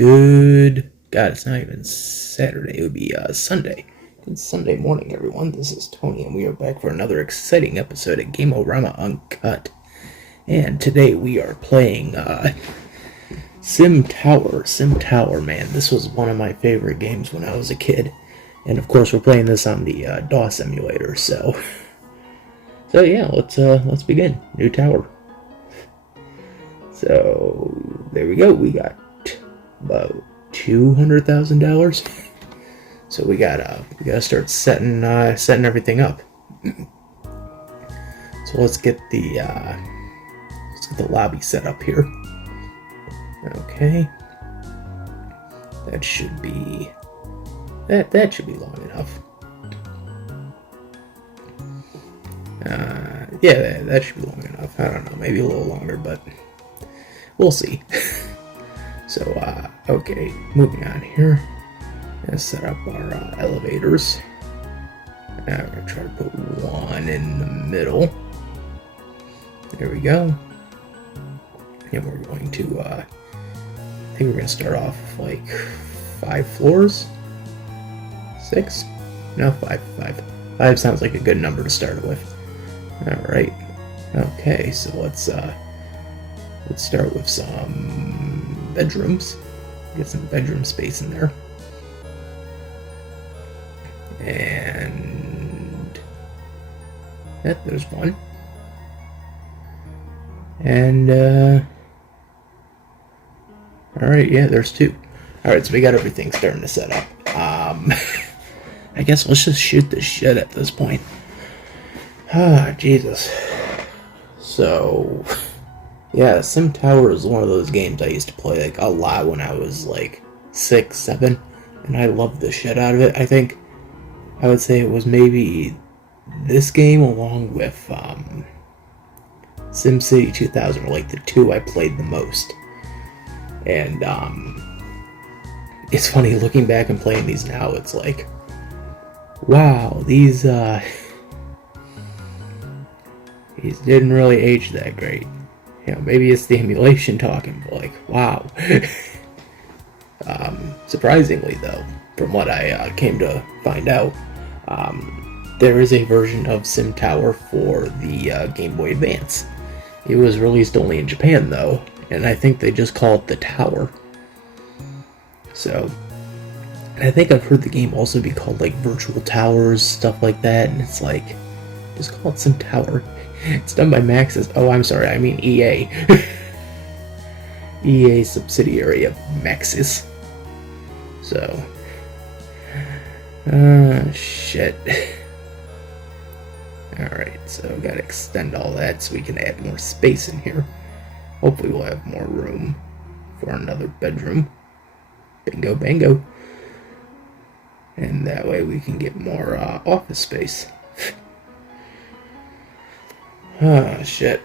Good. God, it's not even Saturday. It would be Sunday. Good Sunday morning, everyone. This is Tony, and we are back for another exciting episode of Game-O-Rama Uncut. And today we are playing Sim Tower, man. This was one of my favorite games when I was a kid. And of course, we're playing this on the DOS emulator, so yeah, let's begin. New tower. So there we go. We got about $200,000. So we gotta start setting everything up. So let's get the lobby set up here. Okay, that should be long enough. Yeah, that should be long enough. I don't know, maybe a little longer, but we'll see. So, okay, moving on here. Let's set up our elevators. We're going to try to put one in the middle. There we go. And we're going to, I think we're going to start off with like 5 floors? 6? No, 5. 5 sounds like a good number to start with. Alright. Okay, so let's start with some bedrooms. Get some bedroom space in there. And there's one. And alright, yeah, there's 2. Alright, so we got everything starting to set up. I guess let's just shoot the shit at this point. Ah, Jesus. So yeah, Sim Tower is one of those games I used to play like a lot when I was like 6, 7, and I loved the shit out of it. I think I would say it was maybe this game along with SimCity 2000 were like the 2 I played the most. And it's funny looking back and playing these now, it's like, wow, these didn't really age that great. You know, maybe it's the emulation talking, but like, wow. Surprisingly, though, from what I came to find out, there is a version of Sim Tower for the Game Boy Advance. It was released only in Japan, though, and I think they just call it the Tower. So, I think I've heard the game also be called like Virtual Towers, stuff like that, and it's like, just call it Sim Tower. It's done by Maxis. Oh, I'm sorry, I mean EA. EA subsidiary of Maxis. So, shit. Alright, so gotta extend all that so we can add more space in here. Hopefully we'll have more room for another bedroom. Bingo, bango. And that way we can get more office space. Ah, shit.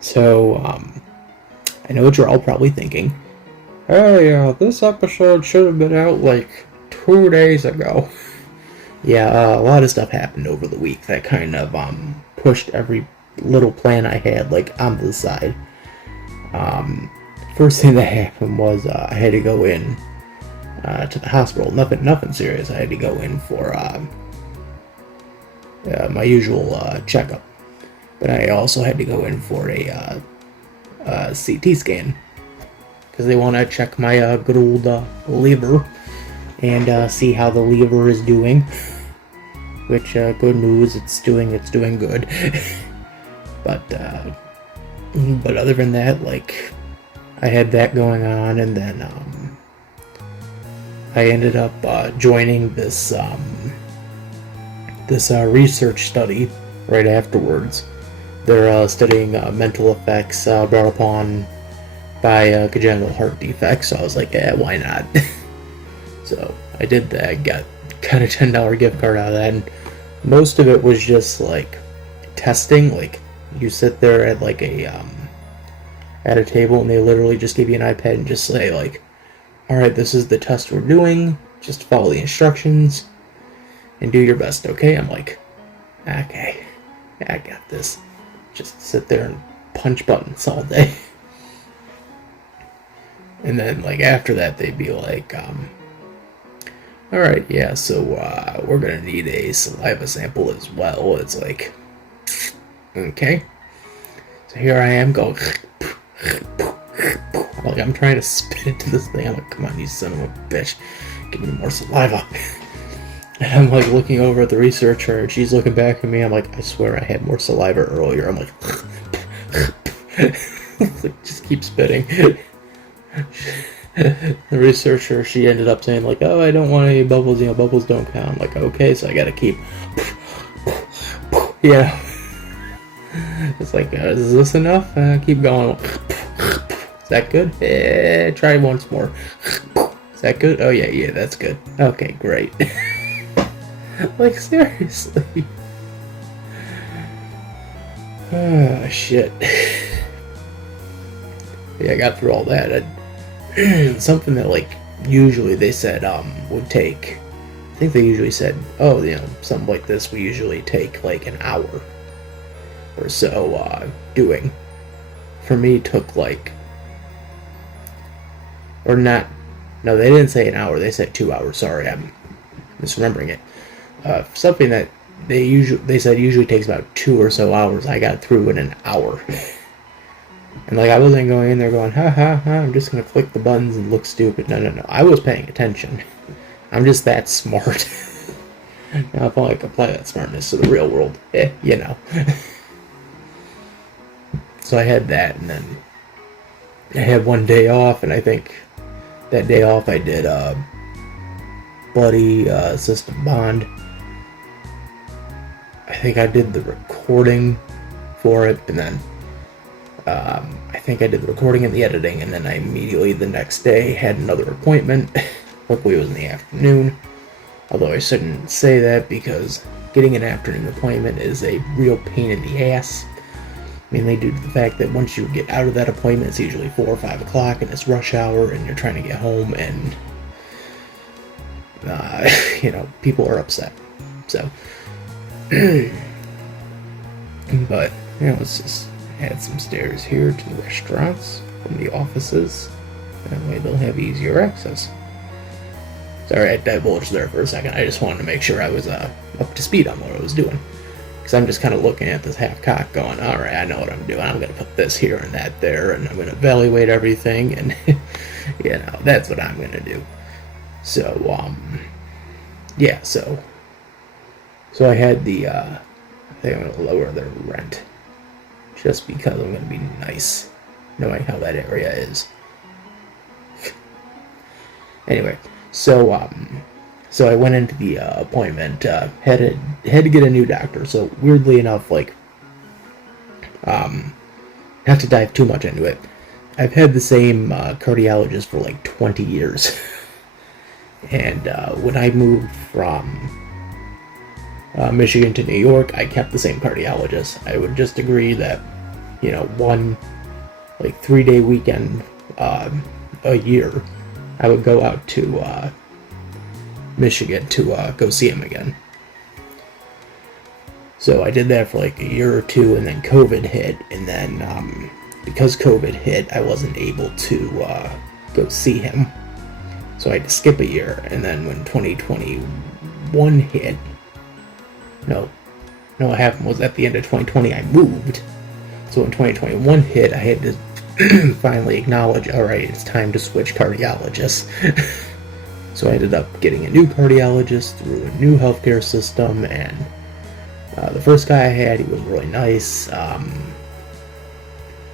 So, I know what you're all probably thinking. Hey, this episode should have been out like 2 days ago. Yeah, a lot of stuff happened over the week that kind of pushed every little plan I had like onto the side. First thing that happened was I had to go in to the hospital. Nothing serious. I had to go in for my usual checkup, but I also had to go in for a CT scan because they want to check my good old liver and see how the liver is doing. Which good news, it's doing good. But other than that, like, I had that going on, and then I ended up joining this research study right afterwards. They're studying mental effects brought upon by congenital heart defects, so I was like, yeah, why not? So I did that, got a $10 gift card out of that, and most of it was just like testing. Like, you sit there at like at a table and they literally just give you an iPad and just say like, alright, this is the test we're doing, just follow the instructions and do your best, okay? I'm like, okay, I got this. Just sit there and punch buttons all day. And then, like, after that, they'd be like, alright, yeah, so, we're gonna need a saliva sample as well. It's like, okay. So here I am going, like, I'm trying to spit into this thing. I'm like, come on, you son of a bitch. Give me more saliva. And I'm, like, looking over at the researcher, and she's looking back at me. I'm like, I swear I had more saliva earlier. I'm like, like, just keep spitting. The researcher, she ended up saying, like, oh, I don't want any bubbles, bubbles don't count. I'm like, okay, so I gotta keep, yeah. It's like, is this enough? Keep going. Is that good? Try once more. Is that good? Oh, yeah, that's good. Okay, great. Like, seriously. Oh, shit. Yeah, I got through all that. Something that, like, usually they said would take, I think they usually said, oh, something like this we usually take like an hour or so doing. For me, took like, or not, no, they didn't say an hour, they said 2 hours. Sorry, I'm misremembering it. Something that they said usually takes about 2 or so hours, I got through in an hour. And, like, I wasn't going in there going, ha ha ha, I'm just going to click the buttons and look stupid. No. I was paying attention. I'm just that smart. Now, if I could apply that smartness to the real world, So I had that, and then I had one day off, and I think that day off I did Buddy, System Bond. I think I did the recording for it, and then I think I did the recording and the editing, and then I immediately the next day had another appointment. Luckily it was in the afternoon, although I shouldn't say that because getting an afternoon appointment is a real pain in the ass, mainly due to the fact that once you get out of that appointment it's usually 4 or 5 o'clock and it's rush hour and you're trying to get home, and people are upset. So but it's just add some stairs here to the restaurants from the offices. That way they'll have easier access. Sorry, I divulged there for a second. I just wanted to make sure I was up to speed on what I was doing. Because I'm just kind of looking at this half-cock going, alright, I know what I'm doing. I'm going to put this here and that there, and I'm going to evaluate everything, and, that's what I'm going to do. So, yeah, so I had the, I think I'm going to lower the rent. Just because I'm going to be nice, knowing how that area is. Anyway, so I went into the appointment, had to get a new doctor. So weirdly enough, like, not to dive too much into it, I've had the same cardiologist for like 20 years. And when I moved from Michigan to New York, I kept the same cardiologist. I would just agree that, one, like, 3-day weekend a year, I would go out to Michigan to go see him again. So I did that for like a year or two, and then COVID hit, and then because COVID hit, I wasn't able to go see him. So I had to skip a year, and then when 2021 hit, what happened was at the end of 2020 I moved. So when 2021 hit, I had to finally acknowledge, alright, it's time to switch cardiologists. So I ended up getting a new cardiologist through a new healthcare system, and the first guy I had, he was really nice.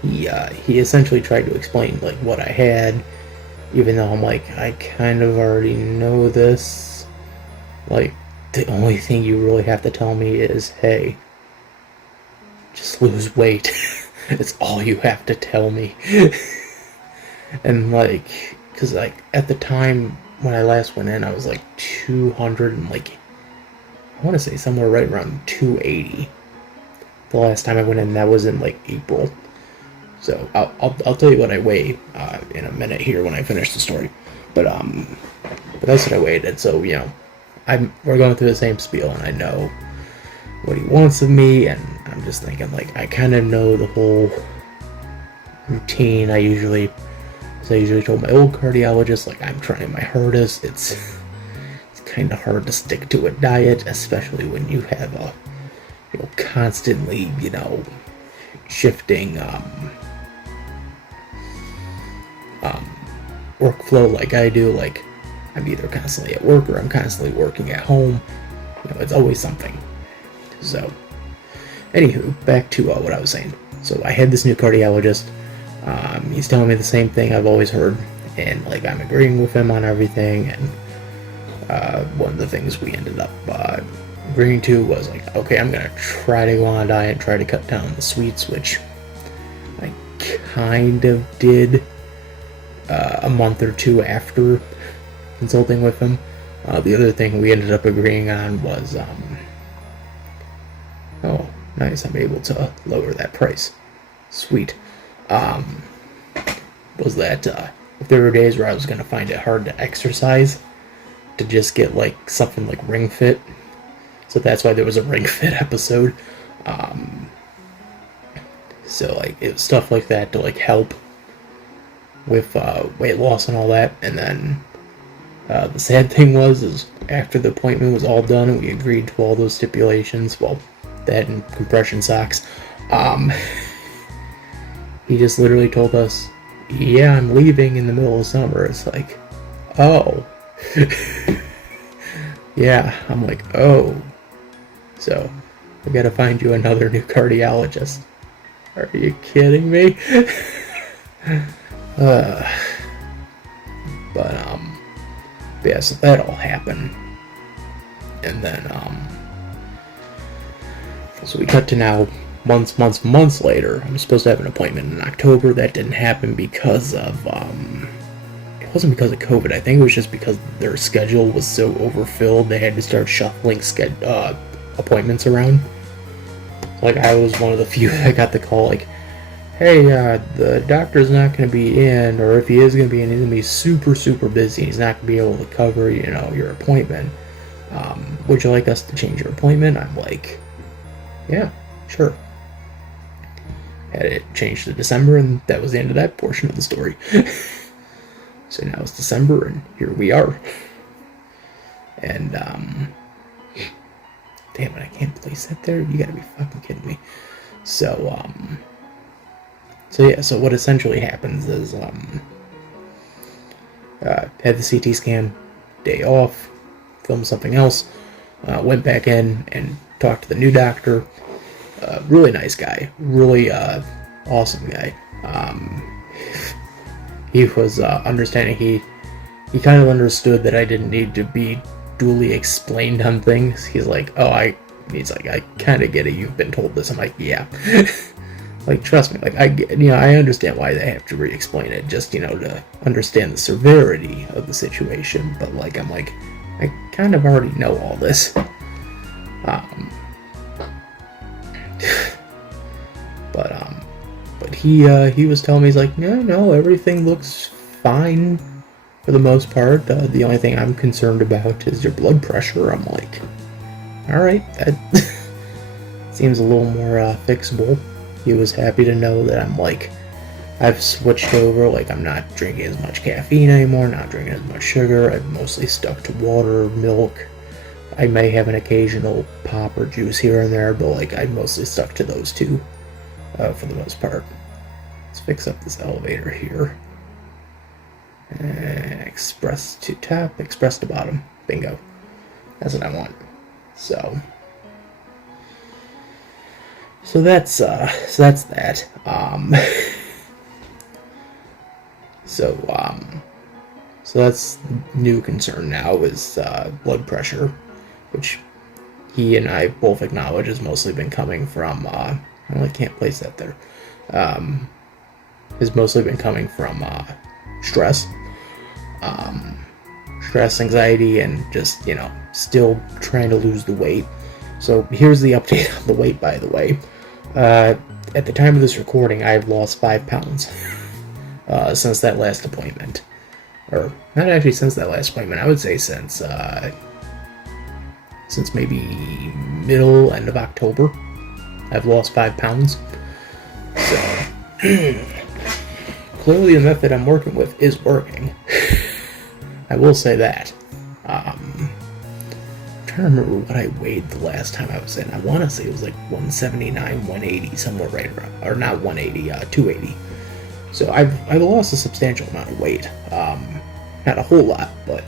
He essentially tried to explain like what I had, even though I'm like, I kind of already know this. Like, the only thing you really have to tell me is, hey, just lose weight. It's all you have to tell me. And like, because like at the time when I last went in, I was like 200 and like, I want to say somewhere right around 280. The last time I went in, that was in like April. So I'll tell you what I weigh in a minute here when I finish the story. But that's what I weighed, and so we're going through the same spiel, and I know what he wants of me, and I'm just thinking like I kind of know the whole routine. I usually As I usually told my old cardiologist, like, I'm trying my hardest. It's kind of hard to stick to a diet, especially when you have a, constantly, shifting workflow like I do. Like, I'm either constantly at work or I'm constantly working at home. It's always something. So, anywho, back to what I was saying. So I had this new cardiologist. He's telling me the same thing I've always heard, and like I'm agreeing with him on everything. And one of the things we ended up agreeing to was like, okay, I'm gonna try to go on a diet, try to cut down the sweets, which I kind of did a month or two after consulting with him. The other thing we ended up agreeing on was, oh, nice, I'm able to lower that price. Sweet. Was that if there were days where I was going to find it hard to exercise, to just get like something like Ring Fit. So that's why there was a Ring Fit episode. So like it was stuff like that to like help with weight loss and all that. And then the sad thing is after the appointment was all done and we agreed to all those stipulations, well, that and compression socks, he just literally told us, yeah, I'm leaving in the middle of summer. It's like, oh. Yeah, I'm like, oh. So, we gotta find you another new cardiologist. Are you kidding me? Yeah, so that all happened. And then, so we cut to now, months later. I'm supposed to have an appointment in October. That didn't happen because of, it wasn't because of COVID. I think it was just because their schedule was so overfilled, they had to start shuffling appointments around. Like, I was one of the few that got the call, like, hey, the doctor's not going to be in, or if he is going to be in, he's going to be super, super busy. He's not going to be able to cover, your appointment. Would you like us to change your appointment? I'm like, yeah, sure. Had it changed to December, and that was the end of that portion of the story. So now it's December, and here we are. And, damn it, I can't place that there? You gotta be fucking kidding me. So so what essentially happens is, had the CT scan, day off, filmed something else, went back in and talked to the new doctor. Really nice guy, really awesome guy. He was understanding. He kind of understood that I didn't need to be duly explained on things. He's like, I kind of get it. You've been told this. I'm like, yeah. Like, trust me. Like, I understand why they have to re-explain it, just to understand the severity of the situation. But like, I'm like, I kind of already know all this. But he was telling me, he's like, no, everything looks fine for the most part. The only thing I'm concerned about is your blood pressure. I'm like, all right, that seems a little more fixable. He was happy to know that I'm like, I've switched over. Like, I'm not drinking as much caffeine anymore, not drinking as much sugar. I've mostly stuck to water, milk. I may have an occasional pop or juice here and there, but like, I mostly stuck to those two for the most part. Let's fix up this elevator here. Express to top, express to bottom. Bingo. That's what I want. So that's that. So that's new concern now is blood pressure, which he and I both acknowledge has mostly been coming from I can't place that there. Has mostly been coming from stress, anxiety, and just still trying to lose the weight. So here's the update on the weight, by the way. At the time of this recording, I've lost 5 pounds since that last appointment. Or, not actually since that last appointment, I would say since maybe end of October. I've lost 5 pounds. So, clearly the method I'm working with is working. I will say that. I'm trying to remember what I weighed the last time I was in. I want to say it was like 179, 180, somewhere right around, or not 180, 280. So I've lost a substantial amount of weight. Not a whole lot, but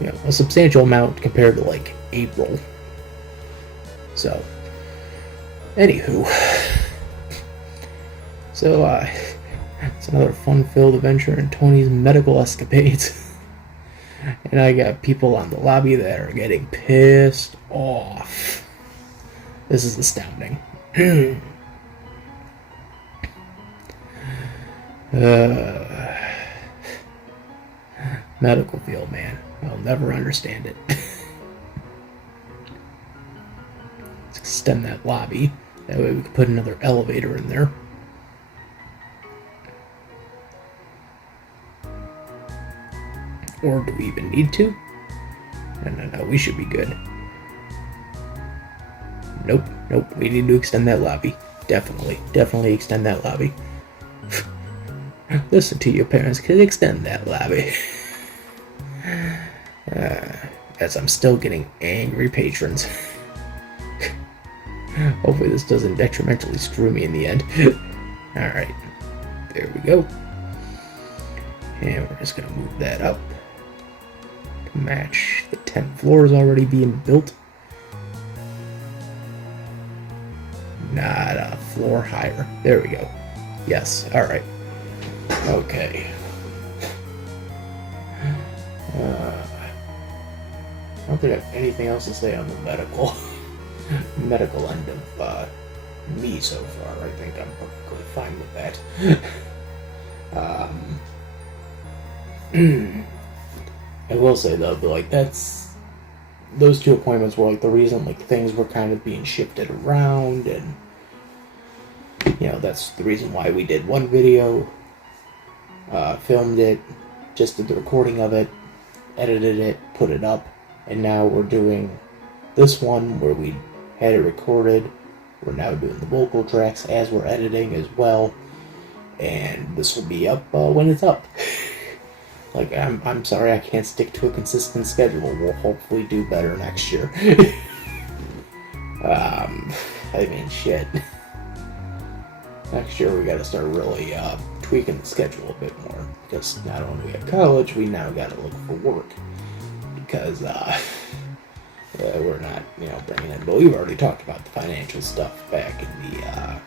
you know, a substantial amount compared to like April. So, anywho, so it's another fun-filled adventure in Tony's medical escapades. And I got people on the lobby that are getting pissed off. This is astounding. Medical field, man. I'll never understand it. Let's extend that lobby. That way we can put another elevator in there. Or do we even need to? No, we should be good. Nope, we need to extend that lobby. Definitely extend that lobby. Listen to your parents, could extend that lobby. As I'm still getting angry patrons. Hopefully this doesn't detrimentally screw me in the end. Alright, there we go. And we're just going to move that up to match the 10 floors already being built. Not a floor higher. There we go. Yes, alright. Okay. I don't think I have anything else to say on the medical end of me so far. I think I'm perfectly fine with that. I will say though, like those two appointments were like the reason like things were kind of being shifted around, and you know that's the reason why we did one video, filmed it, just did the recording of it, edited it, put it up, and now we're doing this one where we had it recorded. We're now doing the vocal tracks as we're editing as well, and this will be up when it's up. Like, I'm sorry I can't stick to a consistent schedule. We'll hopefully do better next year. I mean, shit. Next year we gotta start really tweaking the schedule a bit more, because not only at college, we now gotta look for work. Because, we're not, bringing in, but we've already talked about the financial stuff back in the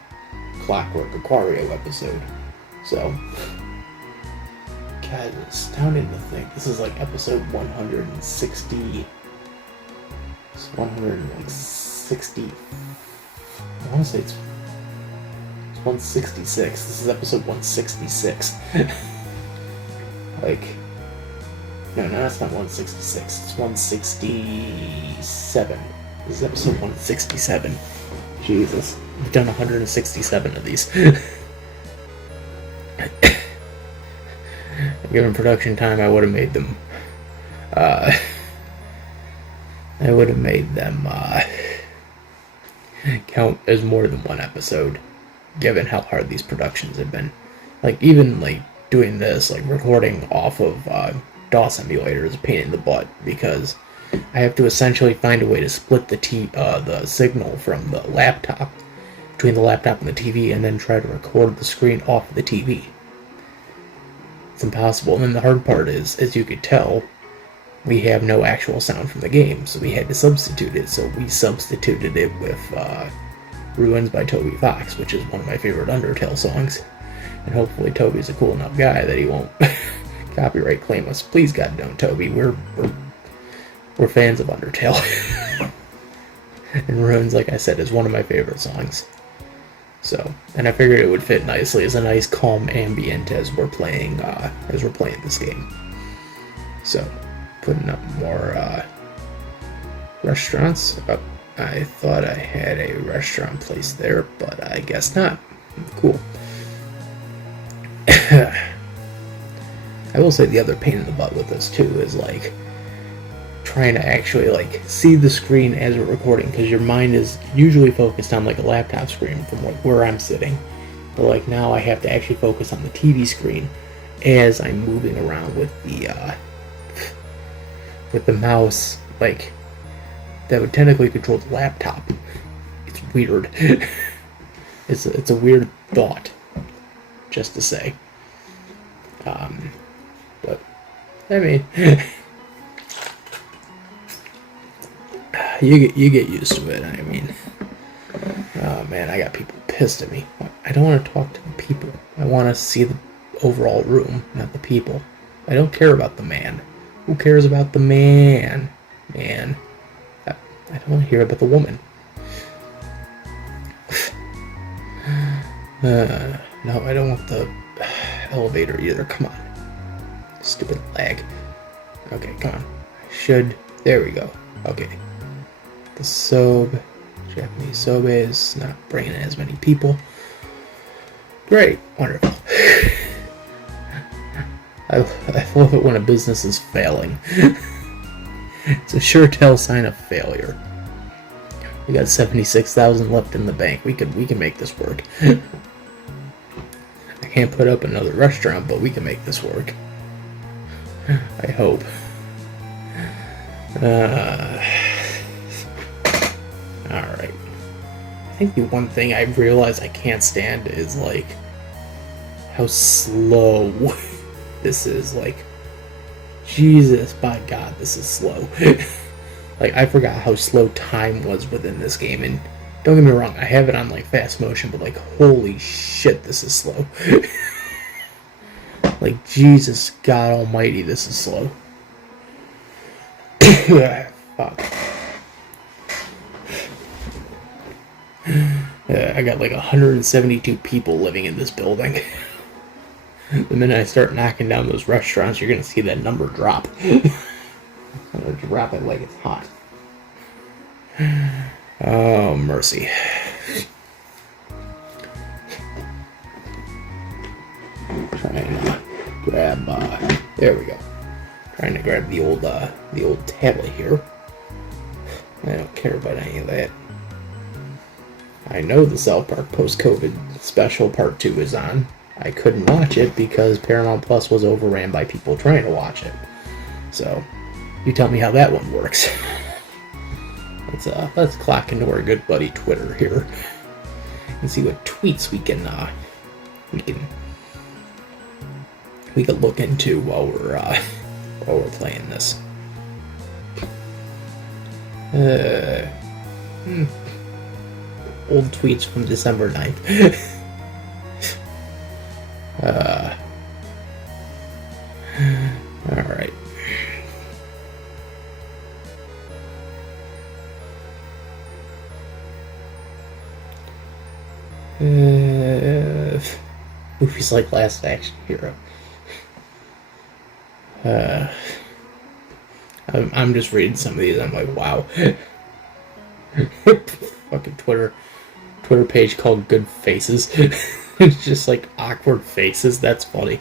Clockwork Aquario episode. So, God, it's astounding to think this is like episode 160. It's 160. I want to say it's 166. This is episode 166. Like, no, it's not 166. It's 167. This is episode 167. Jesus, we've done 167 of these. Given production time, I would have made them. Count as more than one episode, given how hard these productions have been. Like even like doing this, like recording off of DOS emulator is a pain in the butt, because I have to essentially find a way to split the signal from the laptop between the laptop and the TV, and then try to record the screen off of the TV. It's impossible. And then the hard part is, as you could tell, we have no actual sound from the game, so we had to substitute it. So we substituted it with Ruins by Toby Fox, which is one of my favorite Undertale songs. And hopefully Toby's a cool enough guy that he won't copyright claim us. Please God don't, Toby. We're fans of Undertale. And Ruins, like I said, is one of my favorite songs. So, and I figured it would fit nicely as a nice calm ambient as we're playing this game. So, putting up more restaurants. I thought I had a restaurant place there, but I guess not. Cool. I will say the other pain in the butt with this too is like trying to actually like see the screen as we're recording, because your mind is usually focused on like a laptop screen from like where I'm sitting, But like now I have to actually focus on the TV screen as I'm moving around with the mouse, like that would technically control the laptop. It's weird. It's a weird thought, just to say. But I mean, you get used to it. I mean, oh man, I got people pissed at me. I don't want to talk to the people. I want to see the overall room, not the people. I don't care about the man. Who cares about the man? Man, I don't want to hear about the woman. No, I don't want the elevator either. Come on. Stupid lag. Okay, come on. There we go. Okay. The Japanese sobe is not bringing in as many people. Great. Wonderful. I love it when a business is failing. It's a sure tell sign of failure. We got 76,000 left in the bank. We can make this work. I can't put up another restaurant, but we can make this work. I hope. Alright. I think the one thing I've realized I can't stand is, like, how slow this is. Like, Jesus, by God, this is slow. Like, I forgot how slow time was within this game, and don't get me wrong, I have it on, like, fast motion, but, like, holy shit, this is slow. Like, Jesus God almighty, this is slow. Fuck. I got, like, 172 people living in this building. The minute I start knocking down those restaurants, you're gonna see that number drop. I'm gonna drop it like it's hot. Oh, mercy. Trying to grab, there we go. Trying to grab the old tablet here. I don't care about any of that. I know the South Park post-COVID special part 2 is on. I couldn't watch it because Paramount Plus was overran by people trying to watch it. So, you tell me how that one works. Let's clock into our good buddy Twitter here and see what tweets we can look into while we're playing this. Old tweets from December 9th. Alright. Movies like Last Action Hero. I'm just reading some of these. I'm like, wow. Fucking Twitter page called Good Faces. It's just like awkward faces. That's funny.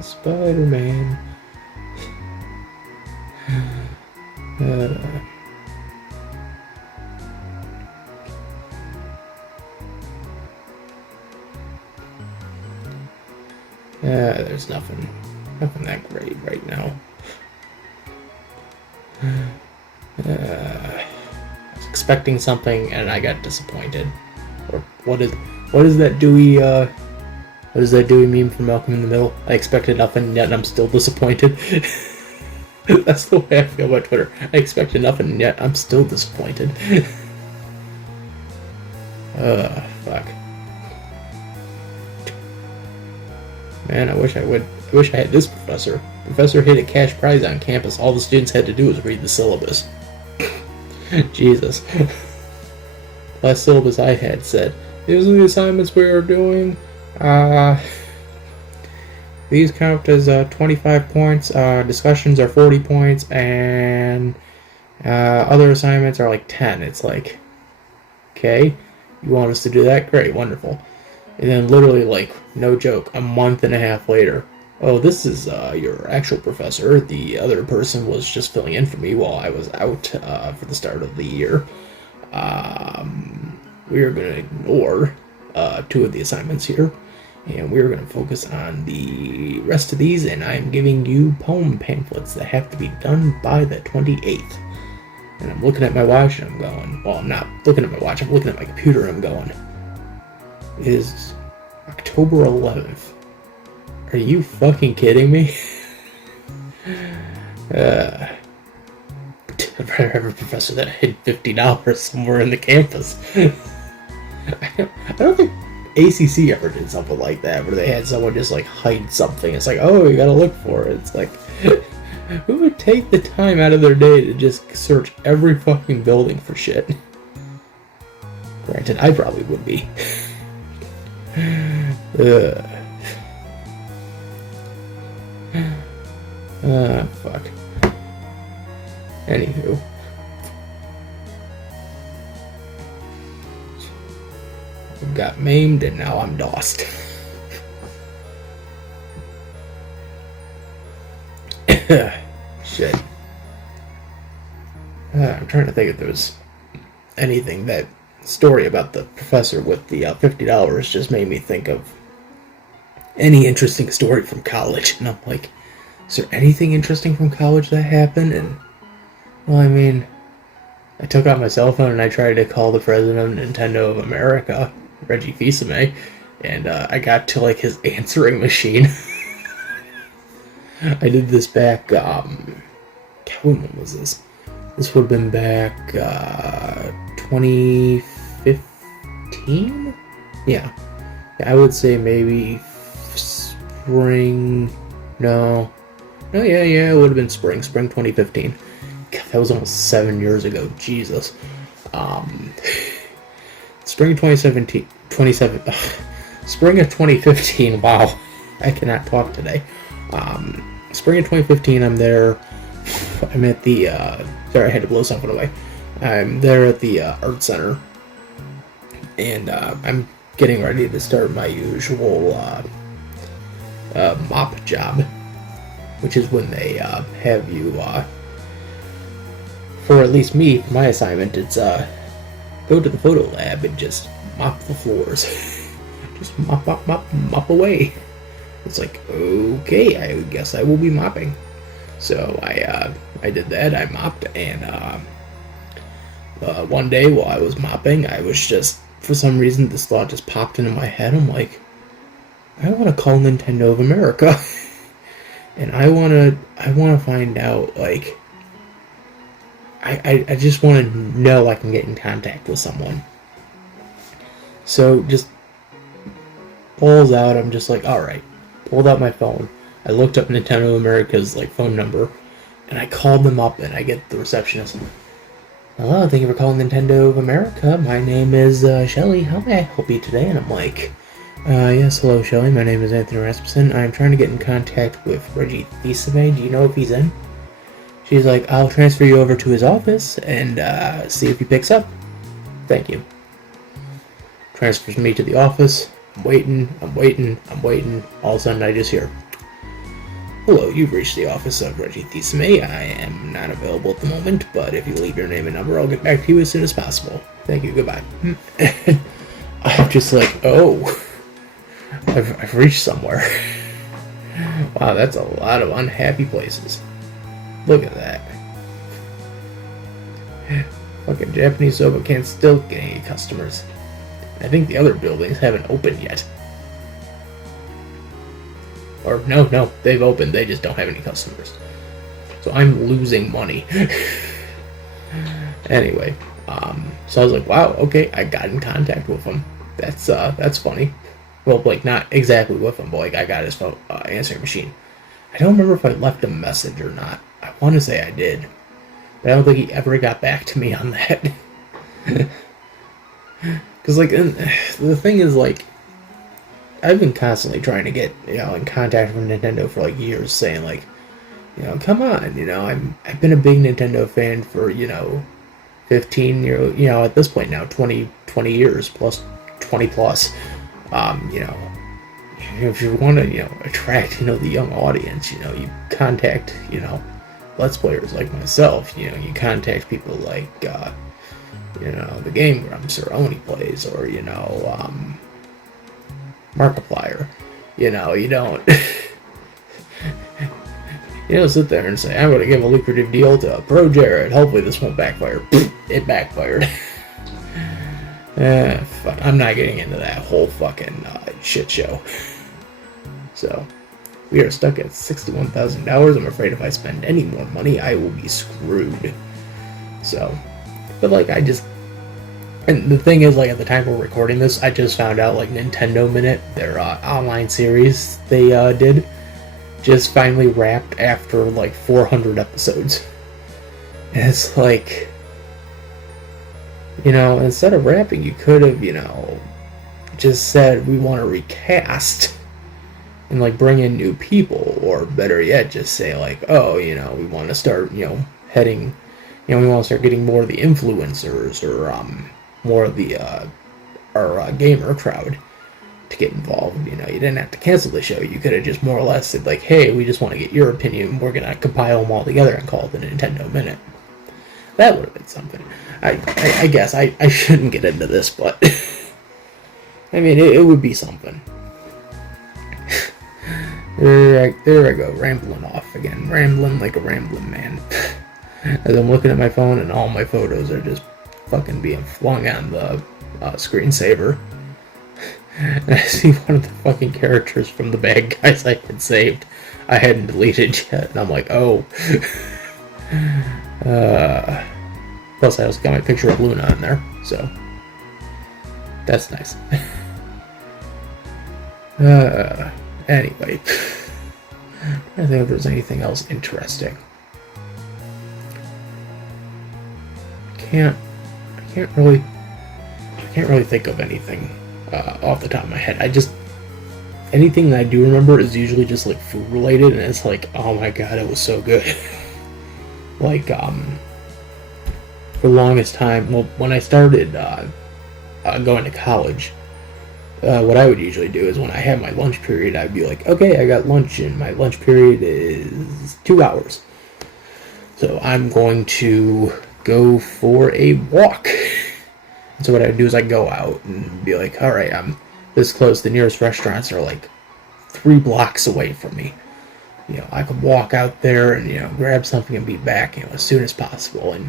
Spider-Man. There's nothing that great right now. I was expecting something and I got disappointed. Or what is that Dewey meme from Malcolm in the Middle? I expected nothing, yet I'm still disappointed. That's the way I feel about Twitter. I expected nothing, yet I'm still disappointed. Fuck. Man, I wish I had this professor. Professor hit a cash prize on campus. All the students had to do was read the syllabus. Jesus. Last syllabus I had said, these are the assignments we are doing. These count as 25 points. Discussions are 40 points, and other assignments are like 10. It's like, okay, you want us to do that? Great, wonderful. And then literally, like, no joke, a month and a half later, oh, this is your actual professor. The other person was just filling in for me while I was out for the start of the year. We are going to ignore 2 of the assignments here, and we're going to focus on the rest of these, and I'm giving you poem pamphlets that have to be done by the 28th. And I'm looking at my watch, and I'm going, well, I'm not looking at my watch, I'm looking at my computer, and I'm going, it is October 11th. Are you fucking kidding me? I'd rather have a professor that hid $50 somewhere in the campus. I don't think ACC ever did something like that, where they had someone just like hide something. It's like, oh, you gotta look for it. It's like, who would take the time out of their day to just search every fucking building for shit? Granted, I probably would be. Fuck. Anywho. Got maimed and now I'm DOSed. Shit. I'm trying to think if there's anything. That story about the professor with the $50 just made me think of any interesting story from college. And I'm like, is there anything interesting from college that happened? And, well, I mean, I took out my cell phone and I tried to call the president of Nintendo of America, Reggie Fils-Aimé, and I got to, like, his answering machine. I did this back, when was this? This would have been back, 2015? Yeah, I would say maybe spring, yeah, it would have been spring 2015. God, that was almost 7 years ago, Jesus. Spring 2017, spring of 2015, wow, I cannot talk today. Spring of 2015, I'm there, I'm at the, sorry, I had to blow something away. I'm there at the art center, and I'm getting ready to start my usual mop job, which is when they have you, for at least me, for my assignment, it's go to the photo lab and just mop the floors. Just mop away. It's like, okay, I guess I will be mopping. So I did that. I mopped, and one day while I was mopping, I was just, for some reason, this thought just popped into my head. I'm like, I want to call Nintendo of America, and I want to find out, like, I just want to know I can get in contact with someone. So just pulls out. I'm just like, all right. Pulled out my phone. I looked up Nintendo of America's like phone number, and I called them up, and I get the receptionist. Hello, thank you for calling Nintendo of America. My name is Shelly. How may I help you today? And I'm like, yes, hello, Shelly. My name is Anthony Rasmussen. I'm trying to get in contact with Reggie Fils-Aimé. Do you know if he's in? She's like, I'll transfer you over to his office and see if he picks up. Thank you. Transfers me to the office. I'm waiting. All of a sudden, I just hear, hello, you've reached the office of Reggie Fils-Aimé. I am not available at the moment, but if you leave your name and number, I'll get back to you as soon as possible. Thank you, goodbye. I'm just like, oh, I've reached somewhere. Wow, that's a lot of unhappy places. Look at that. Fucking Japanese soba can't still get any customers. I think the other buildings haven't opened yet. Or, no, they've opened, they just don't have any customers. So I'm losing money. Anyway, so I was like, wow, okay, I got in contact with him. That's funny. Well, like, not exactly with him, but, like, I got his phone, answering machine. I don't remember if I left a message or not. I want to say I did. But I don't think he ever got back to me on that. Because, like, the thing is, like, I've been constantly trying to get, in contact with Nintendo for, like, years, saying, like, come on, I've been a big Nintendo fan for, 15 years, at this point now, 20 years, plus 20 plus. You know, if you want to, you know, attract, you know, the young audience, you know, you contact, you know, Let's Players like myself. You know, you contact people like, you know, the Game-O-Rama or Oni Plays, or, you know, Markiplier. You know, you don't you don't sit there and say, I'm going to give a lucrative deal to Pro Jared. Hopefully this won't backfire. It backfired. Fuck, I'm not getting into that whole fucking shit show. So, we are stuck at $61,000. I'm afraid if I spend any more money, I will be screwed. So, but like, and the thing is, like, at the time we're recording this, I just found out, like, Nintendo Minute, their online series they did, just finally wrapped after, like, 400 episodes. And it's like, you know, instead of wrapping, you could have, you know, just said, we want to recast, and, like, bring in new people, or better yet, just say, like, oh, you know, we want to start, you know, heading, you know, we want to start getting more of the influencers, or, more of the our gamer crowd to get involved. You know, you didn't have to cancel the show. You could have just more or less said, like, hey, we just want to get your opinion. We're going to compile them all together and call it the Nintendo Minute. That would have been something. I guess I shouldn't get into this, but I mean, it would be something. There I go, rambling off again. Rambling like a rambling man. As I'm looking at my phone and all my photos are just fucking being flung on the screensaver. And I see one of the fucking characters from the bad guys I had saved. I hadn't deleted yet, and I'm like, oh. Plus, I also got my picture of Luna in there, so that's nice. Anyway, I don't think if there's anything else interesting. I can't really think of anything off the top of my head. Anything that I do remember is usually just like food related, and it's like, oh my god, it was so good. Like, for the longest time, well, when I started going to college, what I would usually do is when I had my lunch period, I'd be like, okay, I got lunch, and my lunch period is 2 hours. So I'm going to go for a walk. So what I would do is I'd go out and be like, alright, I'm this close. The nearest restaurants are like 3 blocks away from me. You know, I could walk out there and, you know, grab something and be back, you know, as soon as possible. And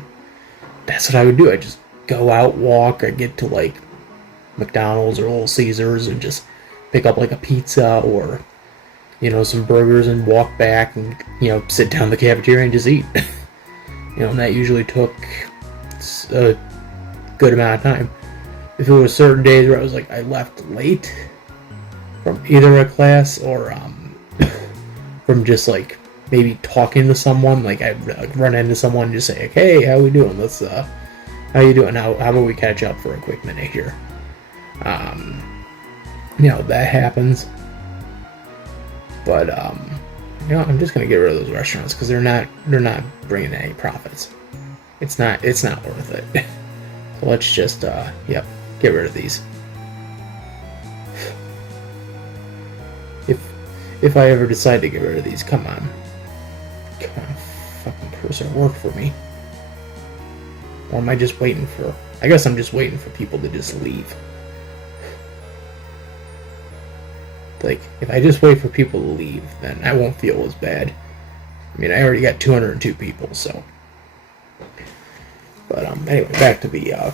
that's what I would do. I'd just go out, walk, I'd get to like McDonald's or Little Caesars and just pick up like a pizza or, you know, some burgers and walk back and, you know, sit down in the cafeteria and just eat. You know, and that usually took a good amount of time. If it was certain days where I was like, I left late from either a class or from just like maybe talking to someone, like I'd like, run into someone and just say, like, hey, how we doing? Let's how you doing? How about we catch up for a quick minute here? You know, that happens. But you know, I'm just gonna get rid of those restaurants because they're not bringing any profits. It's not worth it. So let's just yep, get rid of these. If I ever decide to get rid of these, come on, fucking cursor, work for me. Or am I just waiting for? I guess I'm just waiting for people to just leave. Like, if I just wait for people to leave, then I won't feel as bad. I mean, I already got 202 people, so. But anyway, back to the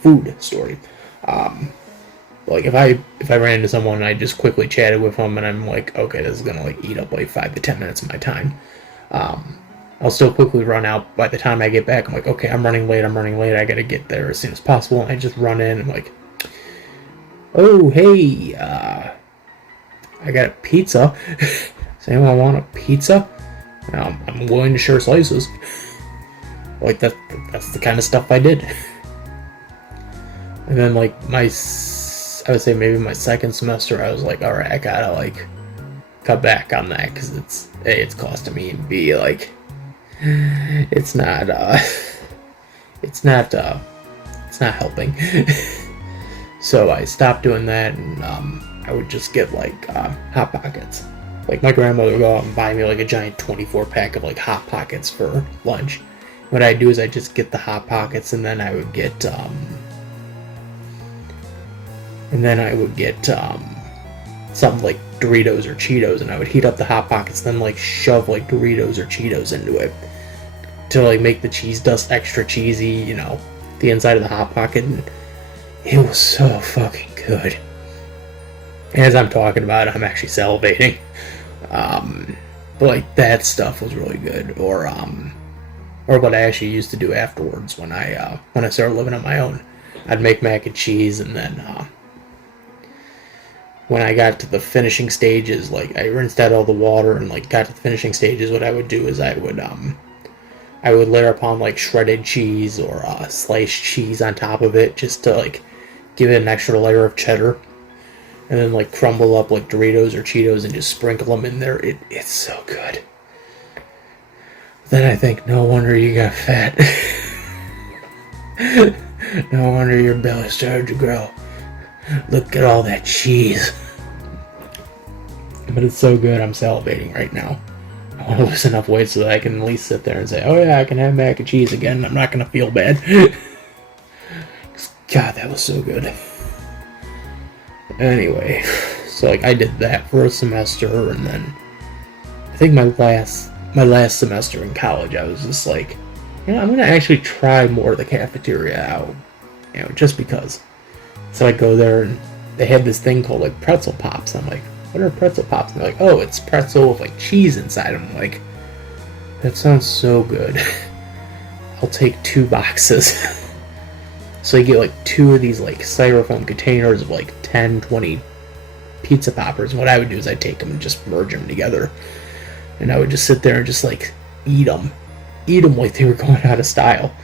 food story. Like if I ran into someone and I just quickly chatted with them and I'm like, okay, this is gonna like eat up like 5 to 10 minutes of my time. I'll still quickly run out. By the time I get back, I'm like, okay, I'm running late. I gotta get there as soon as possible. And I just run in and I'm like, oh hey, I got a pizza. Does anyone want a pizza? I'm willing to share slices. Like that's the kind of stuff I did. And then like I would say maybe my second semester, I was like, all right, I gotta like cut back on that because it's A, it's costing me, and B, like it's not helping. So I stopped doing that, and I would just get like Hot Pockets. Like my grandmother would go out and buy me like a giant 24-pack of like Hot Pockets for lunch. What I'd do is I'd just get the Hot Pockets, and then I would get something like Doritos or Cheetos, and I would heat up the Hot Pockets, then like shove like Doritos or Cheetos into it to like make the cheese dust extra cheesy, you know, the inside of the Hot Pocket, and it was so fucking good. As I'm talking about it, I'm actually salivating. But like that stuff was really good. Or what I actually used to do afterwards when I started living on my own, I'd make mac and cheese, and then when I got to the finishing stages, like I rinsed out all the water and like got to the finishing stages, what I would do is I would layer upon like shredded cheese or sliced cheese on top of it, just to like give it an extra layer of cheddar, and then like crumble up like Doritos or Cheetos and just sprinkle them in there. It's so good. Then I think, no wonder you got fat. No wonder your belly started to grow. Look at all that cheese. But it's so good, I'm salivating right now. I want to lose enough weight so that I can at least sit there and say, oh yeah, I can have mac and cheese again. I'm not going to feel bad. God, that was so good. Anyway, so like I did that for a semester, and then I think my last semester in college, I was just like, you know, I'm going to actually try more of the cafeteria out, you know, just because. So I go there, and they had this thing called like pretzel pops. I'm like, what are pretzel pops? And they're like, oh, it's pretzel with like cheese inside. I'm like, that sounds so good. I'll take 2 boxes. So you get like 2 of these like styrofoam containers of like 10, 20 pizza poppers. And what I would do is I'd take them and just merge them together. And I would just sit there and just like eat them like they were going out of style.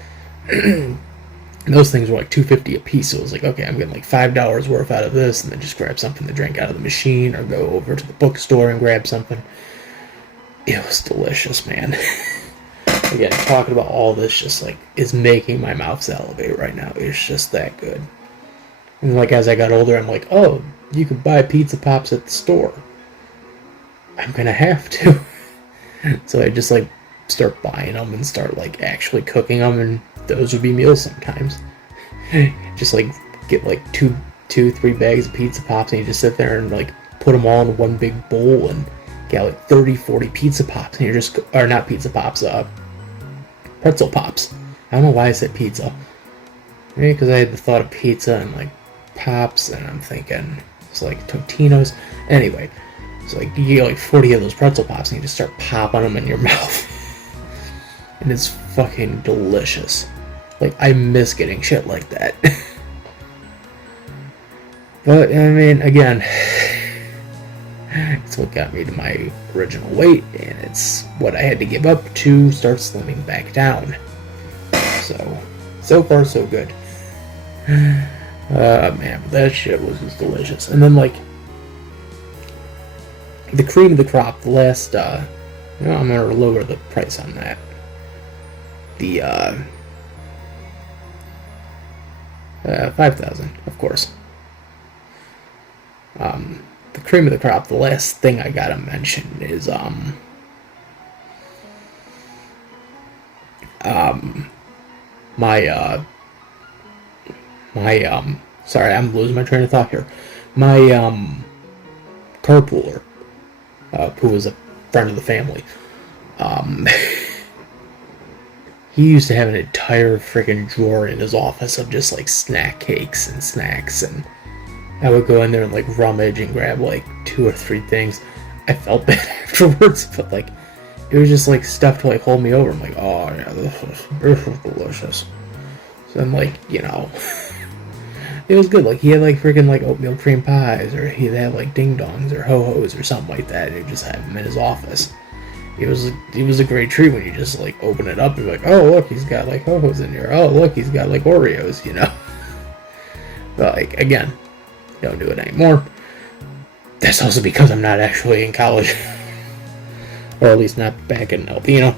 And those things were like $2.50 a piece. So it was like, okay, I'm getting like $5 worth out of this, and then just grab something to drink out of the machine, or go over to the bookstore and grab something. It was delicious, man. Again, talking about all this just like is making my mouth salivate right now. It's just that good. And like as I got older, I'm like, oh, you can buy pizza pops at the store. I'm gonna have to. So I just like start buying them and start like actually cooking them, and those would be meals sometimes. Just like get like two, 3 bags of pizza pops, and you just sit there and like put them all in one big bowl and get like 30, 40 pizza pops, and you're just, or not pizza pops, pretzel pops. I don't know why I said pizza. Maybe because I had the thought of pizza and like pops, and I'm thinking it's like Totino's. Anyway, so like you get like 40 of those pretzel pops, and you just start popping them in your mouth. And it's fucking delicious. Like, I miss getting shit like that. But, I mean, again, it's what got me to my original weight, and it's what I had to give up to start slimming back down. So far, so good. Man, that shit was just delicious. And then, like, the cream of the crop, the last, I'm gonna lower the price on that. The 5,000, of course. The cream of the crop, the last thing I gotta mention is sorry, I'm losing my train of thought here. My carpooler, who was a friend of the family, he used to have an entire freaking drawer in his office of just like snack cakes and snacks, and I would go in there and like rummage and grab like 2 or 3 things. I felt bad afterwards, but like it was just like stuff to like hold me over. I'm like, oh yeah, this was delicious. So I'm like, you know, it was good. Like he had like freaking like oatmeal cream pies, or he had like ding dongs or ho hos or something like that. And he just had them in his office. It was a great treat when you just like open it up and be like, oh look, he's got like ho-hos in here. Oh look, he's got like Oreos, you know. But like again, don't do it anymore. That's also because I'm not actually in college, or at least not back in Alpino.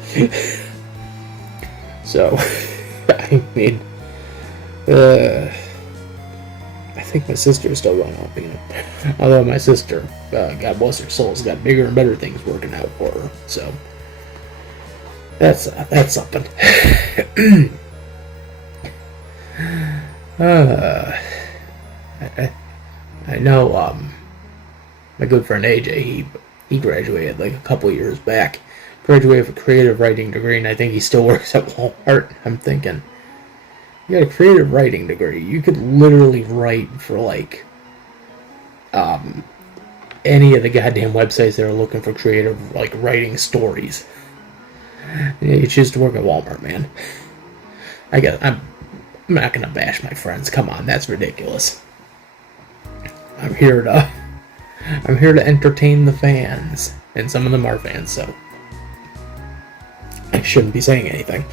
So I mean, I think my sister's still going on, you know. Although my sister, God bless her soul, has got bigger and better things working out for her. So that's something. I know my good friend AJ, he graduated like a couple years back. Graduated with a creative writing degree, and I think he still works at Walmart. I'm thinking, you got a creative writing degree. You could literally write for like any of the goddamn websites that are looking for creative like writing stories. You choose to work at Walmart, man. I'm not gonna bash my friends. Come on, that's ridiculous. I'm here to entertain the fans, and some of them are fans, so I shouldn't be saying anything.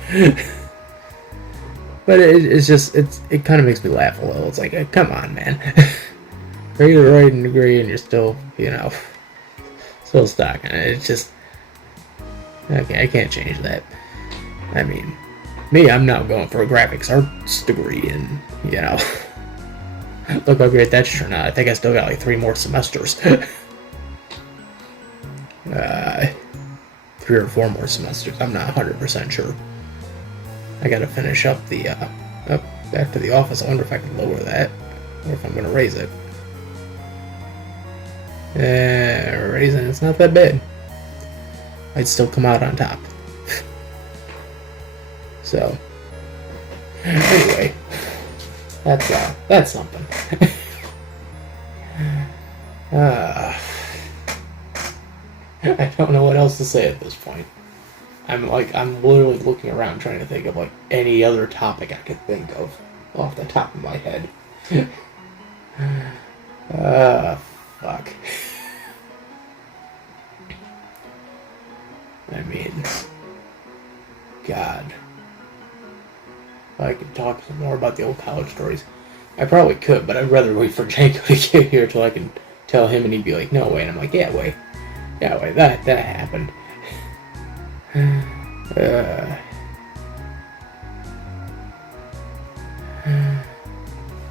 But it kind of makes me laugh a little. It's like, come on, man. Creative writing degree, and you're still, still stuck in it. It's just, okay, I can't change that. I mean, me, I'm now going for a graphics arts degree, and, look how great that's turned out. I think I still got like 3 more semesters. 3 or 4 more semesters. I'm not 100% sure. I gotta finish up the, back to the office. I wonder if I can lower that, or if I'm gonna raise it. Raising it's not that bad. I'd still come out on top. So, anyway, that's something. I don't know what else to say at this point. I'm literally looking around trying to think of like any other topic I could think of off the top of my head. Fuck. I mean, God. If I could talk some more about the old college stories, I probably could, but I'd rather wait for Janko to get here till I can tell him, and he'd be like, no way, and I'm like, yeah, wait, that happened.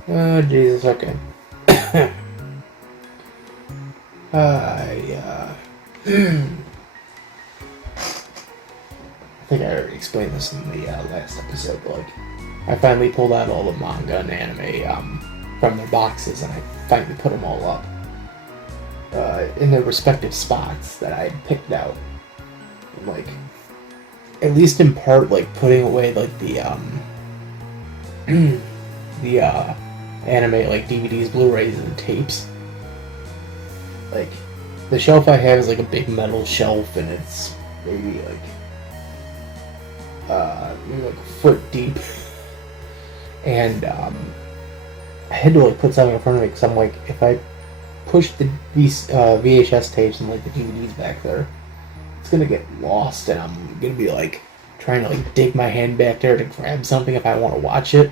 Oh, Jesus, okay. I think I already explained this in the last episode, but, like, I finally pulled out all the manga and anime from their boxes, and I finally put them all up in their respective spots that I had picked out. And, like, at least in part, like, putting away, like, the anime, like, DVDs, Blu-rays, and tapes. Like, the shelf I have is, like, a big metal shelf, and it's maybe, like, a foot deep. And, I had to, like, put something in front of me, because I'm like, if I push the VHS tapes and, like, the DVDs back there, it's gonna get lost, and I'm gonna be, like, trying to, like, dig my hand back there to grab something if I want to watch it.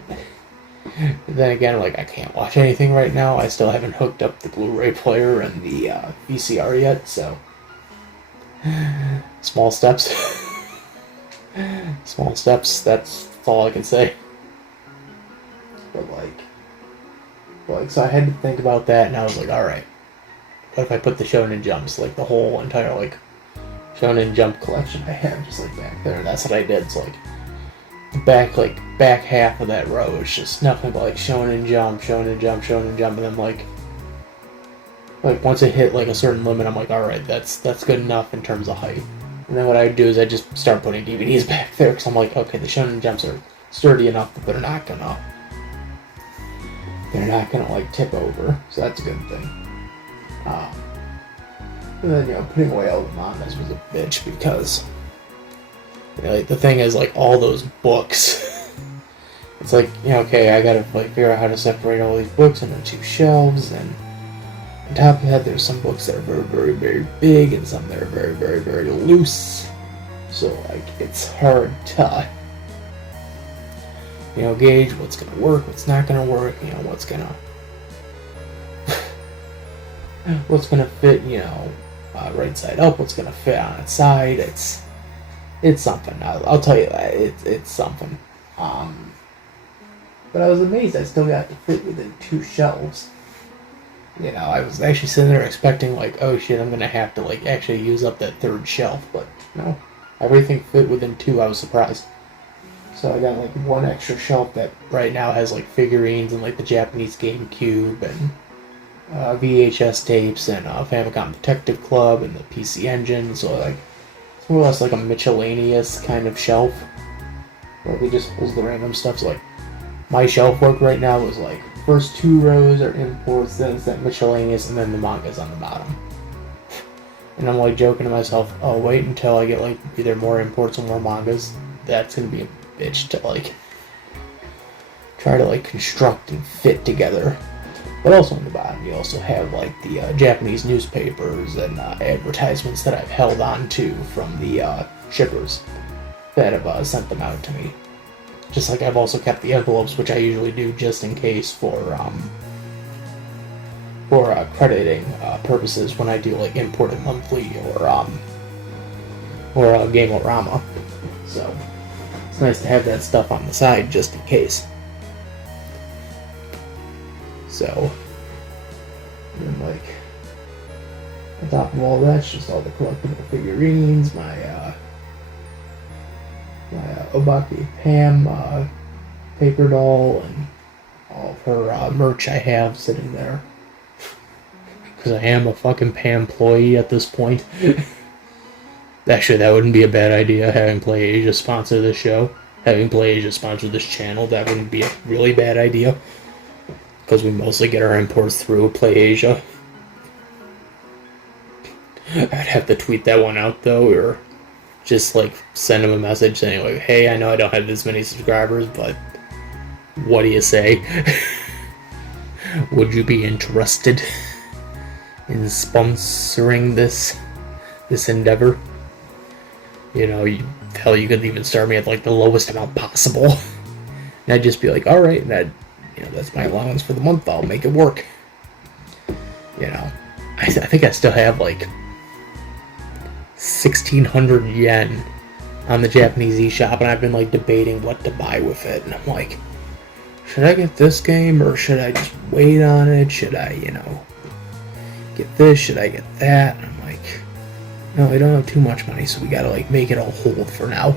But then again, like, I can't watch anything right now. I still haven't hooked up the Blu-ray player and the VCR yet, so small steps. Small steps, that's all I can say. But so I had to think about that, and I was like, alright, what if I put the Shonen Jumps, like, the whole entire, like, Shonen Jump collection I have just, like, back there, and that's what I did. So, like, the back half of that row is just nothing but, like, Shonen Jump, and then, like, once it hit, like, a certain limit, I'm like, alright, that's good enough in terms of height. And then what I do is I just start putting DVDs back there, because I'm like, okay, the Shonen Jumps are sturdy enough that they're not gonna, like, tip over, so that's a good thing. And then, putting away all the mangas was a bitch, because, like, the thing is, like, all those books, it's like, okay, I gotta, like, figure out how to separate all these books into 2 shelves, and on top of that, there's some books that are very, very, very big, and some that are very, very, very loose, so, like, it's hard to, gauge what's gonna work, what's not gonna work, what's gonna fit, right side up, what's gonna fit on its side. It's something. I'll tell you that it's something. But I was amazed I still got to fit within 2 shelves. You know, I was actually sitting there expecting, like, oh shit, I'm gonna have to, like, actually use up that 3rd shelf, but no. Everything fit within 2, I was surprised. So I got, like, 1 extra shelf that right now has, like, figurines and, like, the Japanese GameCube and VHS tapes and Famicom Detective Club and the PC Engine, so, like, it's more or less like a miscellaneous kind of shelf where it just holds the random stuff. So, like, my shelf work right now is, like, first 2 rows are imports, then it's that miscellaneous, and then the manga's on the bottom. And I'm, like, joking to myself, oh, wait until I get, like, either more imports or more mangas. That's gonna be a bitch to, like, try to, like, construct and fit together. But also on the bottom, you also have, like, the Japanese newspapers and advertisements that I've held on to from the shippers that have sent them out to me. Just like I've also kept the envelopes, which I usually do just in case for crediting purposes when I do, like, Imported Monthly or Game-O-Rama. So it's nice to have that stuff on the side just in case. So, and, like, on top of all that's just all the collectible figurines, my Obaki Pam paper doll, and all of her merch I have sitting there. Because I am a fucking Pam employee at this point. Actually, that wouldn't be a bad idea, having PlayAsia sponsor this show. Having PlayAsia sponsor this channel, that wouldn't be a really bad idea. Because we mostly get our imports through PlayAsia. I'd have to tweet that one out, though, or just, like, send him a message saying, like, hey, I know I don't have this many subscribers, but what do you say? Would you be interested in sponsoring this endeavor? You know, you could even start me at, like, the lowest amount possible. And I'd just be like, alright, and that's my allowance for the month, I'll make it work. You know, I think I still have, like, 1,600 yen on the Japanese eShop, and I've been, like, debating what to buy with it, and I'm like, should I get this game, or should I just wait on it? Should I, get this? Should I get that? And I'm like, no, I don't have too much money, so we gotta, like, make it all hold for now.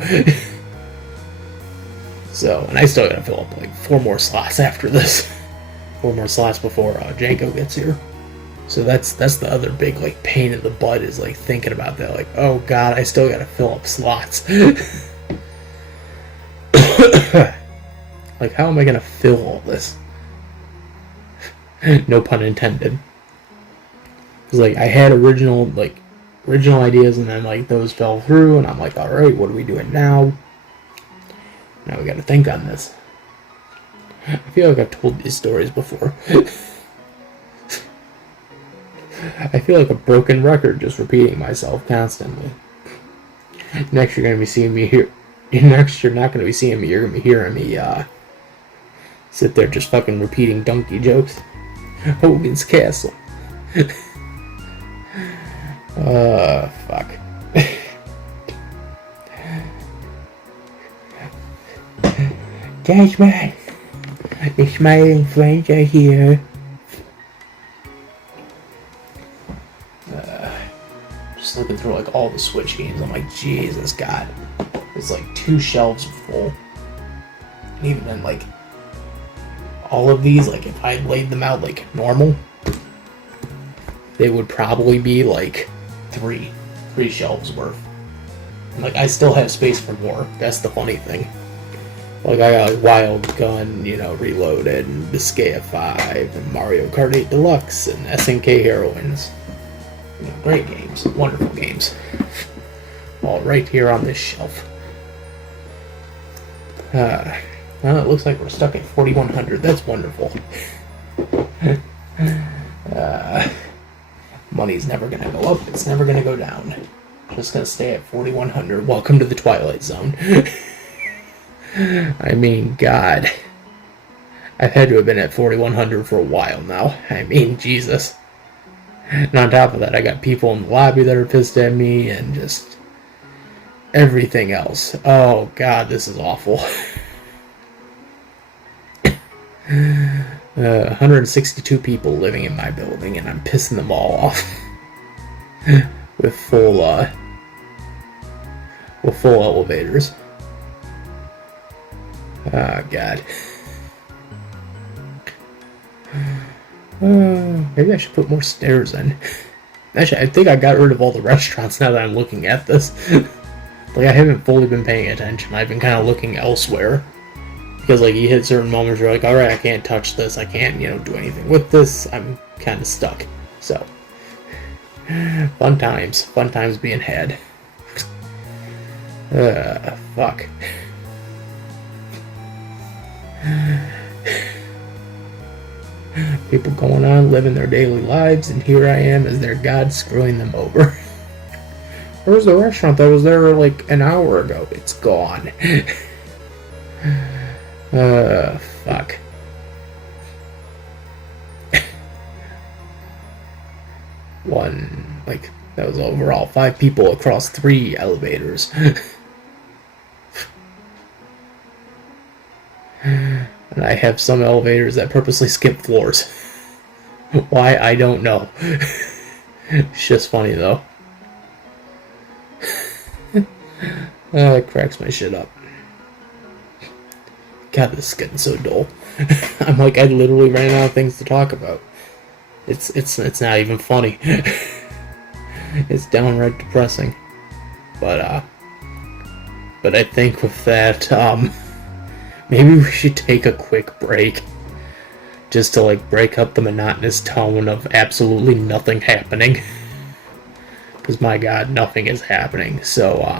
So, and I still gotta fill up, like, 4 more slots after this. 4 more slots before Janko gets here. So that's the other big, like, pain in the butt, is, like, thinking about that. Like, oh god, I still gotta fill up slots. Like, how am I gonna fill all this? No pun intended. Because, like, I had original ideas, and then, like, those fell through, and I'm like, alright, what are we doing now? Now we gotta think on this. I feel like I've told these stories before. I feel like a broken record, just repeating myself constantly. Next you're gonna be seeing me here. Next you're not gonna be seeing me, you're gonna be hearing me sit there just fucking repeating donkey jokes. Hogan's Castle. Fuck. That's right. The smiling friends are here. Just looking through, like, all the Switch games, I'm like, Jesus God. It's like 2 shelves full. And even then, like, all of these, like, if I laid them out, like, normal, they would probably be, like, 3 shelves worth. And, like, I still have space for more. That's the funny thing. Like, I got, like, Wild Gun, Reloaded, and Biscaya 5, and Mario Kart 8 Deluxe, and SNK Heroines. Great games. Wonderful games. All right here on this shelf. Well, it looks like we're stuck at 4,100. That's wonderful. Money's never gonna go up. It's never gonna go down. Just gonna stay at 4,100. Welcome to the Twilight Zone. I mean, God. I've had to have been at 4,100 for a while now. I mean, Jesus. And on top of that, I got people in the lobby that are pissed at me, and just everything else. Oh, God, this is awful. 162 people living in my building, and I'm pissing them all off with full elevators. Oh God. Maybe I should put more stairs in. Actually, I think I got rid of all the restaurants now that I'm looking at this. Like, I haven't fully been paying attention. I've been kind of looking elsewhere. Because, like, you hit certain moments where you're like, alright, I can't touch this. I can't, do anything with this. I'm kind of stuck. So, fun times. Fun times being had. Fuck. People going on, living their daily lives, and here I am as their god screwing them over. Where was the restaurant that was there like an hour ago? It's gone. Fuck. That was overall 5 people across 3 elevators. And I have some elevators that purposely skip floors. Why, I don't know. It's just funny, though. It cracks my shit up. God, this is getting so dull. I'm like, I literally ran out of things to talk about. It's not even funny. It's downright depressing. But I think with that, maybe we should take a quick break. Just to, like, break up the monotonous tone of absolutely nothing happening. Because, my God, nothing is happening. So,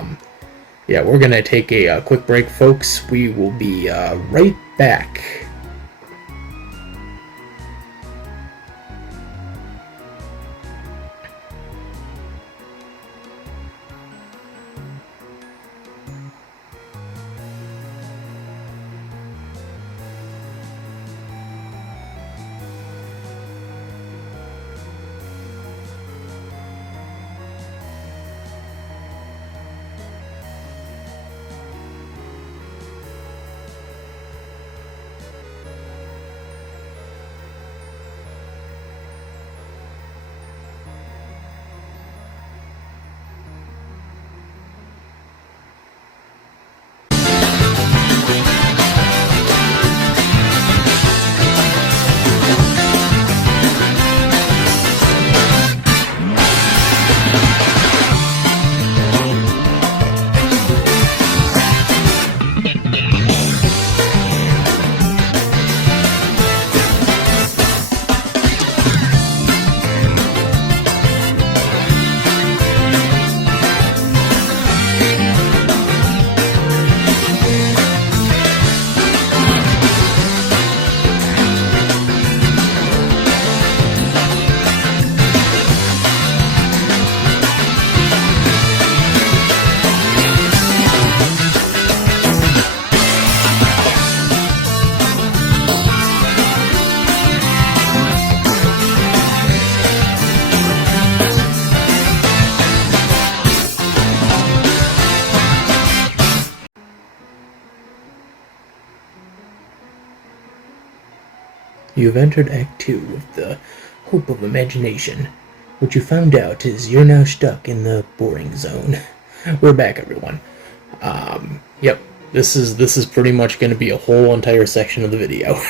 yeah, we're gonna take a quick break, folks. We will be right back. You have entered Act 2 with the hope of imagination. What you found out is you're now stuck in the boring zone. We're back, everyone. Yep, this is pretty much going to be a whole entire section of the video.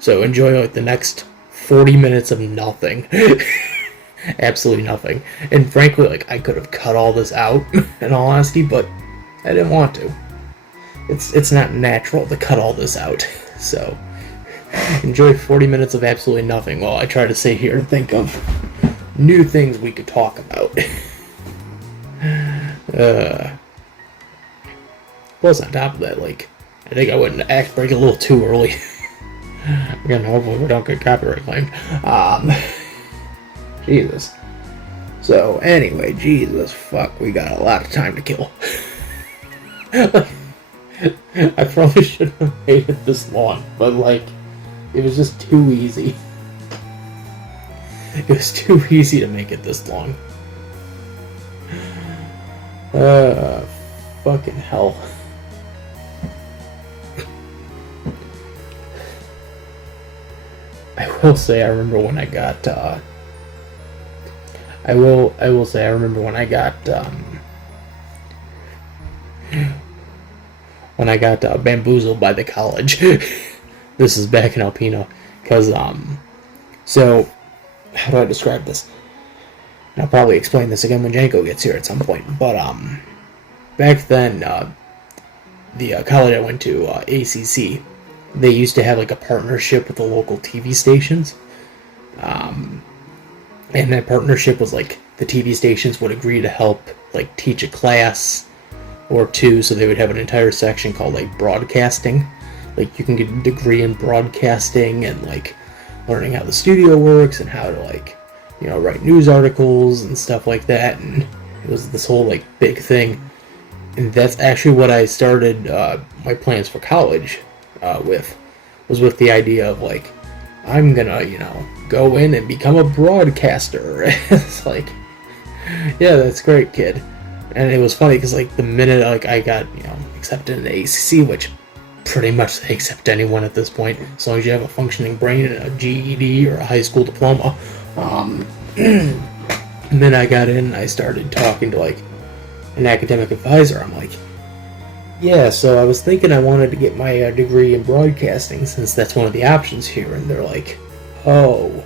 So enjoy like the next 40 minutes of nothing. Absolutely nothing. And frankly, like, I could have cut all this out, in all honesty, but I didn't want to. It's not natural to cut all this out. So enjoy 40 minutes of absolutely nothing while I try to sit here and think of new things we could talk about. Plus, on top of that, like, I think I went into act break a little too early. Again, hopefully we don't get copyright claimed. Jesus. So, anyway, Jesus, fuck, we got a lot of time to kill. I probably shouldn't have made it this long, but, like, it was just too easy. It was too easy to make it this long. Fucking hell. will say I remember when I got I will say I remember when I got bamboozled by the college. This is back in Alpena, because so how do I describe this? And I'll probably explain this again when Janko gets here at some point. But back then, the college I went to, ACC, they used to have like a partnership with the local TV stations. And that partnership was like the TV stations would agree to help like teach a class or two, so they would have an entire section called like broadcasting. Like you can get a degree in broadcasting and like learning how the studio works and how to like, you know, write news articles and stuff like that. And it was this whole like big thing. And that's actually what I started my plans for college with the idea of like, I'm gonna, you know, go in and become a broadcaster. It's like, yeah, that's great, kid. And it was funny because like the minute like I got, you know, accepted in the ACC, which pretty much they accept anyone at this point as long as you have a functioning brain and a GED or a high school diploma. And then I got in and I started talking to like an academic advisor. I'm like, yeah, so I was thinking I wanted to get my degree in broadcasting since that's one of the options here. And they're like, oh,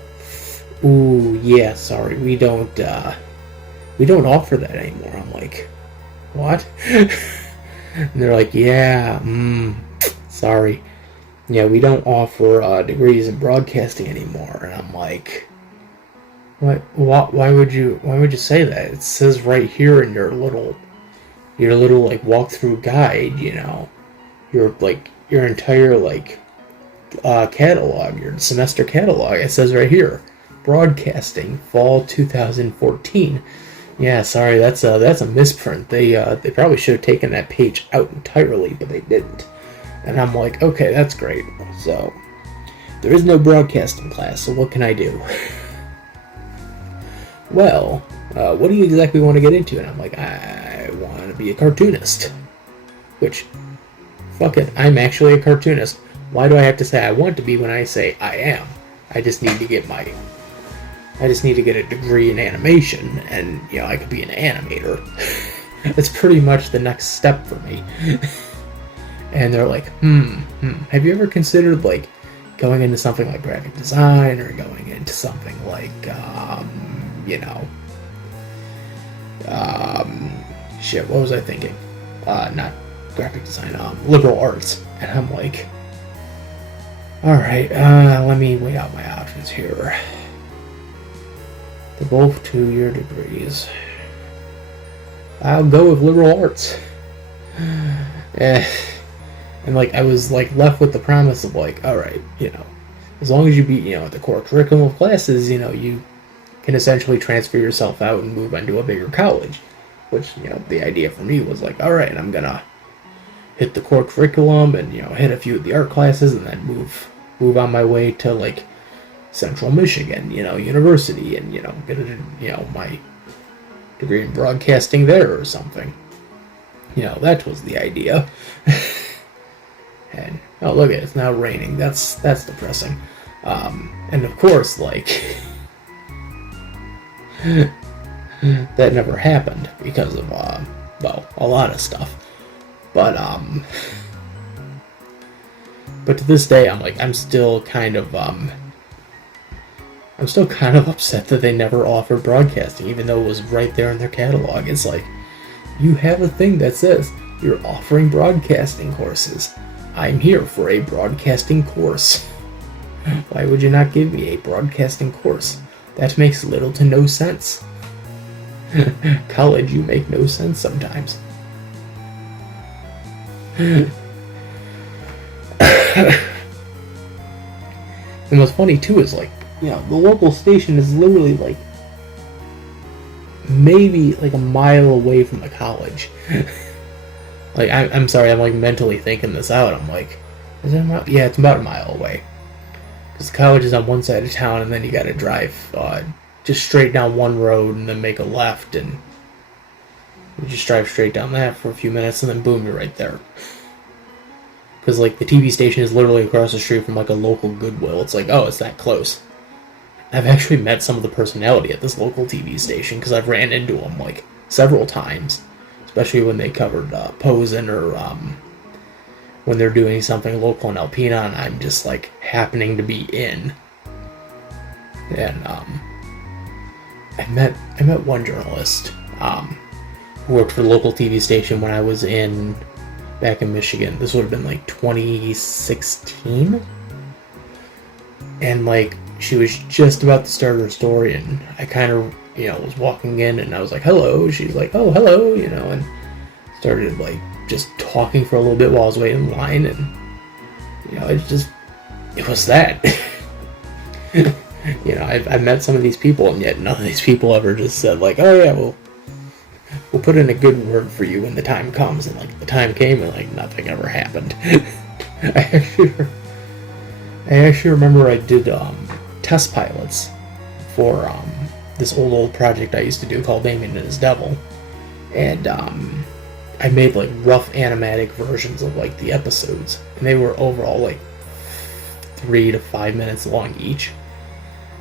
ooh, yeah, sorry, we don't offer that anymore. I'm like, what? And they're like, yeah, sorry, yeah, we don't offer degrees in broadcasting anymore. And I'm like, what? Why would you say that? It says right here in your little like walkthrough guide, you know, your entire like catalog, your semester catalog. It says right here, broadcasting, fall 2014. Yeah, sorry, that's a misprint. They probably should have taken that page out entirely, but they didn't. And I'm like, okay, that's great. So there is no broadcasting class, so what can I do? Well, what do you exactly want to get into? And I'm like, I want to be a cartoonist. Which, fuck it, I'm actually a cartoonist. Why do I have to say I want to be when I say I am? I just need to get a degree in animation, and, you know, I could be an animator. That's pretty much the next step for me. And they're like, have you ever considered, like, going into something like graphic design, or going into something like, you know, shit, what was I thinking? Not graphic design, liberal arts. And I'm like, alright, let me weigh out my options here. They're both 2-year degrees. I'll go with liberal arts. And like I was like left with the promise of like, alright, you know, as long as you beat, you know, the core curriculum of classes, you know, you can essentially transfer yourself out and move on to a bigger college. Which, you know, the idea for me was like, alright, I'm gonna hit the core curriculum and, you know, hit a few of the art classes and then move on my way to like Central Michigan, you know, university, and, you know, get a, you know, my degree in broadcasting there or something. You know, that was the idea. And oh, look at it, it's now raining. That's depressing. And of course, like that never happened because of well, a lot of stuff. But to this day, I'm still kind of upset that they never offered broadcasting, even though it was right there in their catalog. It's like, you have a thing that says you're offering broadcasting courses. I'm here for a broadcasting course. Why would you not give me a broadcasting course? That makes little to no sense. College, you make no sense sometimes. And what's funny too is like, you know, the local station is literally like maybe like a mile away from the college. Like, I'm sorry, I'm like mentally thinking this out. I'm like, is it a mile? Yeah, it's about a mile away. Because the college is on one side of town, and then you gotta drive just straight down one road and then make a left, and you just drive straight down that for a few minutes, and then boom, you're right there. Because like the TV station is literally across the street from like a local Goodwill. It's like, oh, it's that close. I've actually met some of the personality at this local TV station because I've ran into them like several times, especially when they covered Posen or when they're doing something local in Alpena, and I'm just like happening to be in. And I met one journalist who worked for the local TV station when I was back in Michigan. This would have been like 2016, and like she was just about to start her story, and I kind of was walking in, and I was like, "Hello." She's like, "Oh, hello," and started like just talking for a little bit while I was waiting in line, and it was that. I've met some of these people, and yet none of these people ever just said like, "Oh yeah, we'll put in a good word for you when the time comes," and like the time came, and like nothing ever happened. I actually remember I did test pilots for this old project I used to do called Damien and His Devil, and I made like rough animatic versions of like the episodes, and they were overall like 3 to 5 minutes long each.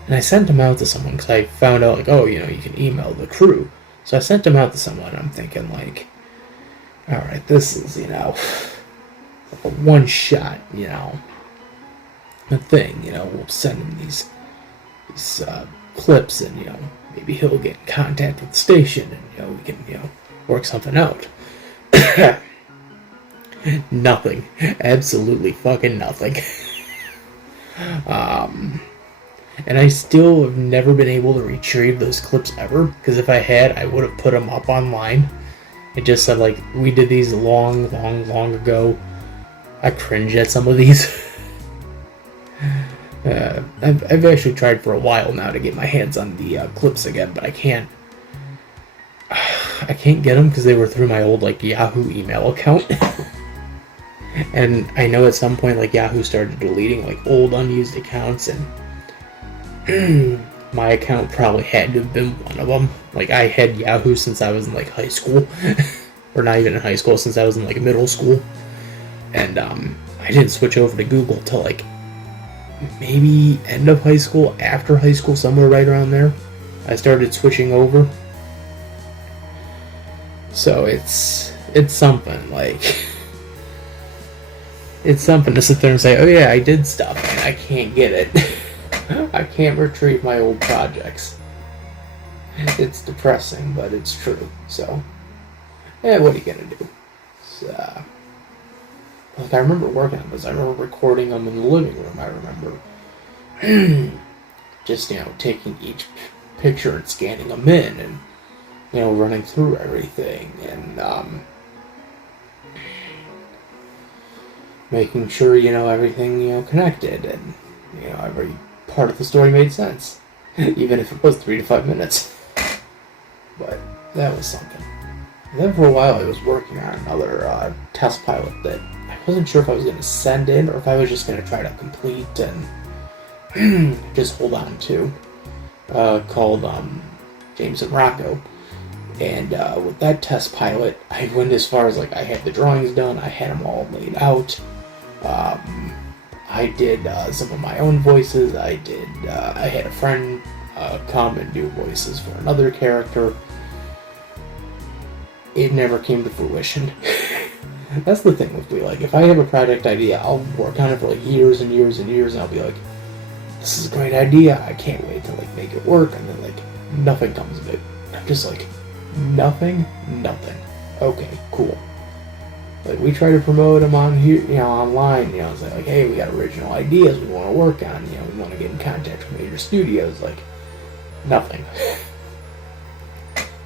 And I sent them out to someone because I found out like, you can email the crew. So I sent them out to someone. I'm thinking like, all right, this is like a one shot, a thing. We'll send him these clips, and maybe he'll get in contact with the station, and we can work something out. Nothing. Absolutely fucking nothing. And I still have never been able to retrieve those clips ever, because if I had, I would have put them up online. It just said like, we did these long ago. I cringe at some of these. I've actually tried for a while now to get my hands on the clips again, but I can't get them because they were through my old like Yahoo email account. And I know at some point like Yahoo started deleting like old unused accounts, and my account probably had to have been one of them. Like I had Yahoo since I was in like high school, or not even in high school, since I was in like middle school, and I didn't switch over to Google till like maybe end of high school, after high school, somewhere right around there. I started switching over. So it's something like it's something to sit there and say, oh yeah, I did stuff, and I can't get it. I can't retrieve my old projects. It's depressing, but it's true. So, yeah, what are you gonna do? So, like I remember working on this. I remember recording them in the living room. I remember just taking each picture and scanning them in, and running through everything, and making sure everything connected, and every part of the story made sense, even if it was 3 to 5 minutes. But that was something. And then for a while I was working on another test pilot that I wasn't sure if I was going to send in or if I was just going to try to complete and just hold on to, called James and Rocco. And with that test pilot, I went as far as like I had the drawings done, I had them all laid out. I did some of my own voices. I had a friend come and do voices for another character. It never came to fruition. That's the thing with me. Like, if I have a project idea, I'll work on it for like years and years and years, and I'll be like, this is a great idea. I can't wait to like make it work, and then like nothing comes of it. I'm just like, nothing. Okay, cool. Like, we try to promote them on here, online, it's like, hey, we got original ideas we want to work on, we want to get in contact with major studios, like, nothing.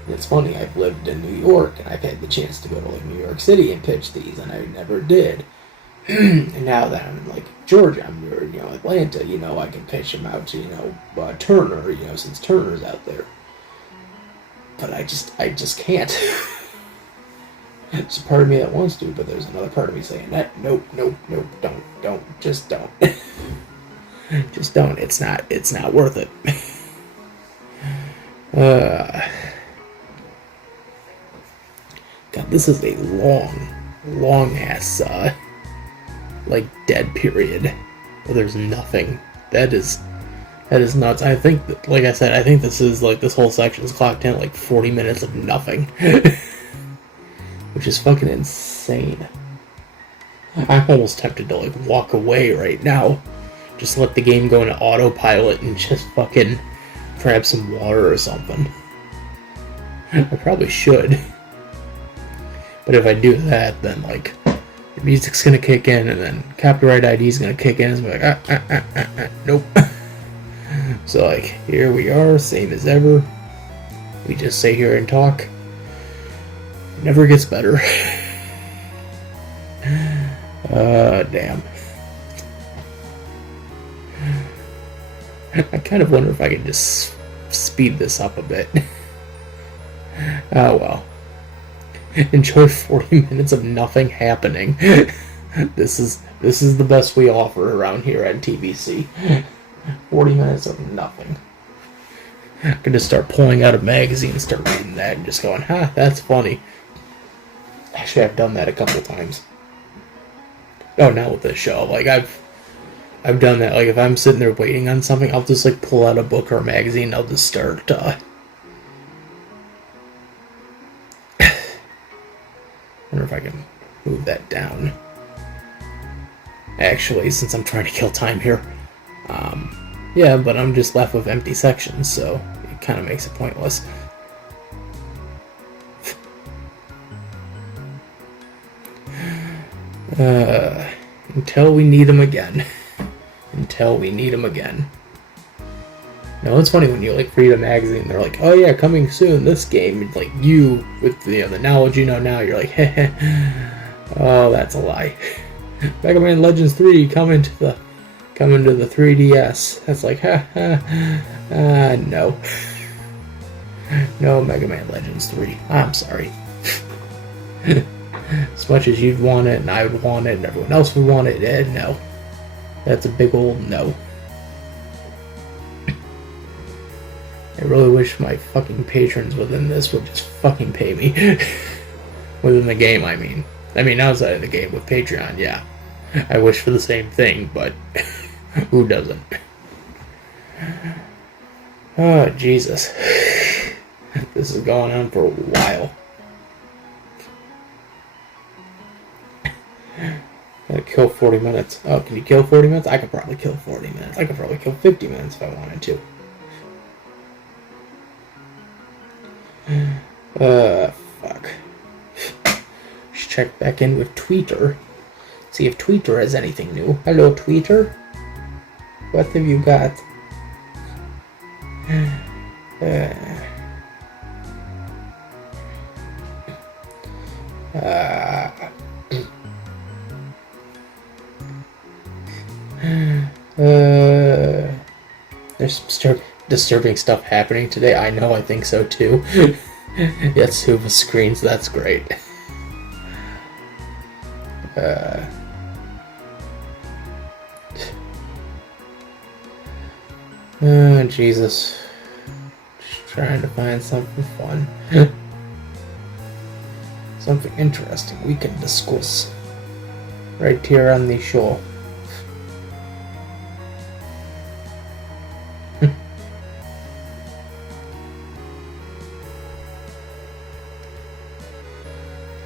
It's funny, I've lived in New York, and I've had the chance to go to, like, New York City and pitch these, and I never did. And now that I'm in, like, Georgia, I'm near, Atlanta, I can pitch them out to, Turner, since Turner's out there. But I just can't. There's a part of me that wants to, but there's another part of me saying that nope, don't, just don't. Just don't. It's not worth it. God, this is a long ass like dead period where there's nothing. That That is nuts. I think, that, like I said, I think this is like this whole section is clocked in at like 40 minutes of nothing, which is fucking insane. I'm almost tempted to like walk away right now, just let the game go into autopilot and just fucking grab some water or something. I probably should, but if I do that, then like the music's gonna kick in, and then copyright ID is gonna kick in, and it's like nope. So like here we are, same as ever. We just sit here and talk. It never gets better. Damn. I kind of wonder if I could just speed this up a bit. Oh well. Enjoy 40 minutes of nothing happening. This is the best we offer around here at TBC. 40 minutes of nothing. I could just start pulling out a magazine and start reading that and just going, ha, that's funny. Actually, I've done that a couple times. Oh, not with this show. Like, I've done that. Like, if I'm sitting there waiting on something, I'll just, like, pull out a book or a magazine and I'll just start, wonder if I can move that down. Actually, since I'm trying to kill time here. Yeah, but I'm just left with empty sections, so it kind of makes it pointless. Until we need them again. Until we need them again. No, it's funny when you like read a magazine, they're like, "Oh yeah, coming soon, this game." And, like you, with the knowledge you know now, you're like, "Heh, oh, that's a lie." Mega Man Legends 3 coming to the 3DS. That's like, no. No Mega Man Legends 3. I'm sorry. As much as you'd want it, and I would want it, and everyone else would want it, no. That's a big old no. I really wish my fucking patrons within this would just fucking pay me. Within the game, I mean. I mean, outside of the game with Patreon, yeah. I wish for the same thing, but who doesn't? Oh, Jesus. This is going on for a while. Gotta kill 40 minutes. Oh, can you kill 40 minutes? I could probably kill 40 minutes. I could probably kill 50 minutes if I wanted to. Fuck. Should check back in with Tweeter. See if Tweeter has anything new. Hello, Tweeter. What have you got? There's some disturbing stuff happening today. I know, I think so too. Yes, two of the screens, that's great. Oh, Jesus. Just trying to find something fun. Something interesting we can discuss. Right here on the show.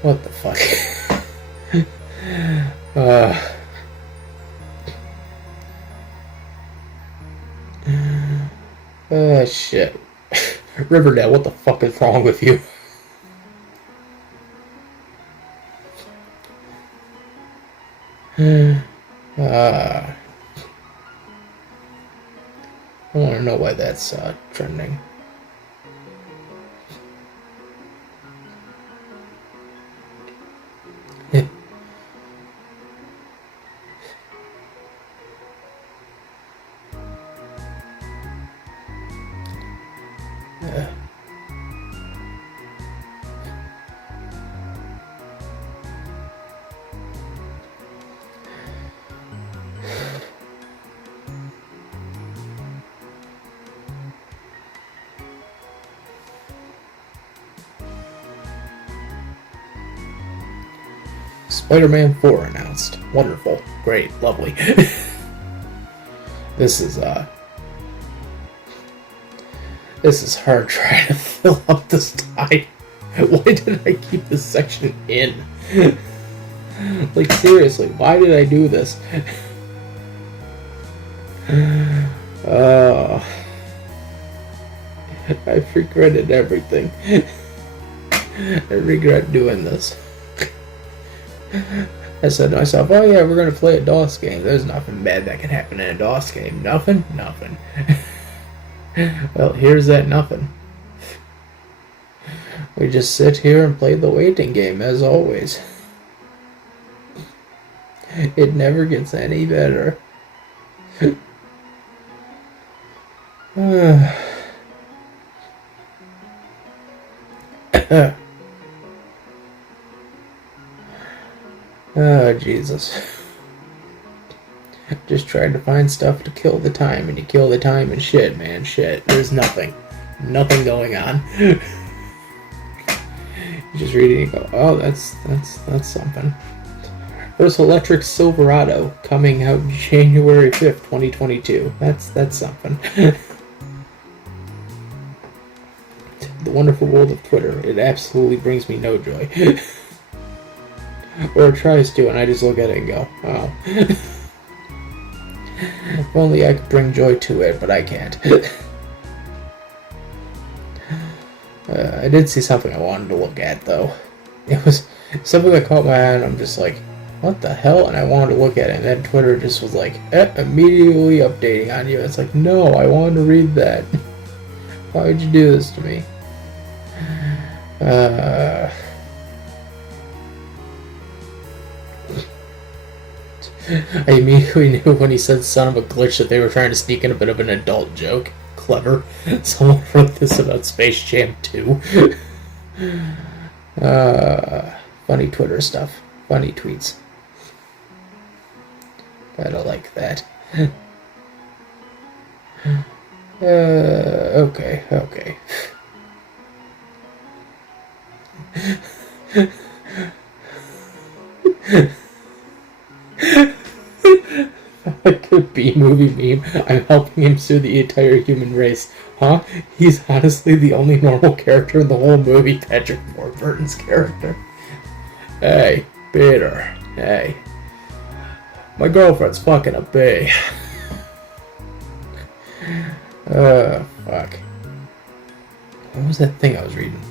What the fuck? Shit. Riverdale, what the fuck is wrong with you? I want to know why that's trending. Spider-Man 4 announced. Wonderful. Great. Lovely. This is, This is hard trying to fill up this time. Why did I keep this section in? Like, seriously, why did I do this? I've regretted everything. I regret doing this. I said to myself, oh yeah, we're gonna play a DOS game. There's nothing bad that can happen in a DOS game. Nothing? Nothing. Well, here's that nothing. We just sit here and play the waiting game, as always. It never gets any better. Oh, Jesus. Just trying to find stuff to kill the time, and you kill the time and shit, man, shit. There's nothing. Nothing going on. You just read it and you go, oh, that's something. First electric Silverado coming out January 5th, 2022. That's something. The wonderful world of Twitter. It absolutely brings me no joy. Or it tries to, and I just look at it and go, oh. If only I could bring joy to it, but I can't. I did see something I wanted to look at, though. It was something that caught my eye, and I'm just like, what the hell? And I wanted to look at it, and then Twitter just was like, immediately updating on you. It's like, no, I wanted to read that. Why would you do this to me? I immediately knew when he said son of a glitch that they were trying to sneak in a bit of an adult joke. Clever. Someone wrote this about Space Jam 2. Funny Twitter stuff. Funny tweets. Gotta like that. Okay. Like a B-movie meme. I'm helping him sue the entire human race. Huh? He's honestly the only normal character in the whole movie, Patrick Warburton's character. Hey, Peter. Hey. My girlfriend's fucking a bee. Fuck. What was that thing I was reading?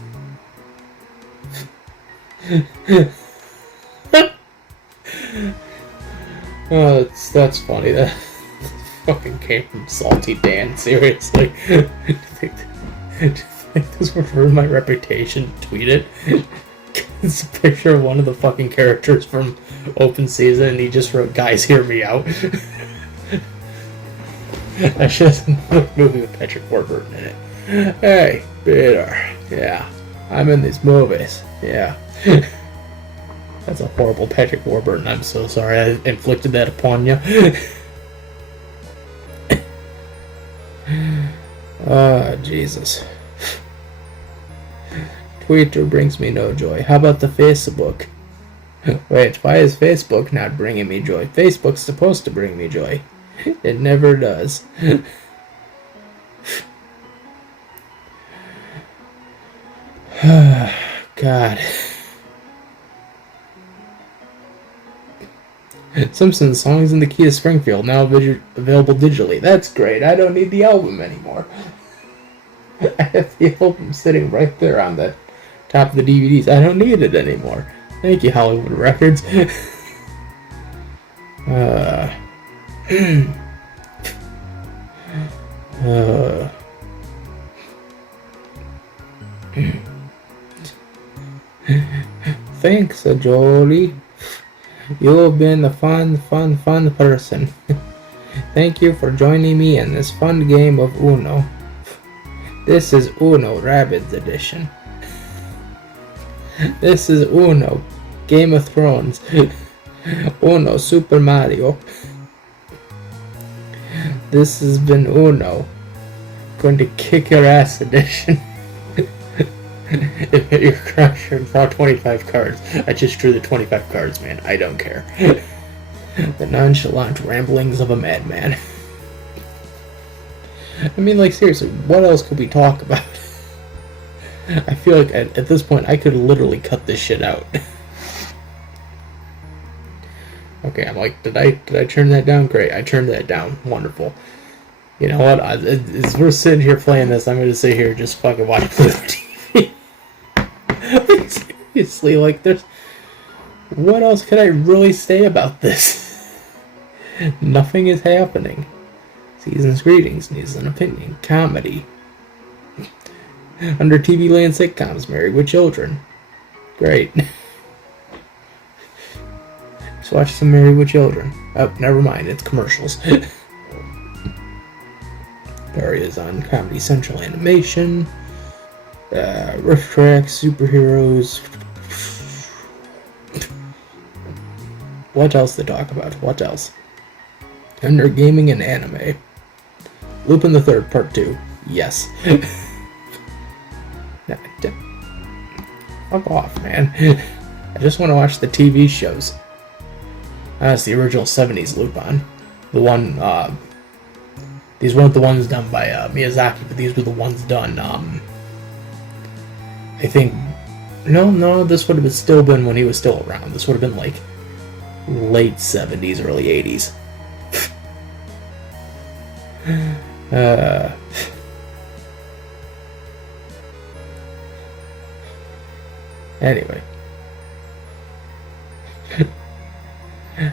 Oh, that's funny. That fucking came from Salty Dan, seriously. Do you think this would ruin my reputation to tweet it? It's a picture of one of the fucking characters from Open Season, and he just wrote, guys, hear me out. I should have another movie with Patrick Warburton in it. Hey, Peter. Yeah, I'm in these movies. Yeah. That's a horrible Patrick Warburton. I'm so sorry I inflicted that upon you. Jesus. Twitter brings me no joy. How about the Facebook? Wait, why is Facebook not bringing me joy? Facebook's supposed to bring me joy. It never does. God. Simpsons Songs in the Key of Springfield, now available digitally. That's great. I don't need the album anymore. I have the album sitting right there on the top of the DVDs. I don't need it anymore. Thank you, Hollywood Records. Thanks, Jolie. You've been a fun person. Thank you for joining me in this fun game of Uno. This is Uno Rabbids Edition. This is Uno Game of Thrones. Uno Super Mario. This has been Uno Going to Kick Your Ass Edition. If you're crusher, draw 25 cards. I just drew the 25 cards, man. I don't care. The nonchalant ramblings of a madman. I mean, like, seriously, what else could we talk about? I feel like at this point I could literally cut this shit out. Okay, I'm like, did I turn that down? Great, I turned that down. Wonderful. You know what? As we're sitting here playing this, I'm gonna sit here just fucking watch TV. Seriously, like, there's... What else could I really say about this? Nothing is happening. Season's greetings, needs an opinion, comedy. Under TV land sitcoms, Married with Children. Great. Just watch some Married with Children. Oh, never mind, it's commercials. There he is on Comedy Central Animation. Riff Tracks, Superheroes. What else to talk about? What else? Under Gaming and Anime. Lupin the Third, Part 2. Yes. Fuck off, man. I just want to watch the TV shows. That's the original 70s Lupin. The one, these weren't the ones done by Miyazaki, but these were the ones done, I think... No, this would have still been when he was still around. This would have been, like, late 70s, early 80s.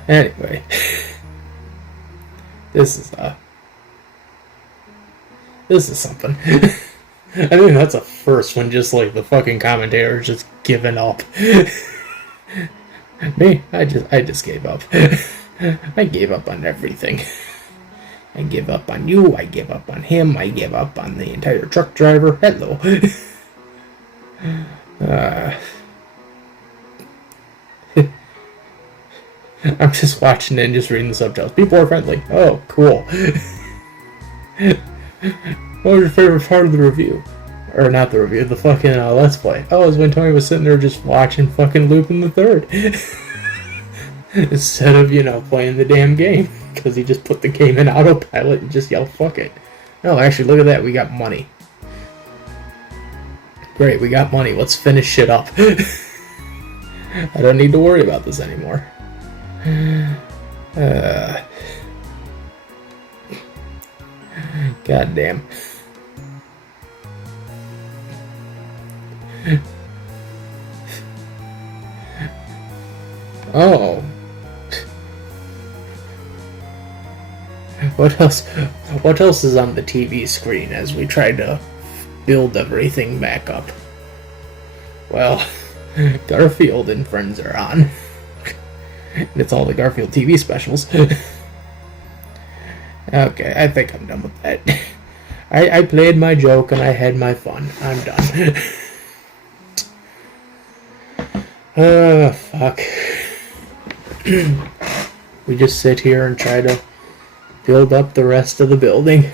Anyway. This is something. I think that's a first when just like the fucking commentator just giving up. Me, I just gave up. I gave up on everything. I give up on you, I give up on him, I give up on the entire truck driver. Hello. I'm just watching it and just reading the subtitles. People are friendly. Oh, cool. What was your favorite part of the review? Or not the review, the fucking Let's Play. Oh, it was when Tony was sitting there just watching fucking Lupin the Third. Instead of, playing the damn game. Because he just put the game in autopilot and just yelled, fuck it. No, actually, look at that. We got money. Great, we got money. Let's finish shit up. I don't need to worry about this anymore. God damn. Oh. What else is on the TV screen as we try to build everything back up? Well, Garfield and Friends are on. And it's all the Garfield TV specials. Okay, I think I'm done with that. I played my joke and I had my fun. I'm done. Fuck. We just sit here and try to build up the rest of the building.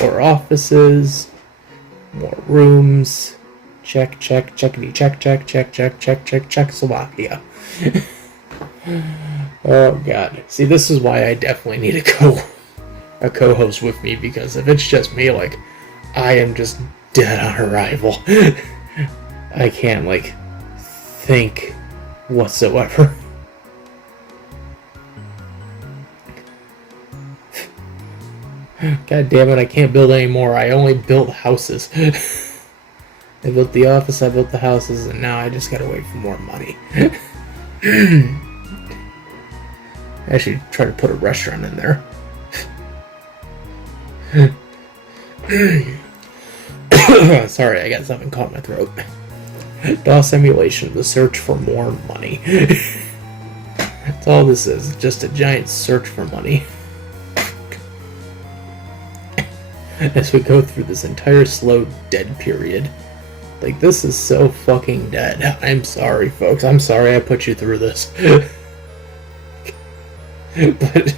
More offices, more rooms. Check, checkity, check, Czechoslovakia. Oh god. See, this is why I definitely need a co-host with me, because if it's just me, like, I am just dead on arrival. I can't, like, think whatsoever. God damn it, I can't build anymore. I only built houses. I built the office, I built the houses, and now I just gotta wait for more money. I should try to put a restaurant in there. Sorry, I got something caught in my throat. DOS emulation, the search for more money. That's all this is, just a giant search for money. As we go through this entire slow dead period. Like, this is so fucking dead. I'm sorry, folks. I'm sorry I put you through this. But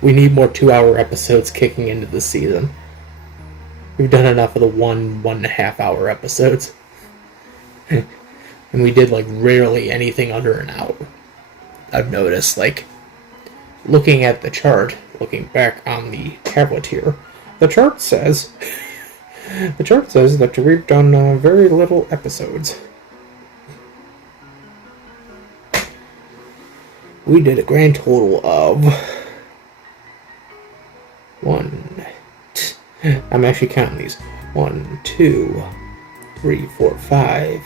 we need more 2-hour episodes kicking into the season. We've done enough of the 1.5 hour episodes. And we did, like, rarely anything under an hour. I've noticed, like, looking at the chart, looking back on the tablet here, the chart says that we've done very little episodes. We did a grand total of I'm actually counting these. 1, 2, 3, 4, 5,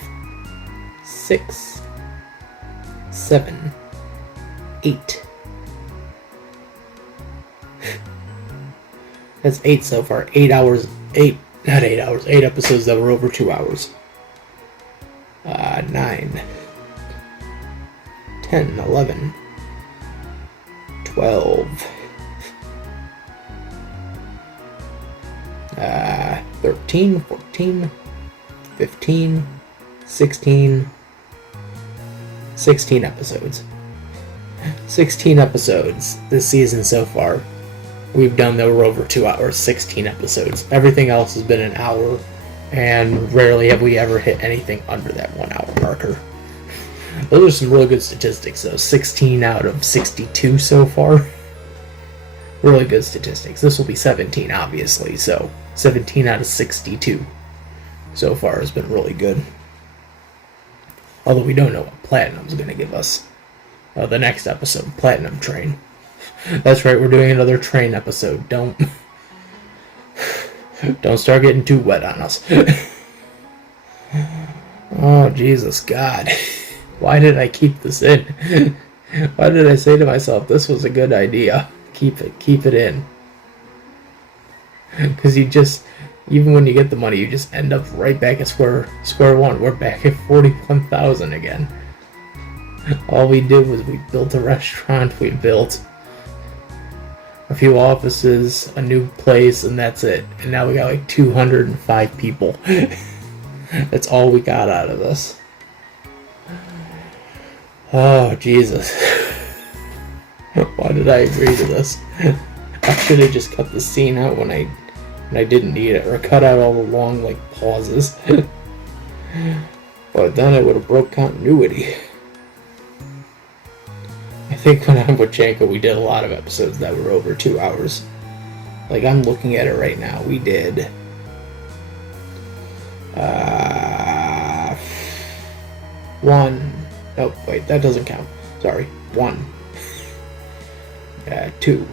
6, 7, 8. That's 8 so far. 8 episodes that were over 2 hours. 9, 10, 11, 12, 13, 14, 15, 16 episodes. 16 episodes this season so far. We've done that were over 2 hours, 16 episodes. Everything else has been an hour, and rarely have we ever hit anything under that 1 hour marker. Those are some really good statistics, though. 16 out of 62 so far. Really good statistics. This will be 17, obviously, so 17 out of 62 so far has been really good. Although we don't know what Platinum's going to give us. The next episode, Platinum Train. That's right, we're doing another train episode. Don't start getting too wet on us. Oh, Jesus, God. Why did I keep this in? Why did I say to myself, this was a good idea? Keep it in. Because even when you get the money, you just end up right back at square one. We're back at 41,000 again. All we did was we built a restaurant, we built a few offices, a new place, and that's it. And now we got like 205 people. That's all we got out of this. Oh, Jesus. Why did I agree to this? I should have just cut the scene out when I didn't need it, or cut out all the long, like, pauses. But then I would have broke continuity. I think when I'm with Janko, we did a lot of episodes that were over 2 hours. Like, I'm looking at it right now. We did... one... Oh, wait, that doesn't count. Sorry. 1. 2.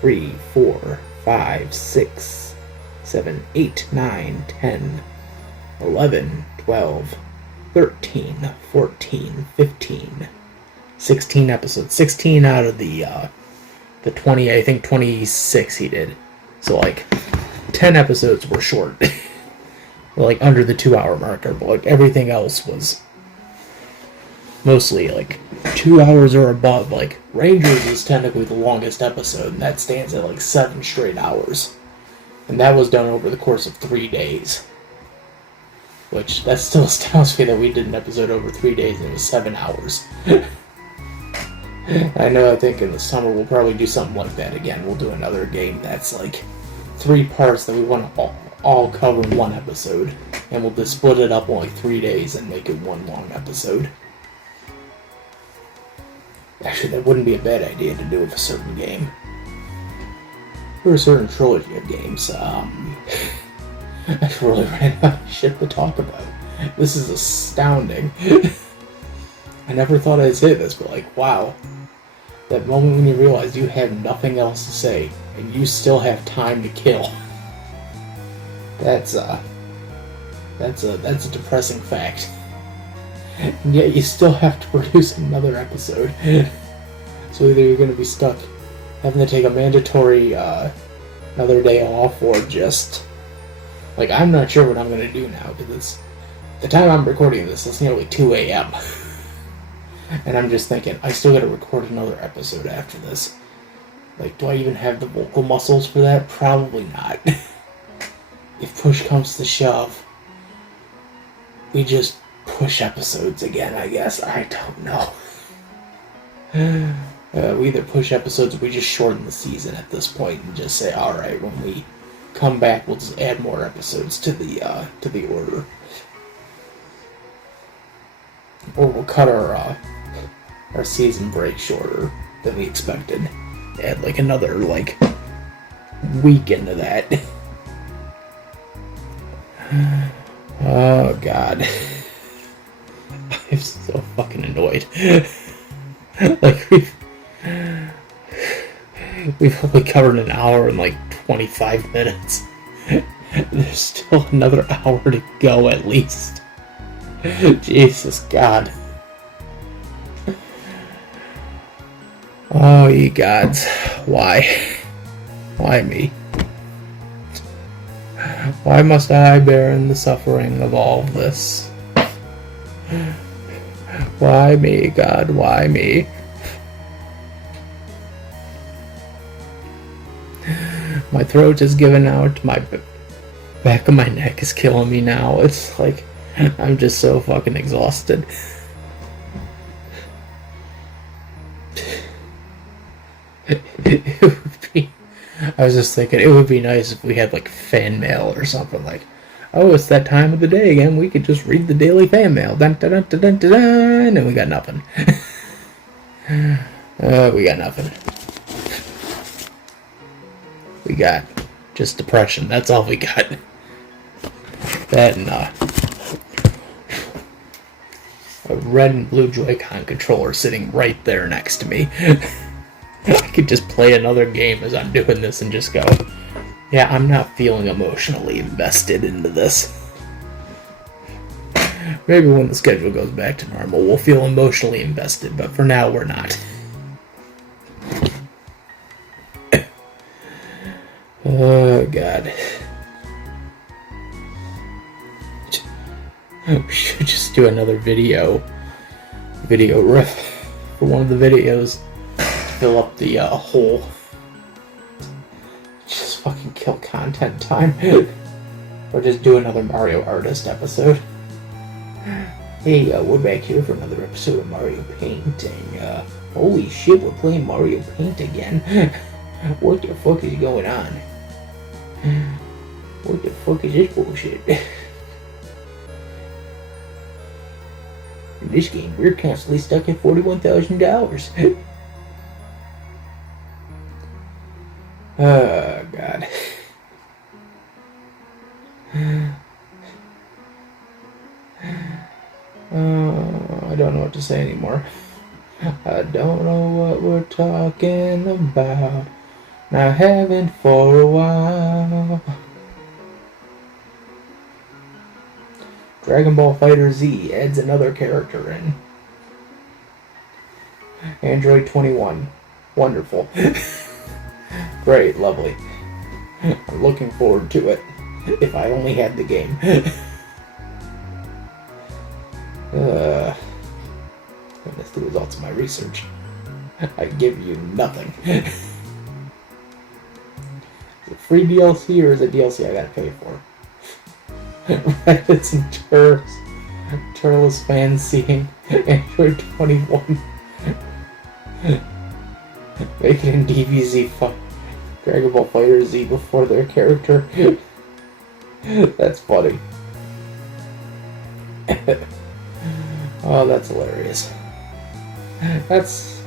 3, 4, 5, 6, 7, 8, 9, 10, 11, 12, 13, 14, 15, 16 episodes. 16 out of the 20, I think 26 he did. So, like, 10 episodes were short. Like, under the 2 hour marker, but, like, everything else was mostly, like, 2 hours or above. Like, Rangers is technically the longest episode, and that stands at, like, 7 straight hours. And that was done over the course of 3 days. Which, that still astounds me that we did an episode over 3 days and it was 7 hours. I know, I think in the summer we'll probably do something like that again. We'll do another game that's, like, 3 parts that we want to all cover in one episode. And we'll just split it up in, like, 3 days and make it one long episode. Actually, that wouldn't be a bad idea to do with a certain game. Or a certain trilogy of games. I really ran out of shit to talk about. This is astounding. I never thought I'd say this, but like, wow. That moment when you realize you have nothing else to say, and you still have time to kill. That's a depressing fact. And yet you still have to produce another episode. So either you're going to be stuck having to take a mandatory another day off, or just... Like, I'm not sure what I'm going to do now, because the time I'm recording this, it's nearly 2 a.m. And I'm just thinking, I still got to record another episode after this. Like, do I even have the vocal muscles for that? Probably not. If push comes to shove, we just push episodes again, I guess. I don't know. We either push episodes or we just shorten the season at this point and just say, alright, when we come back, we'll just add more episodes to the order. Or we'll cut our season break shorter than we expected. Add like another, like week into that. Oh god. I'm so fucking annoyed. Like, we've only covered an hour and like 25 minutes. There's still another hour to go at least. Jesus God. Oh, ye gods. Why? Why me? Why must I bear in the suffering of all this? Why me, God? Why me? My throat is giving out. My back of my neck is killing me now. It's like I'm just so fucking exhausted. It would be, I was just thinking it would be nice if we had like fan mail or something, like, oh, it's that time of the day again, we could just read the daily fan mail, dun, dun, dun, dun, dun, dun, dun, and we got nothing. We got nothing. We got just depression, that's all we got. That and a red and blue Joy-Con controller sitting right there next to me. I could just play another game as I'm doing this and just go, yeah, I'm not feeling emotionally invested into this. Maybe when the schedule goes back to normal, we'll feel emotionally invested, but for now, we're not. Oh, God. We should just do another video riff for one of the videos. Fill up the hole. Just fucking kill content time. Or just do another Mario Artist episode. Hey, we're back here for another episode of Mario Painting. Holy shit, we're playing Mario Paint again. What the fuck is going on? What the fuck is this bullshit? In this game, we're constantly stuck at $41,000. Oh, God. I don't know what to say anymore. I don't know what we're talking about. I haven't for a while. Dragon Ball Fighter Z adds another character in. Android 21. Wonderful. Great, lovely. I'm looking forward to it. If I only had the game. That's the results of my research. I give you nothing. Is it free DLC or is it DLC I gotta pay for? Rabbits and Turles fans seeing Android 21 make it in DBZ Dragon Ball Fighter Z before their character. That's funny. Oh, that's hilarious. That's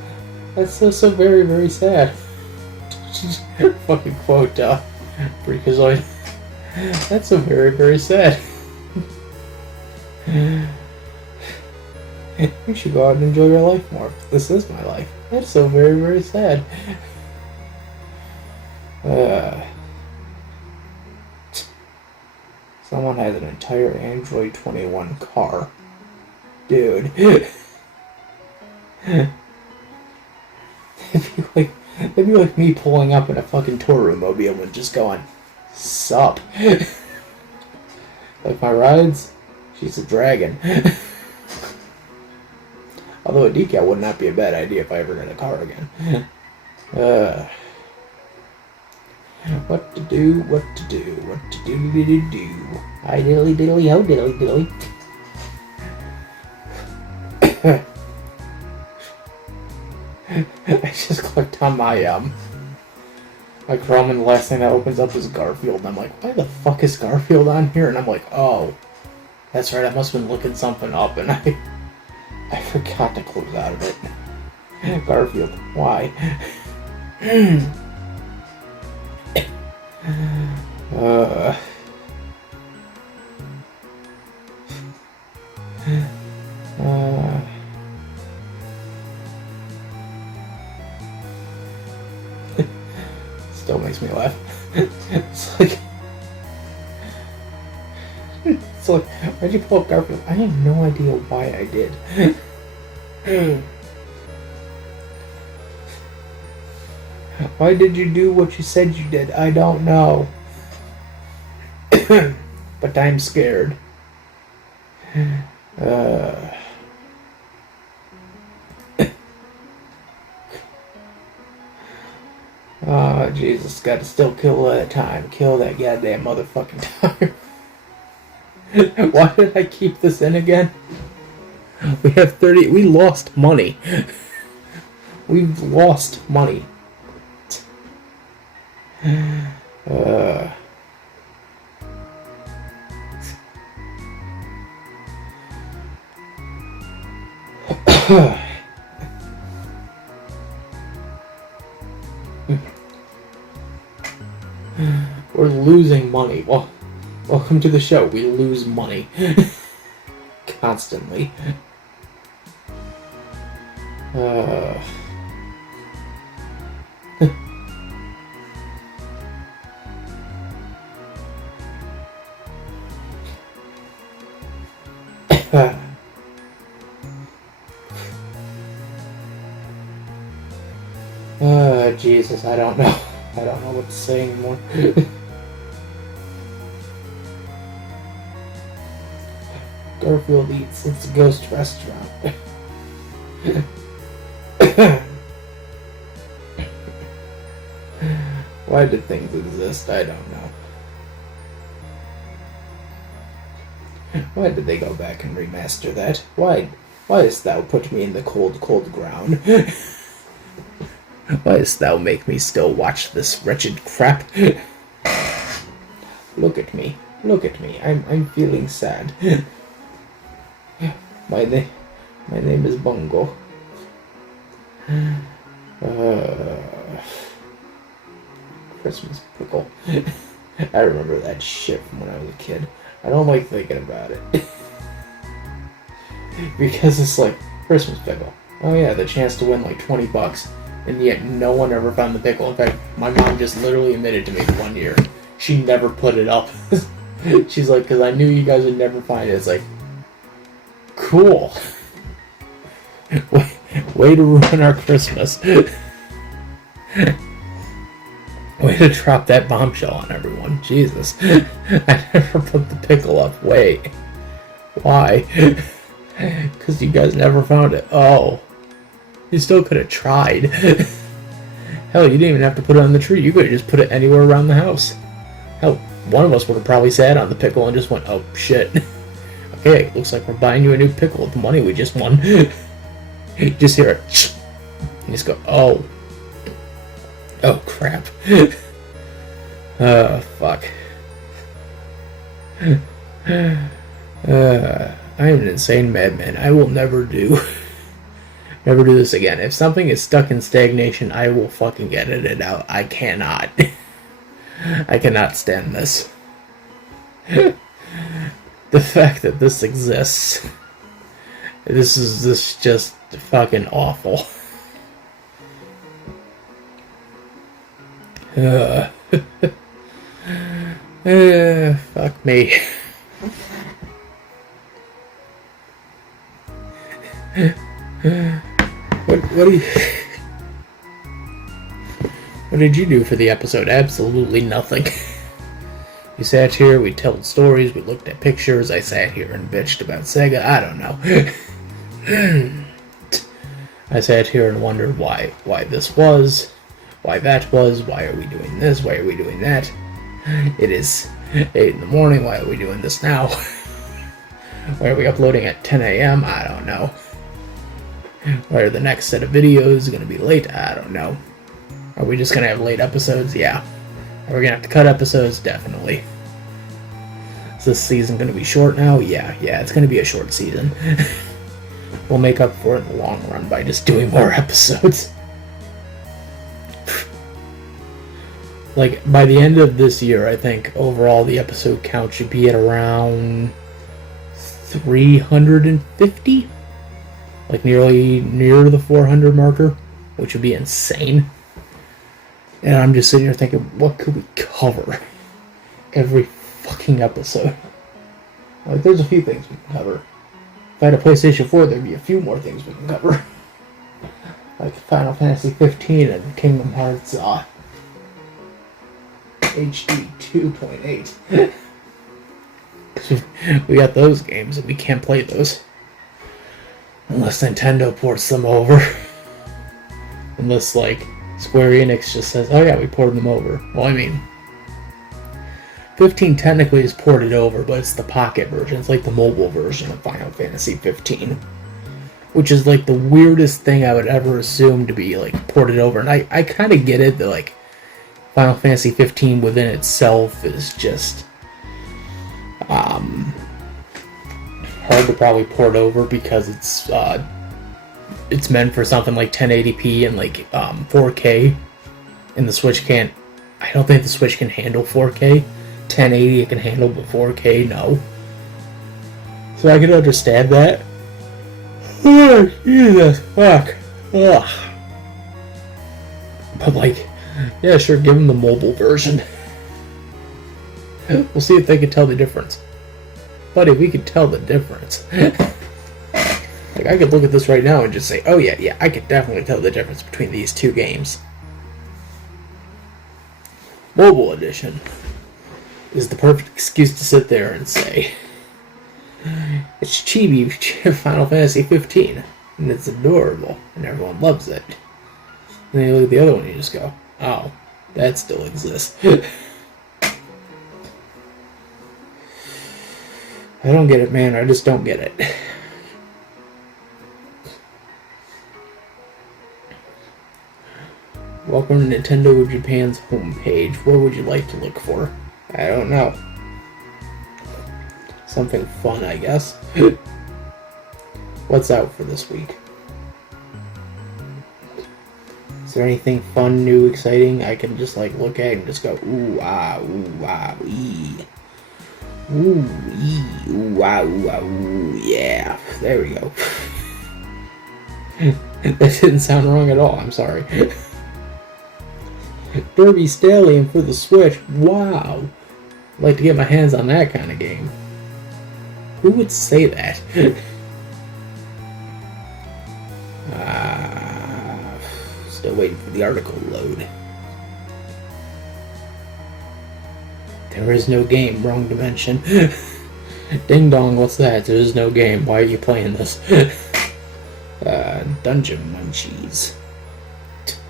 so very, very sad. Fucking quote, Freakazoid. That's so very, very sad. You should go out and enjoy your life more. This is my life. That's so very, very sad. Someone has an entire Android 21 car. Dude. It'd be like me pulling up in a fucking Toru-mobile and just going, sup? Like my rides? She's a dragon. Although a decal would not be a bad idea if I ever got a car again. What to do, what to do, what to do. Hi diddly diddly, ho diddly diddly. I just clicked on my Chrome and the last thing that opens up is Garfield and I'm like, why the fuck is Garfield on here? And I'm like, oh, that's right, I must have been looking something up and I forgot to close out of it. Garfield, why? Uh, still makes me laugh. It's like, why'd you pull up Garfield? I have no idea why I did. Why did you do what you said you did? I don't know. But I'm scared. Oh, Jesus. Gotta still kill that time. Kill that goddamn motherfucking time. Why did I keep this in again? We have 30... We lost money. We've lost money. We're losing money. Well, welcome to the show. We lose money. Constantly. Jesus, I don't know. I don't know what to say anymore. Garfield Eats. It's a ghost restaurant. Why did things exist? I don't know. Why did they go back and remaster that? Why dost thou put me in the cold, cold ground? Why dost thou make me still watch this wretched crap? Look at me. Look at me. I'm feeling sad. My name is Bungo. Christmas pickle. I remember that shit from when I was a kid. I don't like thinking about it. Because it's like, Christmas pickle. Oh yeah, the chance to win like $20. And yet no one ever found the pickle. In fact, my mom just literally admitted to me 1 year. She never put it up. She's like, because I knew you guys would never find it. It's like, cool. Way to ruin our Christmas. Way to drop that bombshell on everyone. Jesus. I never put the pickle up. Wait. Why? Because you guys never found it. Oh. You still could have tried. Hell, you didn't even have to put it on the tree. You could have just put it anywhere around the house. Hell, one of us would have probably sat on the pickle and just went, oh, shit. Okay, looks like we're buying you a new pickle with the money we just won. You just hear it. And just go, oh. Oh, crap. Fuck. I am an insane madman. I will never do this again. If something is stuck in stagnation, I will fucking edit it out. I cannot. I cannot stand this. The fact that this exists. This is just fucking awful. Fuck me. What did you do for the episode? Absolutely nothing. We sat here, we told stories, we looked at pictures, I sat here and bitched about Sega, I don't know. I sat here and wondered why this was, why that was, why are we doing this, why are we doing that? It is 8 in the morning, why are we doing this now? Why are we uploading at 10 a.m.? I don't know. Why are the next set of videos going to be late? I don't know. Are we just going to have late episodes? Yeah. Are we going to have to cut episodes? Definitely. Is this season going to be short now? Yeah, it's going to be a short season. We'll make up for it in the long run by just doing more episodes. like, by the end of this year, I think overall the episode count should be at around 350, like nearly near the 400 marker, which would be insane. And I'm just sitting here thinking, what could we cover every fucking episode? Like, there's a few things we can cover. If I had a PlayStation 4, there'd be a few more things we can cover. Like Final Fantasy 15 and Kingdom Hearts HD 2.8. We got those games and we can't play those. Unless Nintendo ports them over. Unless, like, Square Enix just says, oh yeah, we ported them over. Well, I mean, 15 technically is ported over, but it's the pocket version. It's like the mobile version of Final Fantasy 15. Which is, like, the weirdest thing I would ever assume to be, like, ported over. And I kind of get it that, like, Final Fantasy 15 within itself is just hard to probably port over because it's meant for something like 1080p and, like, 4K. And the Switch can't... I don't think the Switch can handle 4K. 1080 it can handle, but 4K, no. So I can understand that. Oh, Jesus, fuck. Ugh. But, like, yeah, sure, give them the mobile version. We'll see if they can tell the difference. Buddy, we can tell the difference. Like, I could look at this right now and just say, oh yeah, I could definitely tell the difference between these two games. Mobile edition is the perfect excuse to sit there and say, it's chibi Final Fantasy 15, and it's adorable, and everyone loves it. And then you look at the other one and you just go, oh, that still exists. I don't get it, man. I just don't get it. Welcome to Nintendo Japan's homepage. What would you like to look for? I don't know. Something fun, I guess. What's out for this week? Is there anything fun, new, exciting I can just, like, look at and just go, ooh, ah, ee. Ooh, ee, ooh, ah, ooh, yeah. There we go. That didn't sound wrong at all, I'm sorry. Derby Stallion for the Switch, wow. I'd like to get my hands on that kind of game. Who would say that? Still waiting for the article to load. There is no game, wrong dimension. Ding dong, what's that? There is no game. Why are you playing this? Dungeon Munchies.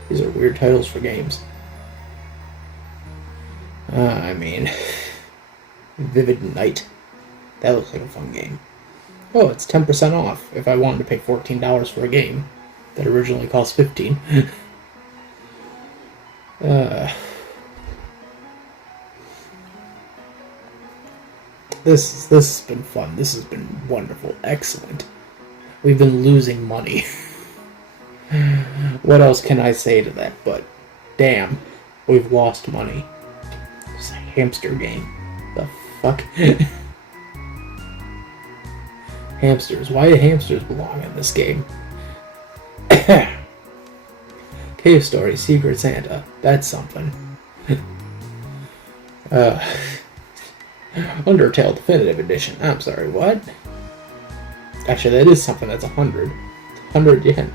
These are weird titles for games. I mean, Vivid Night. That looks like a fun game. Oh, it's 10% off if I wanted to pay $14 for a game that originally cost $15. This has been fun. This has been wonderful. Excellent. We've been losing money. What else can I say to that? But, damn, we've lost money. It's a hamster game. The fuck? Hamsters. Why do hamsters belong in this game? Cave Story, Secret Santa. That's something. Undertale Definitive Edition. I'm sorry, what? Actually, that is something that's 100. 100 yen.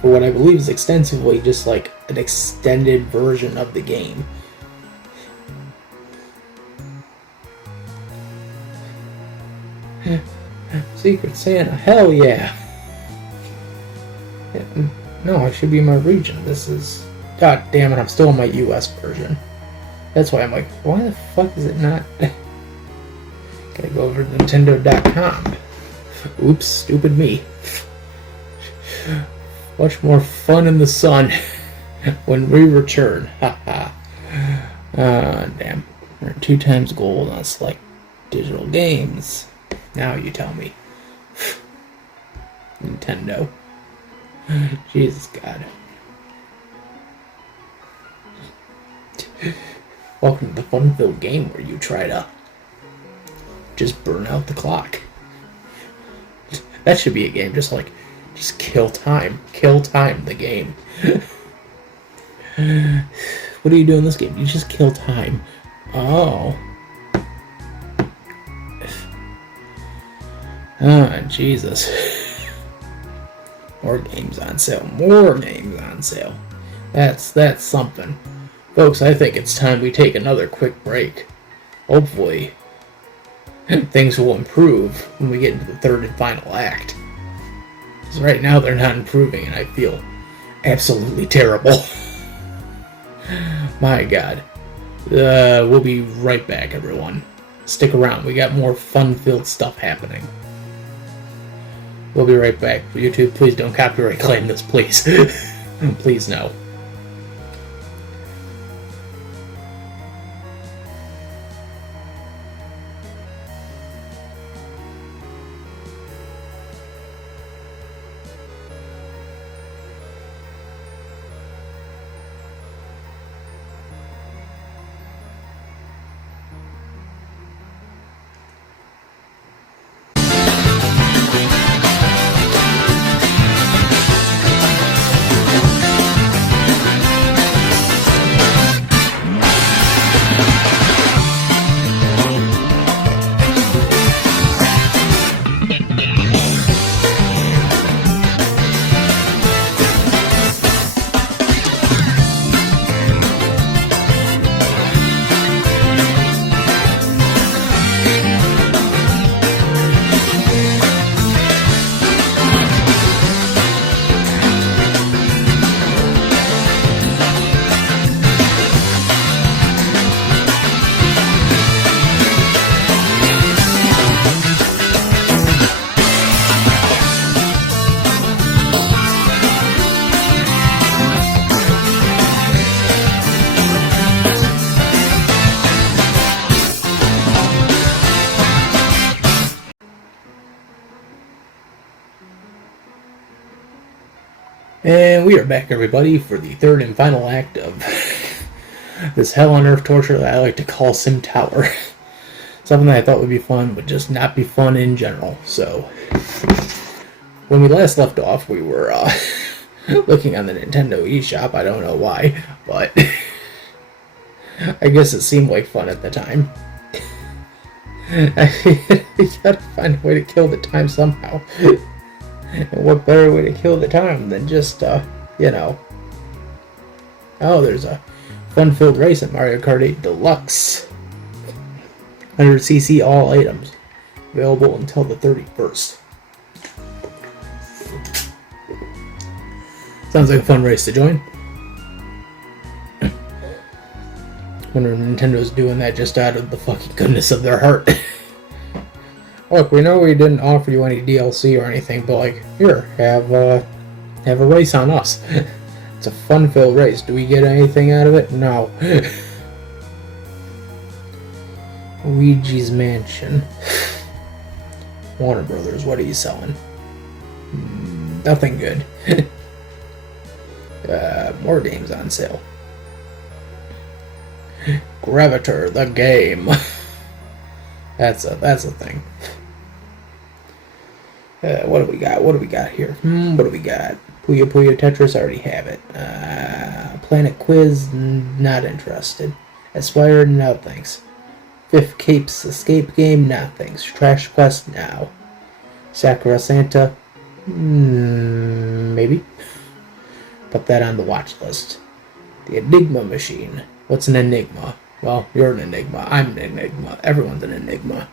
For what I believe is extensively just like an extended version of the game. Secret Santa, hell yeah. No, I should be in my region. This is... God damn it, I'm still in my US version. That's why I'm like, why the fuck is it not... Gotta go over to Nintendo.com. Oops, stupid me. Much more fun in the sun when we return. Haha. Damn. We're 2 times gold on select digital games. Now you tell me. Nintendo. Jesus God. Welcome to the fun-filled game where you try to just burn out the clock. That should be a game, just kill time. Kill time, the game. What do you do in this game? You just kill time. Oh. Ah, Jesus. More games on sale. More games on sale. That's something. Folks, I think it's time we take another quick break. Hopefully, things will improve when we get into the third and final act. Because right now they're not improving and I feel absolutely terrible. My God. We'll be right back, everyone. Stick around. We got more fun-filled stuff happening. We'll be right back. YouTube, please don't copyright claim this, please. Please, no. And we are back, everybody, for the third and final act of this hell on earth torture that I like to call Sim Tower. Something that I thought would be fun, but just not be fun in general. So, when we last left off, we were looking on the Nintendo eShop. I don't know why, but I guess it seemed like fun at the time. You gotta find a way to kill the time somehow. And what better way to kill the time than just, you know... Oh, there's a fun-filled race at Mario Kart 8 Deluxe. 100cc all items. Available until the 31st. Sounds like a fun race to join. Wonder if Nintendo's doing that just out of the fucking goodness of their heart. Look, we know we didn't offer you any DLC or anything, but like, here, have a race on us. It's a fun-filled race. Do we get anything out of it? No. Luigi's Mansion. Warner Brothers, what are you selling? Nothing good. More games on sale. Gravitar, the game. That's a thing. What do we got? What do we got here? What do we got? Puyo Puyo Tetris, I already have it. Planet Quiz, not interested. Aspire, no thanks. Fifth Capes Escape Game, no thanks. Trash Quest, now. Sakura Santa, maybe. Put that on the watch list. The Enigma Machine. What's an enigma? Well, you're an enigma. I'm an enigma. Everyone's an enigma.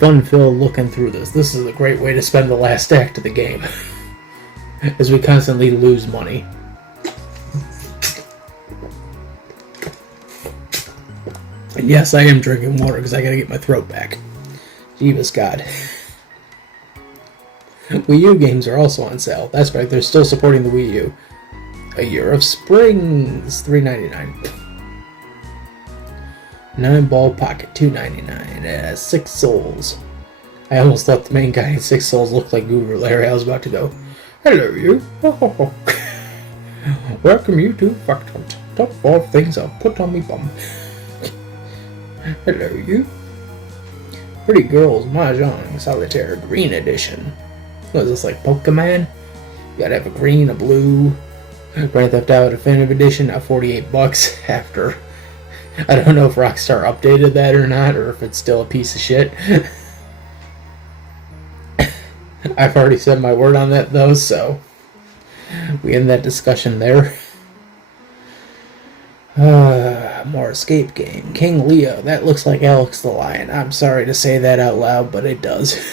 Fun-filled looking through this. This is a great way to spend the last act of the game. As we constantly lose money. And yes, I am drinking water because I gotta get my throat back. Jeebus God. Wii U games are also on sale. That's right, they're still supporting the Wii U. A Year of Springs, $3.99. 9-Ball Pocket, $2.99. 6 Souls. I almost thought the main guy in 6 Souls looked like Guru Larry. I was about to go, hello you. Welcome you to Factory top 5 things I'll put on me bum. Hello, you. Pretty Girls Mahjong Solitaire Green Edition. What is this, like Pokemon? You gotta have a green, a blue. Grand Theft Auto Definitive Edition at $48 after. I don't know if Rockstar updated that or not, or if it's still a piece of shit. I've already said my word on that though, so we end that discussion there. More escape game. King Leo. That looks like Alex the Lion. I'm sorry to say that out loud, but it does.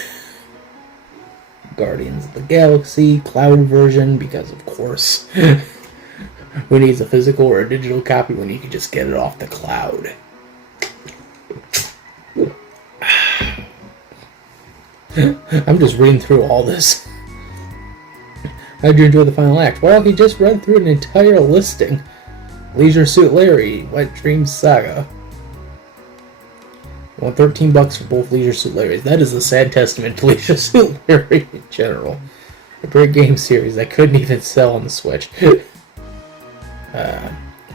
Guardians of the Galaxy, cloud version, because of course. Who needs a physical or a digital copy when you can just get it off the cloud? I'm just reading through all this. How'd you enjoy the final act? Well, he just read through an entire listing. Leisure Suit Larry, Wet Dreams Saga. I want $13 for both Leisure Suit Larrys. That is a sad testament to Leisure Suit Larry in general. A great game series that couldn't even sell on the Switch.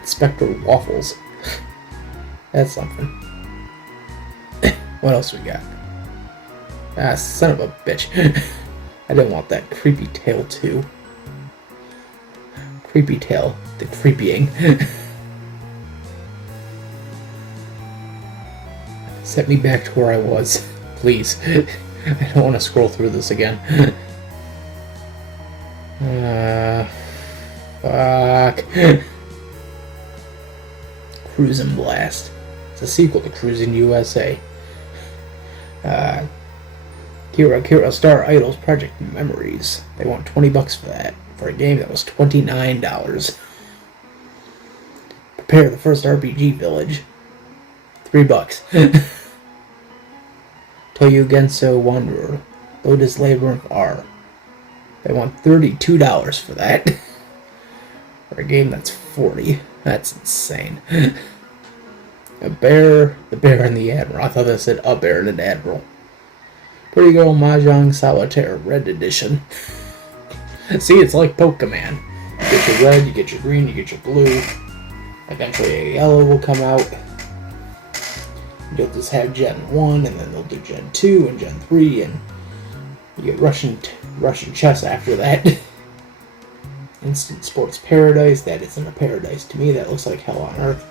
Spectre Waffles. That's something. What else we got? Ah, son of a bitch. I didn't want that. Creepy Tail 2. Creepy Tail. The creepying. Set me back to where I was. Please. I don't want to scroll through this again. Fuck. Cruisin' Blast. It's a sequel to Cruisin' USA. Kira Star Idols Project Memories. They want $20 for that. For a game that was $29. Prepare the First RPG Village. $3. Toyo Genso Wanderer. Lotus Labyrinth R. They want $32 for that. For a game that's $40. That's insane. The Bear and the Admiral. I thought that said a Bear and an Admiral. Pretty Girl Mahjong Solitaire Red Edition. See, it's like Pokemon. You get your red, you get your green, you get your blue. Eventually a yellow will come out. You'll just have Gen 1, and then they'll do Gen 2 and Gen 3, and you get Russian chess after that. Instant Sports Paradise. That isn't a paradise to me. That looks like hell on earth.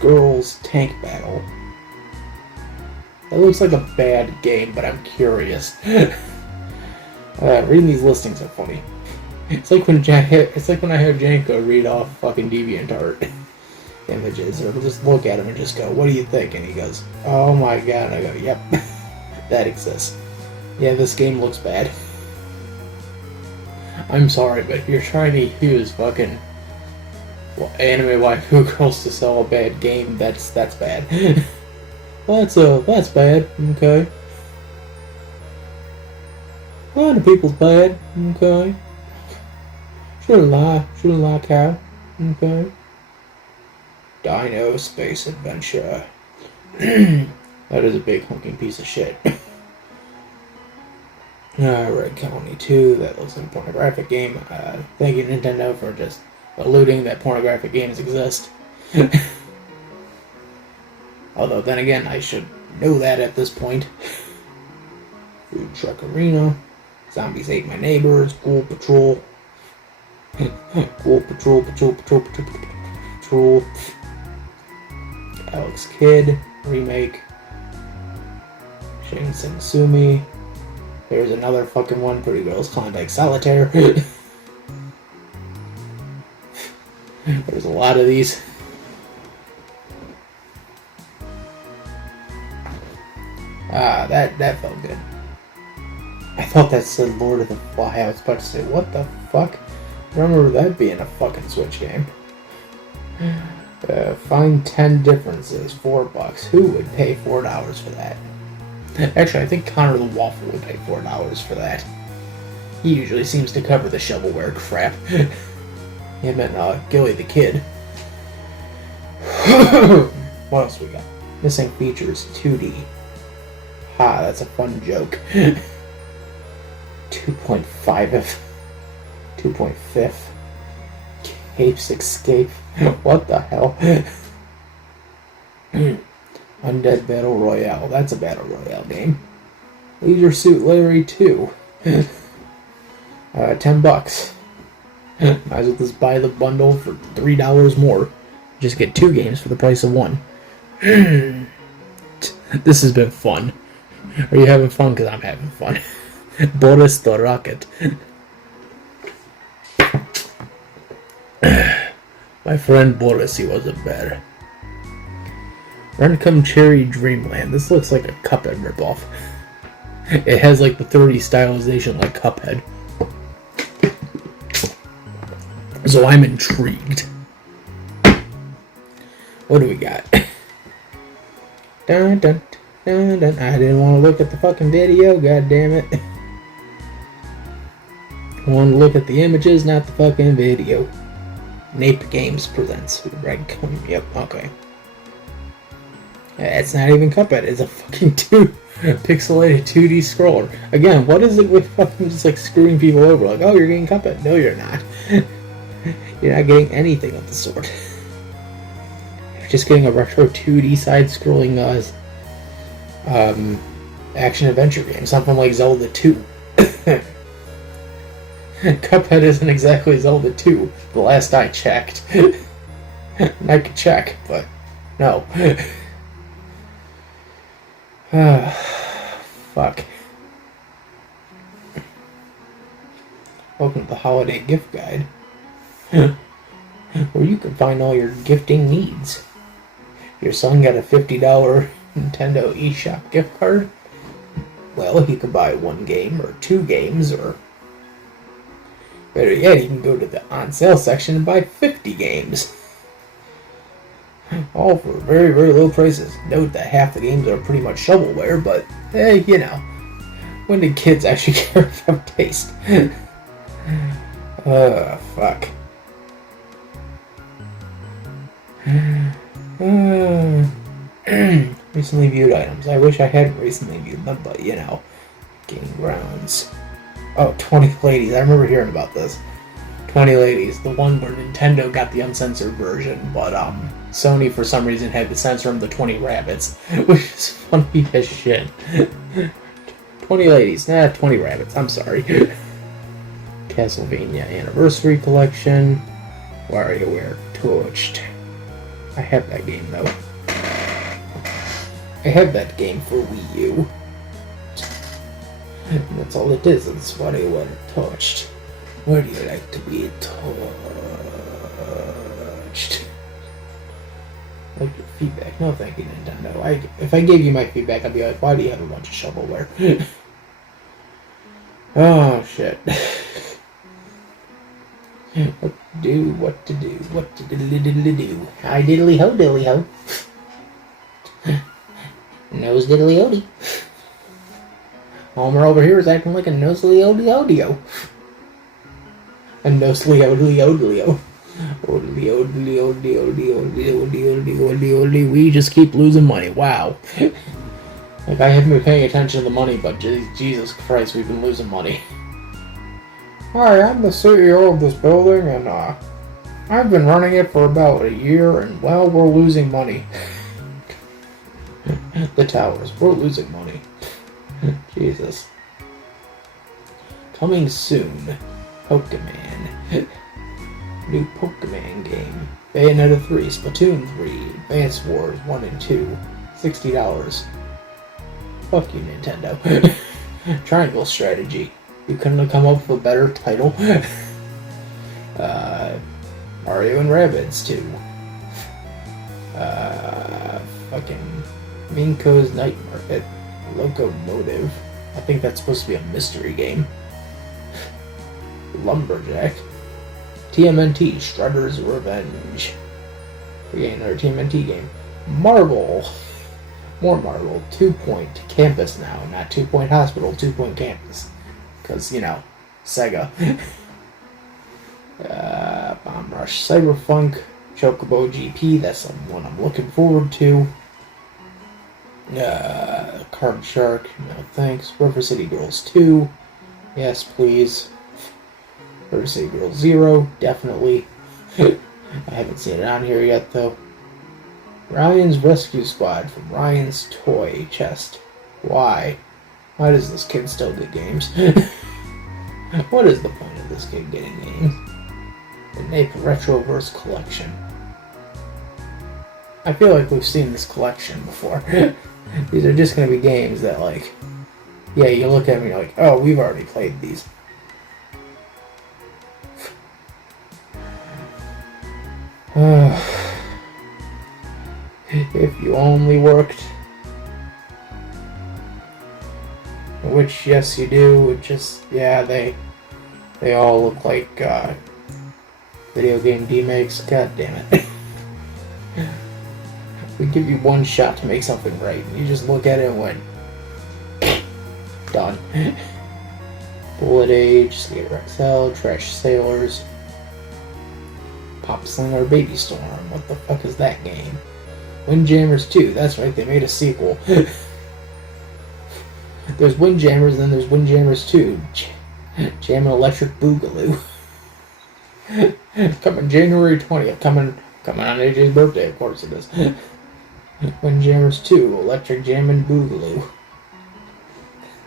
Girls Tank Battle. That looks like a bad game, but I'm curious. Reading these listings are funny. It's like when I have Janko read off fucking DeviantArt images, or just look at him and just go, "What do you think?" And he goes, "Oh my god!" And I go, "Yep, that exists." Yeah, this game looks bad. I'm sorry, but if you're trying to use fucking anime waifu girls to sell a bad game, that's bad. That's bad. Okay. A lot of people's bad. Okay. Shouldn't lie, cow. Okay. Dino Space Adventure. That is a big honking piece of shit. Red Colony 2, that looks like a pornographic game. Thank you, Nintendo, for just alluding that pornographic games exist. Although, then again, I should know that at this point. Food Truck Arena. Zombies Ate My Neighbors. Ghoul Patrol. Ghoul Patrol. Alex Kidd remake. Shin Sing Sumi. There's another fucking one. Pretty Girls Klondike Solitaire. There's a lot of these. That felt good. I thought that said Lord of the Fly. I was about to say, what the fuck? I remember that being a fucking Switch game. Find 10 differences. $4. Who would pay $4 for that? Actually, I think Connor the Waffle would pay $4 for that. He usually seems to cover the shovelware crap. Him and Gilly the Kid. What else we got? Missing features 2D. Ha, that's a fun joke. 2.5. Apes Escape. What the hell? Undead Battle Royale. That's a Battle Royale game. Leisure Suit Larry 2. $10. Might as well just buy the bundle for $3 more. Just get 2 games for the price of 1. This has been fun. Are you having fun? Because I'm having fun. Boris the Rocket. My friend Boris, he was a bear. Run Cherry Dreamland. This looks like a Cuphead ripoff. It has like the 30 stylization like Cuphead. So I'm intrigued. What do we got? Dun, dun, dun, dun. I didn't want to look at the fucking video, god damn it. I want to look at the images, not the fucking video. Nape Games presents Red. Yep, okay. It's not even Cuphead, it's a fucking pixelated 2D scroller. Again, what is it with fucking just like screwing people over? Like, oh, you're getting Cuphead. No, you're not. You're not getting anything of the sort. You're just getting a retro 2D side-scrolling action-adventure game. Something like Zelda 2. Cuphead isn't exactly Zelda 2, the last I checked. I could check, but no. Fuck. Welcome to the Holiday Gift Guide, where you can find all your gifting needs. Your son got a $50 Nintendo eShop gift card? Well, he could buy 1 game, or 2 games, or better yet, he can go to the on-sale section and buy 50 games. All for very, very low prices. Note that half the games are pretty much shovelware, but, hey, you know. When did kids actually care about taste? Fuck. Recently viewed items. I wish I hadn't recently viewed them, but, you know. Game Grounds. Oh, 20 Ladies. I remember hearing about this. 20 Ladies. The one where Nintendo got the uncensored version, but, Sony, for some reason, had to censor them the 20 Rabbits, which is funny as shit. 20 Ladies, 20 Rabbits, I'm sorry. Castlevania Anniversary Collection. WarioWare Touched. I have that game, though. I have that game for Wii U. And that's all it is, it's WarioWare Touched. Where do you like to be touched? Like your feedback. No, thank you, Nintendo. If I gave you my feedback, I'd be like, why do you have a bunch of shovelware? Oh, shit. What to do. Hi, diddly ho, dilly ho. Nose diddly odie. Homer over here is acting like a nosely odie odio. A nosely odily odilio. We just keep losing money. Wow. Like, I haven't been paying attention to the money, but Jesus Christ, we've been losing money. Hi, I'm the CEO of this building, and I've been running it for about a year, and well, we're losing money. The towers, we're losing money. Jesus. Coming soon, Pokemon. New Pokemon game. Bayonetta 3, Splatoon 3, Advance Wars 1 and 2, $60. Fuck you, Nintendo. Triangle Strategy. You couldn't have come up with a better title. Mario and Rabbids 2. Fucking Minko's Night Market. Locomotive. I think that's supposed to be a mystery game. Lumberjack. TMNT, Shredder's Revenge. We get another TMNT game. Marvel. More Marvel. 2 Point Campus now. Not 2 Point Hospital, 2 Point Campus. Because, you know, Sega. Bomb Rush Cyberpunk. Chocobo GP, that's the one I'm looking forward to. Card Shark, no thanks. River City Girls 2. Yes, please. River City Girls 0, definitely. I haven't seen it on here yet, though. Ryan's Rescue Squad from Ryan's Toy Chest. Why? Why does this kid still get games? What is the point of this kid getting games? The Nape Retroverse Collection. I feel like we've seen this collection before. These are just going to be games that, like, yeah, you look at them and you're like, oh, we've already played these. If you only worked. Which, yes, you do. It just, yeah, they all look like video game remakes. God damn it. We give you one shot to make something right, and you just look at it and went, done. Bullet Age, Skater XL, Trash Sailors, Pop Slinger, Baby Storm. What the fuck is that game? Windjammers 2. That's right, they made a sequel. There's Windjammers, and then there's Windjammers 2. Jammin' Electric Boogaloo. Coming January 20th. Coming on AJ's birthday, of course it is. Windjammers 2, Electric Jammin' Boogaloo.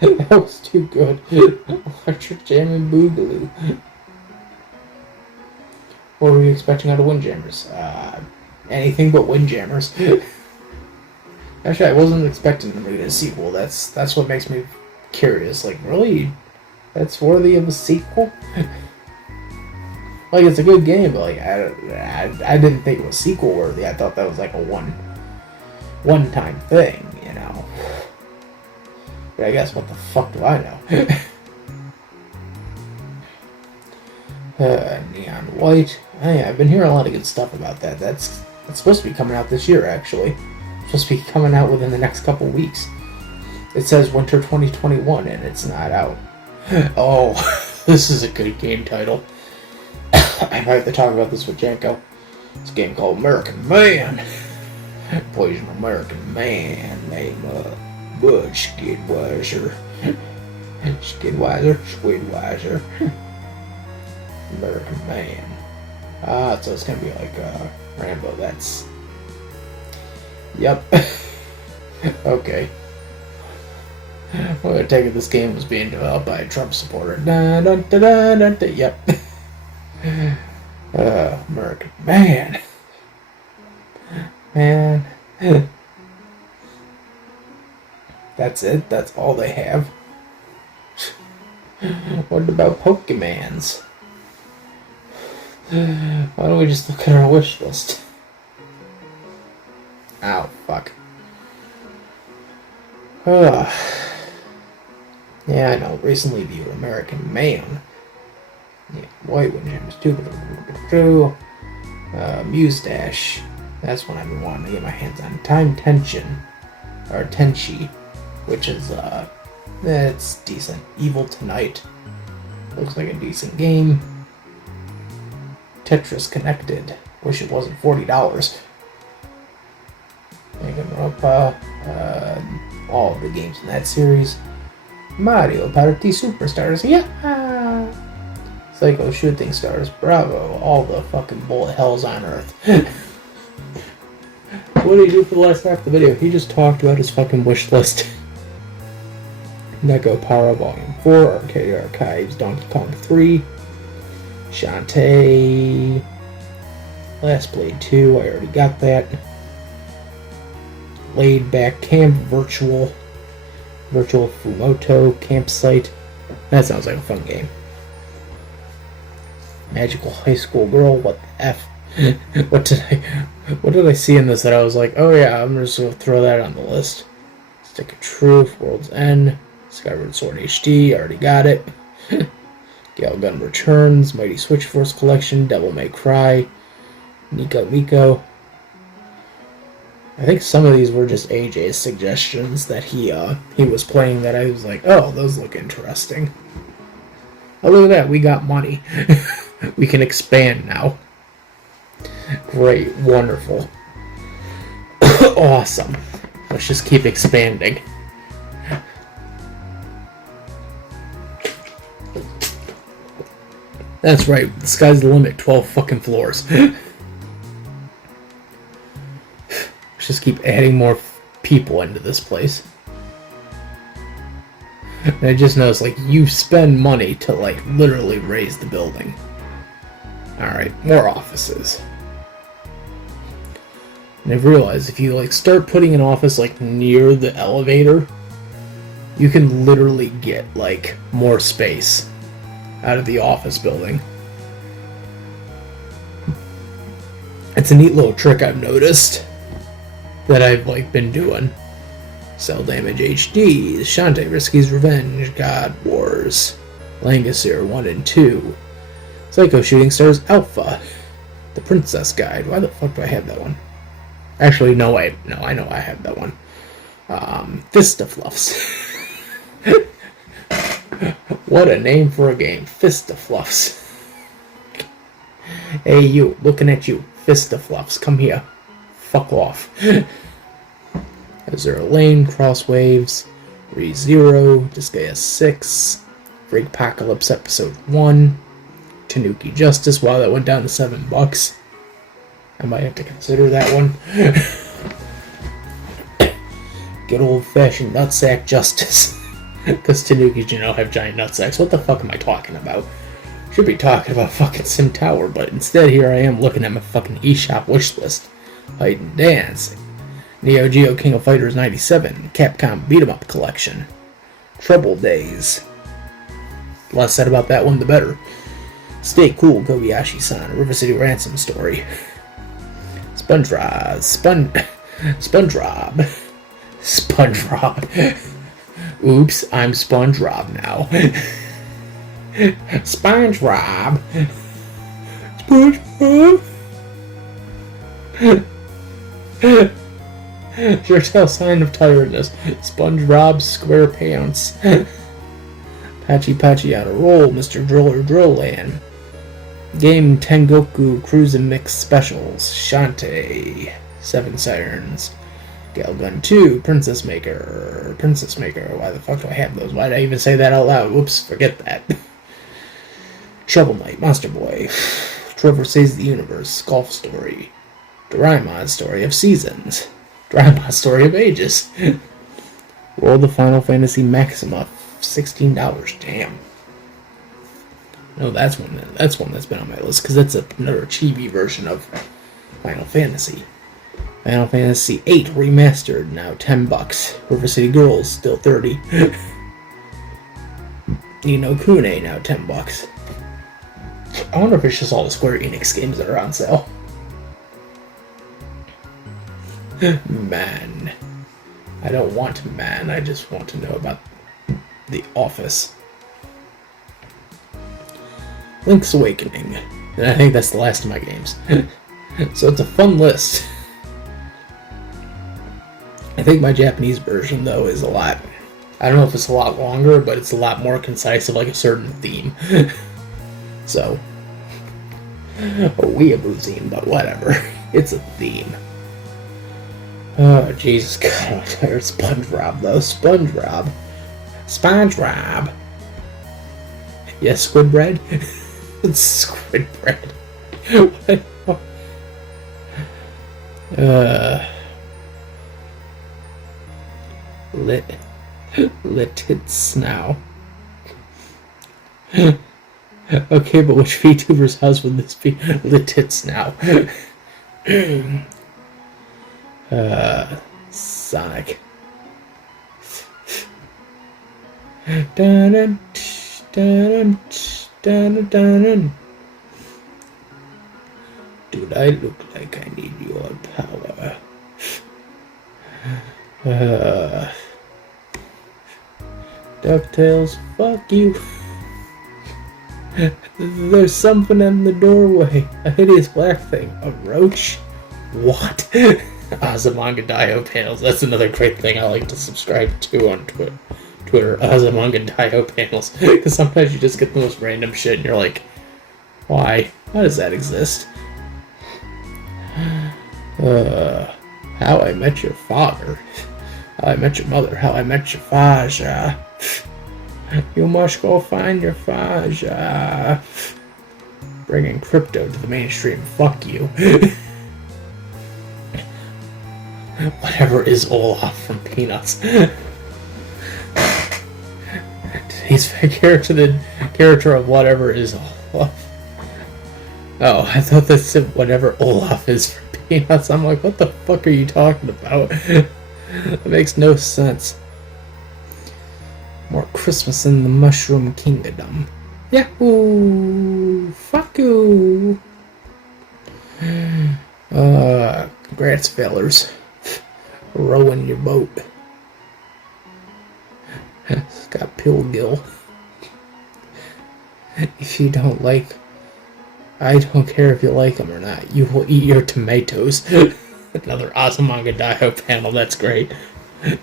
That was too good. Electric Jammin' Boogaloo. What were we expecting out of Windjammers? Anything but Windjammers. Actually, I wasn't expecting them to get a sequel. That's what makes me curious. Like, really? That's worthy of a sequel? Like, it's a good game, but like, I didn't think it was sequel worthy. I thought that was like a one-time thing, you know. But I guess what the fuck do I know? Neon White. I've been hearing a lot of good stuff about that. That's supposed to be coming out this year, actually. It's supposed to be coming out within the next couple weeks. It says winter 2021, and it's not out. Oh, this is a good game title. I might have to talk about this with Janko. It's a game called American Man. Plays an American man named Bud Skidwiser. Skidwiser. American Man. So it's gonna be like Rambo. That's. Yep. Okay. Well, I take it this game was being developed by a Trump supporter. Yep. American Man. Man. That's it? That's all they have? What about Pokemans? Why don't we just look at our wish list? Ow, fuck. Yeah, I know. Recently viewed American Man. Yeah, White Windjammers 2. Mustache. That's what I've been wanting to get my hands on. Time Tension. Or Tenchi. Which is, it's decent. Evil Tonight. Looks like a decent game. Tetris Connected. Wish it wasn't $40. Enigma, all of the games in that series. Mario Party Superstars, yeah! Psycho Shooting Stars, bravo! All the fucking bullet hells on Earth. What did he do for the last half of the video? He just talked about his fucking wish list. Neko Power Volume 4, Arcade Archives, Donkey Kong 3, Shantae, Last Blade 2, I already got that. Laid Back Camp, Virtual Fumoto Campsite. That sounds like a fun game. Magical High School Girl, what the F? What did I see in this that I was like, oh yeah, I'm just gonna throw that on the list. Stick of Truth, World's End, Skyward Sword HD, already got it. Gale Gun Returns, Mighty Switch Force Collection, Devil May Cry, Nico Miko. I think some of these were just AJ's suggestions that he was playing that I was like, oh, those look interesting. Oh, look at that, we got money. We can expand now. Great, wonderful. Awesome. Let's just keep expanding. That's right, the sky's the limit, 12 fucking floors. Let's just keep adding more people into this place. And I just noticed, like, you spend money to, like, literally raise the building. Alright, more offices. And I've realized if you, like, start putting an office, like, near the elevator, you can literally get, like, more space out of the office building. It's a neat little trick I've noticed that I've, like, been doing. Cell Damage HD, Shantae Risky's Revenge, God Wars, Langasir 1 and 2, Psycho Shooting Stars Alpha, The Princess Guide. Why the fuck do I have that one? Actually, no, I know I have that one. Fistafluffs. What a name for a game. Fistafluffs. Hey, you. Looking at you. Fistafluffs. Come here. Fuck off. Azure Lane, Crosswaves, ReZero, Disgaea 6, Freakpocalypse Episode 1, Tanuki Justice. Wow, that went down to $7. I might have to consider that one. Good old-fashioned nutsack justice. Because Tanukis, have giant nutsacks. What the fuck am I talking about? Should be talking about fucking Sim Tower, but instead here I am looking at my fucking eShop wishlist. Fight and Dance, Neo Geo King of Fighters 97, Capcom Beat 'em Up Collection, Trouble Days. The less said about that one, the better. Stay Cool, Kobayashi-san, River City Ransom Story, SpongeRob, Oops, I'm SpongeRob now. SpongeRob. Sure tell sign of tiredness. SpongeRob SquarePants. Patchy on a roll, Mr. Driller Drillland. Game Tengoku Cruisin' Mix Specials. Shantae. 7 Sirens. Galgun 2. Princess Maker. Why the fuck do I have those? Why did I even say that out loud? Whoops, forget that. Shovel Knight. Monster Boy. Trevor Saves the Universe. Golf Story. Doraemon Story of Seasons. Doraemon Story of Ages. Roll the Final Fantasy Maxima. $16. Damn. No, that's one that's been on my list because that's another chibi version of Final Fantasy. Final Fantasy VIII Remastered, now $10. River City Girls, still $30. Ni no Kune, now $10. I wonder if it's just all the Square Enix games that are on sale. Man. I don't want man, I just want to know about The Office. Link's Awakening. And I think that's the last of my games. So it's a fun list. I think my Japanese version, though, is a lot... I don't know if it's a lot longer, but it's a lot more concise of, like, a certain theme. So... a weeaboo theme, but whatever. It's a theme. Oh, Jesus God, I'm tired. SpongeRob, though. SpongeRob. Yes, Squid Bread? It's Squid Bread. Lit hits now. Okay, but which VTuber's house would this be? Lit hits now. Sonic. Dun dun dun dun. Dude, I look like I need your power. DuckTales, fuck you. There's something in the doorway. A hideous black thing. A roach? What? Azumanga Daioh panels. That's another great thing I like to subscribe to on Twitter. Azumanga Daioh panels. Because sometimes you just get the most random shit and you're like, why? Why does that exist? How I Met Your Father. How I Met Your Mother. How I Met Your Faja. You must go find your Faja. Bringing crypto to the mainstream. Fuck you. Whatever is Olaf from Peanuts. Today's character, the character of whatever is Olaf. Oh, I thought that said whatever Olaf is from Peanuts. I'm like, what the fuck are you talking about? That makes no sense. More Christmas in the Mushroom Kingdom. Yahoo! Fuck you! Congrats, fellers. Rowing your boat. It's got Pillgill. If you don't like... I don't care if you like them or not. You will eat your tomatoes. Another awesome manga Dio panel. That's great.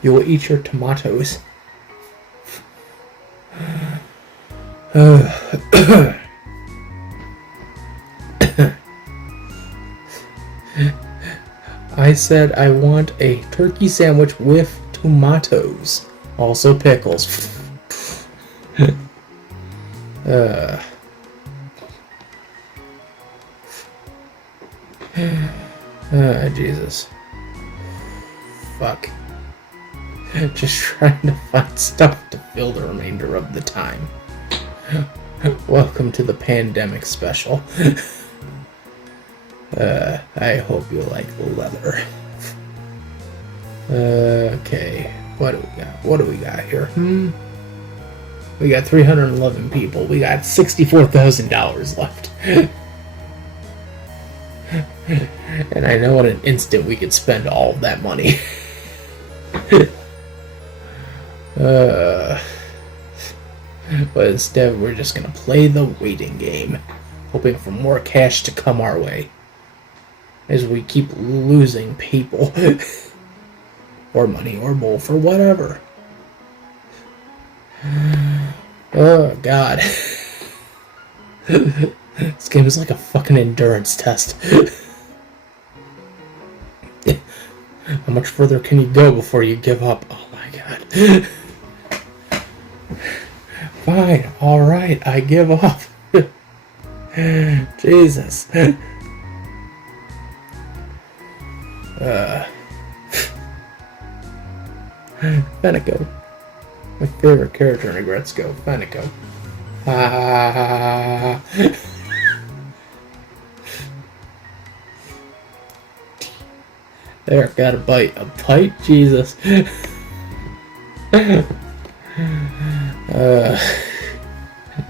You will eat your tomatoes. I said I want a turkey sandwich with tomatoes. Also pickles. Jesus. Fuck. Just trying to find stuff to fill the remainder of the time. Welcome to the pandemic special. I hope you like the leather. Okay. What do we got? What do we got here? We got 311 people. We got $64,000 left. And I know in an instant we could spend all of that money. But instead we're just gonna play the waiting game, hoping for more cash to come our way as we keep losing people. Or money, or both, or whatever. Oh god. This game is like a fucking endurance test. How much further can you go before you give up? Oh my god. Fine, alright, I give up. Jesus. Fenico. My favorite character in Agretzko, Fenico. There, got a bite. A bite? Jesus.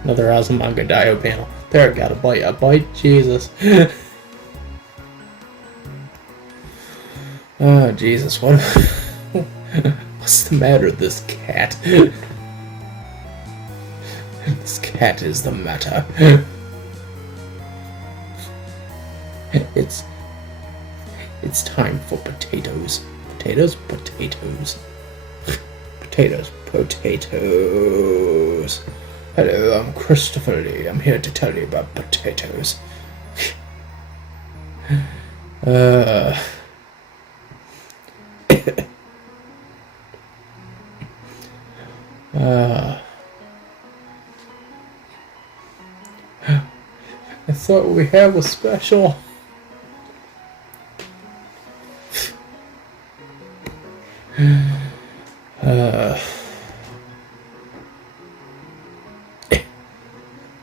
Another awesome manga Dio panel. There, got a bite. A bite? Jesus. Oh, Jesus. What's the matter with this cat? This cat is the matter. It's time for potatoes. Potatoes? Potatoes. Potatoes. Potatoes. Hello, I'm Christopher Lee. I'm here to tell you about potatoes. I thought what we had was special.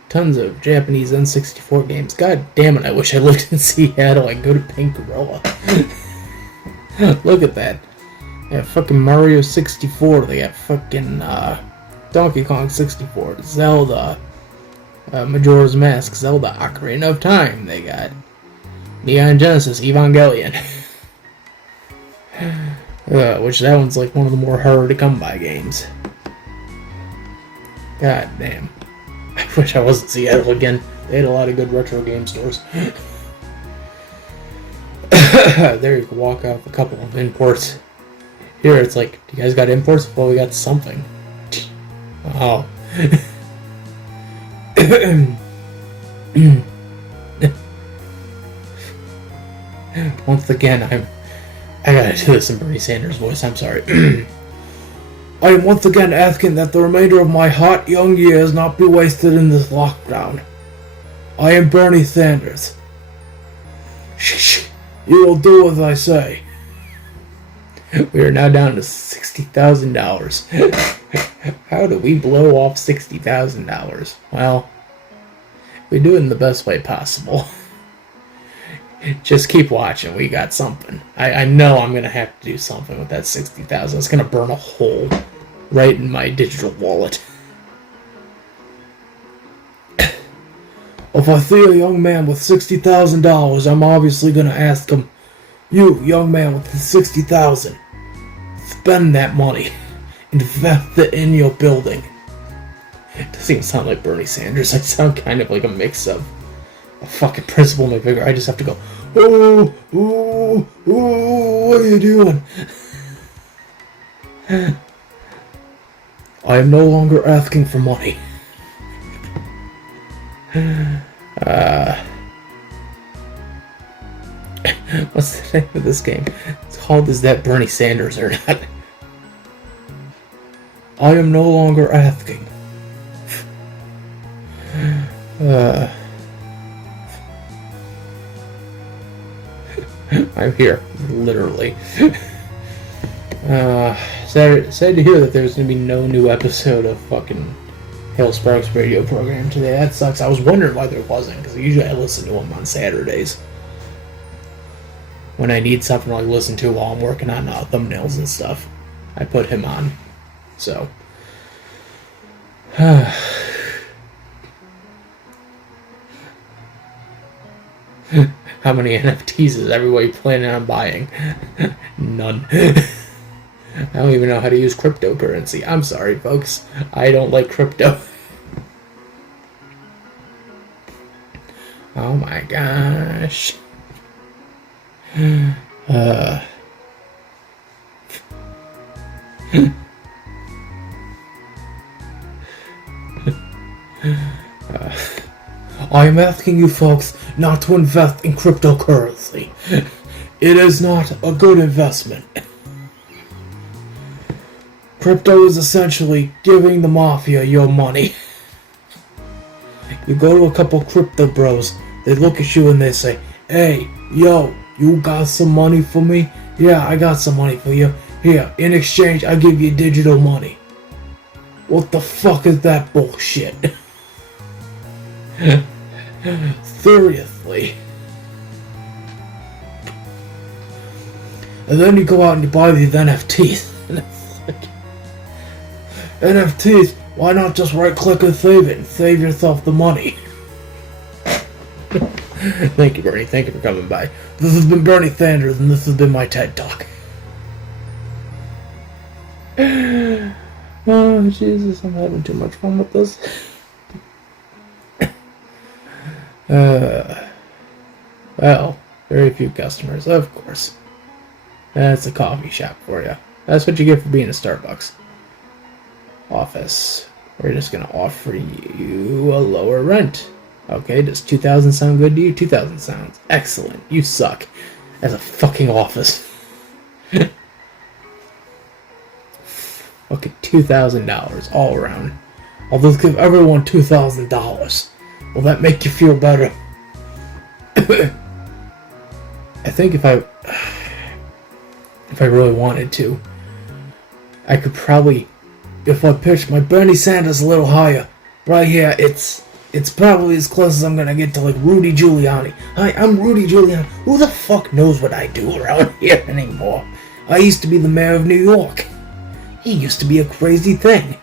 Tons of Japanese N64 games. God damn it, I wish I lived in Seattle. I'd go to Pink Gorilla. Look at that. They got fucking Mario 64. They got fucking Donkey Kong 64. Zelda. Majora's Mask. Zelda Ocarina of Time. They got Neon Genesis Evangelion. Which that one's like one of the more harder to come by games. God damn. I wish I was in Seattle again. They had a lot of good retro game stores. There you can walk off a couple of imports. Here it's like, do you guys got imports? Well, we got something. Oh. Once again, I gotta do this in Bernie Sanders' voice, I'm sorry. I am once again asking that the remainder of my hot young years not be wasted in this lockdown. I am Bernie Sanders. Shh, you will do as I say. We are now down to $60,000. How do we blow off $60,000? Well, we do it in the best way possible. Just keep watching. We got something. I know I'm going to have to do something with that $60,000. It's going to burn a hole right in my digital wallet. If I see a young man with $60,000, I'm obviously going to ask him, you, young man with the $60,000, spend that money. Invest it in your building. It doesn't even sound like Bernie Sanders. I sound kind of like a mix of a fucking Principal McVicker. I just have to go, oh, what are you doing? I am no longer asking for money. What's the name of this game? It's called Is That Bernie Sanders or Not? I am no longer asking. I'm here, literally. Sad to hear that there's gonna be no new episode of fucking Hail Sparks radio program today. That sucks. I was wondering why there wasn't, because usually I listen to them on Saturdays. When I need something to listen to while I'm working on thumbnails and stuff, I put him on. So. How many NFTs is everybody planning on buying? None. I don't even know how to use cryptocurrency. I'm sorry, folks. I don't like crypto. Oh my gosh. I am asking you folks not to invest in cryptocurrency. It is not a good investment. Crypto is essentially giving the mafia your money. You go to a couple crypto bros, they look at you and they say, hey, yo, you got some money for me? Yeah, I got some money for you. Here, in exchange, I give you digital money. What the fuck is that bullshit? Seriously. And then you go out and you buy these NFTs. And it's like, NFTs, why not just right click and save it and save yourself the money? Thank you, Bernie. Thank you for coming by. This has been Bernie Sanders, and this has been my TED Talk. Oh, Jesus, I'm having too much fun with this. Well, very few customers, of course. That's a coffee shop for you. That's what you get for being a Starbucks. Office. We're just gonna offer you a lower rent. Okay, does 2,000 sound good to you? 2,000 sounds excellent. You suck as a fucking office. Okay, $2,000 all around. I'll just give everyone $2,000. Will that make you feel better? I think if I really wanted to, I could probably, if I pitch my Bernie Sanders a little higher, right here, it's probably as close as I'm gonna get to like Rudy Giuliani. Hi, I'm Rudy Giuliani. Who the fuck knows what I do around here anymore? I used to be the mayor of New York. He used to be a crazy thing.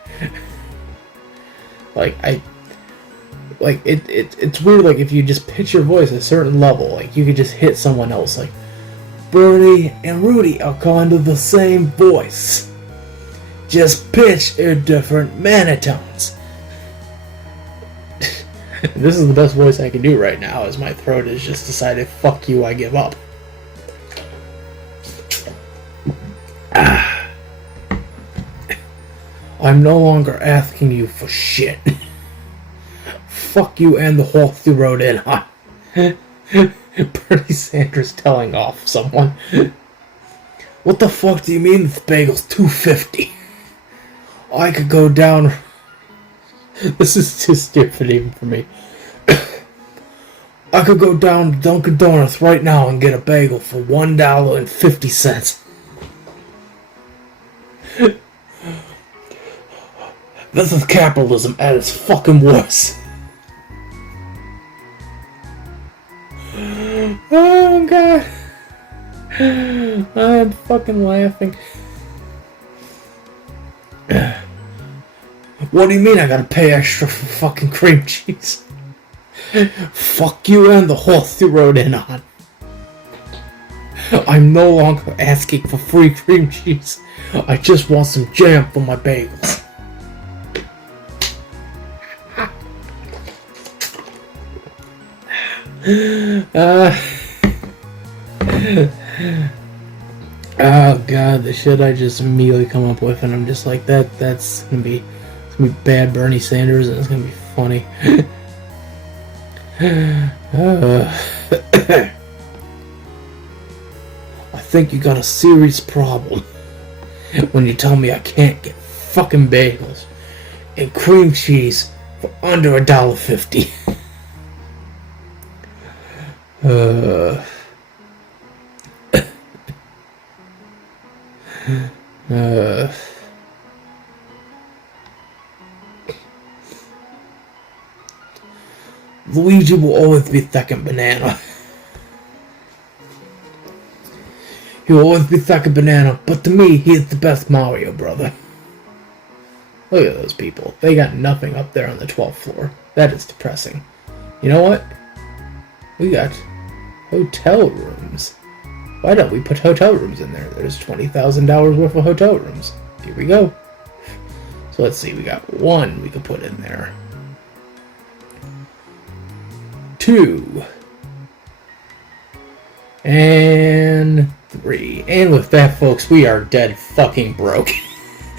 It's weird, like, if you just pitch your voice at a certain level, like, you could just hit someone else, like, Bernie and Rudy are kind of the same voice. Just pitch in different manitones. This is the best voice I can do right now, as my throat has just decided, fuck you, I give up. I'm no longer asking you for shit. Fuck you and the horse you rode in on. Bernie Sanders telling off someone. What the fuck do you mean the bagel's $2.50? I could go down... This is too stupid even for me. I could go down to Dunkin' Donuts right now and get a bagel for $1.50. This is capitalism at its fucking worst. Oh god. I'm fucking laughing. What do you mean I gotta pay extra for fucking cream cheese? Fuck you and the horse you rode in on. I'm no longer asking for free cream cheese. I just want some jam for my bagels. Oh god, the shit I just immediately come up with, and I'm just like, that's gonna be bad Bernie Sanders, and it's gonna be funny. I think you got a serious problem when you tell me I can't get fucking bagels and cream cheese for under $1.50. Luigi will always be second banana. He will always be second banana, but to me, he is the best Mario brother. Look at those people. They got nothing up there on the 12th floor. That is depressing. You know what? We got hotel rooms. Why don't we put hotel rooms in there? There's $20,000 worth of hotel rooms. Here we go. So let's see, we got 1 we could put in there. 2. And 3. And with that, folks, we are dead fucking broke.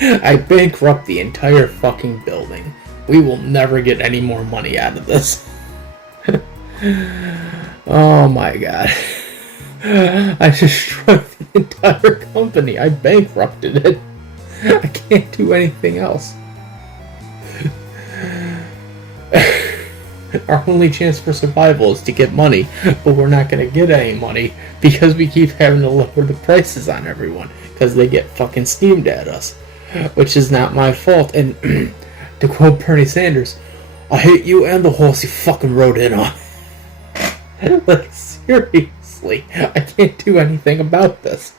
I bankrupt the entire fucking building. We will never get any more money out of this. Oh my god. I destroyed the entire company. I bankrupted it. I can't do anything else. Our only chance for survival is to get money, but we're not going to get any money because we keep having to lower the prices on everyone because they get fucking steamed at us, which is not my fault. And to quote Bernie Sanders, I hate you and the horse you fucking rode in on. Like, seriously, I can't do anything about this.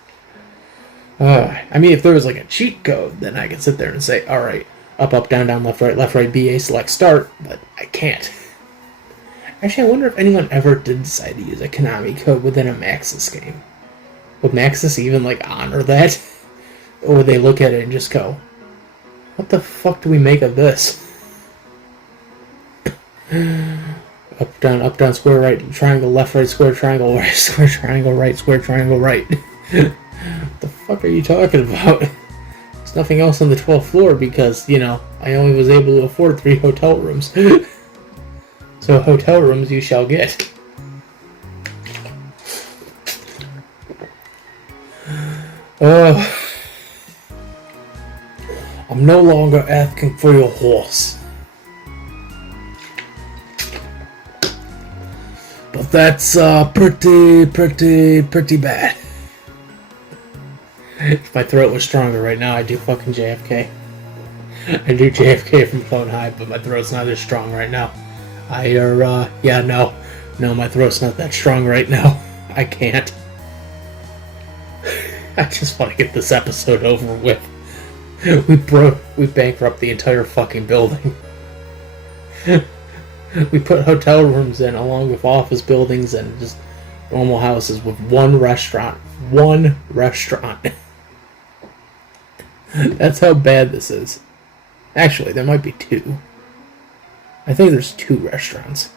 I mean, if there was like a cheat code, then I could sit there and say, alright, up, down, left, right, BA, select, start, but I can't. Actually, I wonder if anyone ever did decide to use a Konami code within a Maxis game. Would Maxis even, like, honor that? Or would they look at it and just go, what the fuck do we make of this? Up, down, square, right, triangle, left, right, square, triangle, right, square, triangle, right, square, triangle, right. What the fuck are you talking about? There's nothing else on the 12th floor because, you know, I only was able to afford 3 hotel rooms. So hotel rooms you shall get. I'm no longer asking for your horse. But that's pretty bad. If my throat was stronger right now, I'd do fucking JFK. I do JFK from Clone High, but my throat's not as strong right now. No, my throat's not that strong right now. I can't. I just want to get this episode over with. We bankrupt the entire fucking building. We put hotel rooms in along with office buildings and just normal houses with one restaurant. One restaurant. That's how bad this is. Actually, there might be 2. I think there's 2 restaurants.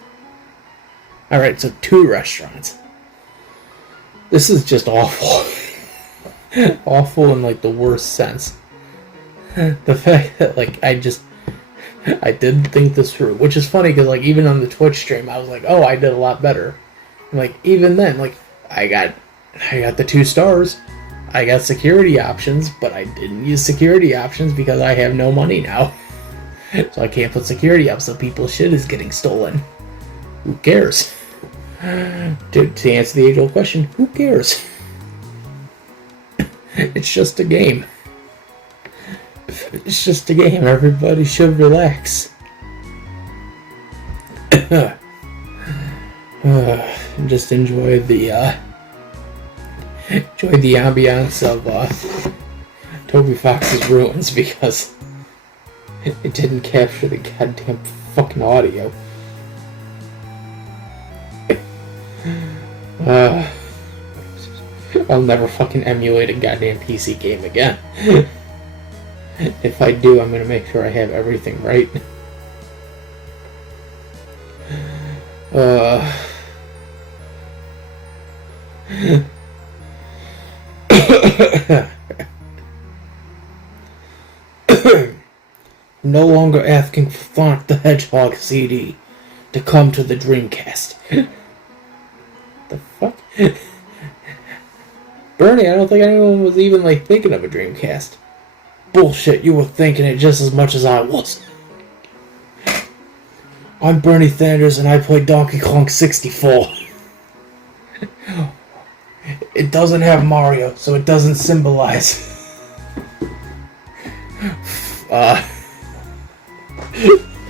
Alright, so 2 restaurants. This is just awful. Awful in, like, the worst sense. The fact that, like, I didn't think this through. Which is funny, because, like, even on the Twitch stream, I was like, oh, I did a lot better. And, like, even then, like, I got the 2 stars. I got security options, but I didn't use security options because I have no money now. So I can't put security up, so people's shit is getting stolen. Who cares? To answer the age-old question, who cares? It's just a game. It's just a game. Everybody should relax. Just enjoy the ambiance of Toby Fox's Ruins, because it didn't capture the goddamn fucking audio. I'll never fucking emulate a goddamn PC game again. If I do, I'm gonna make sure I have everything right. No longer asking for Sonic the Hedgehog CD to come to the Dreamcast. The fuck? Bernie, I don't think anyone was even thinking of a Dreamcast. Bullshit, you were thinking it just as much as I was. I'm Bernie Sanders and I play Donkey Kong 64. It doesn't have Mario, so it doesn't symbolize.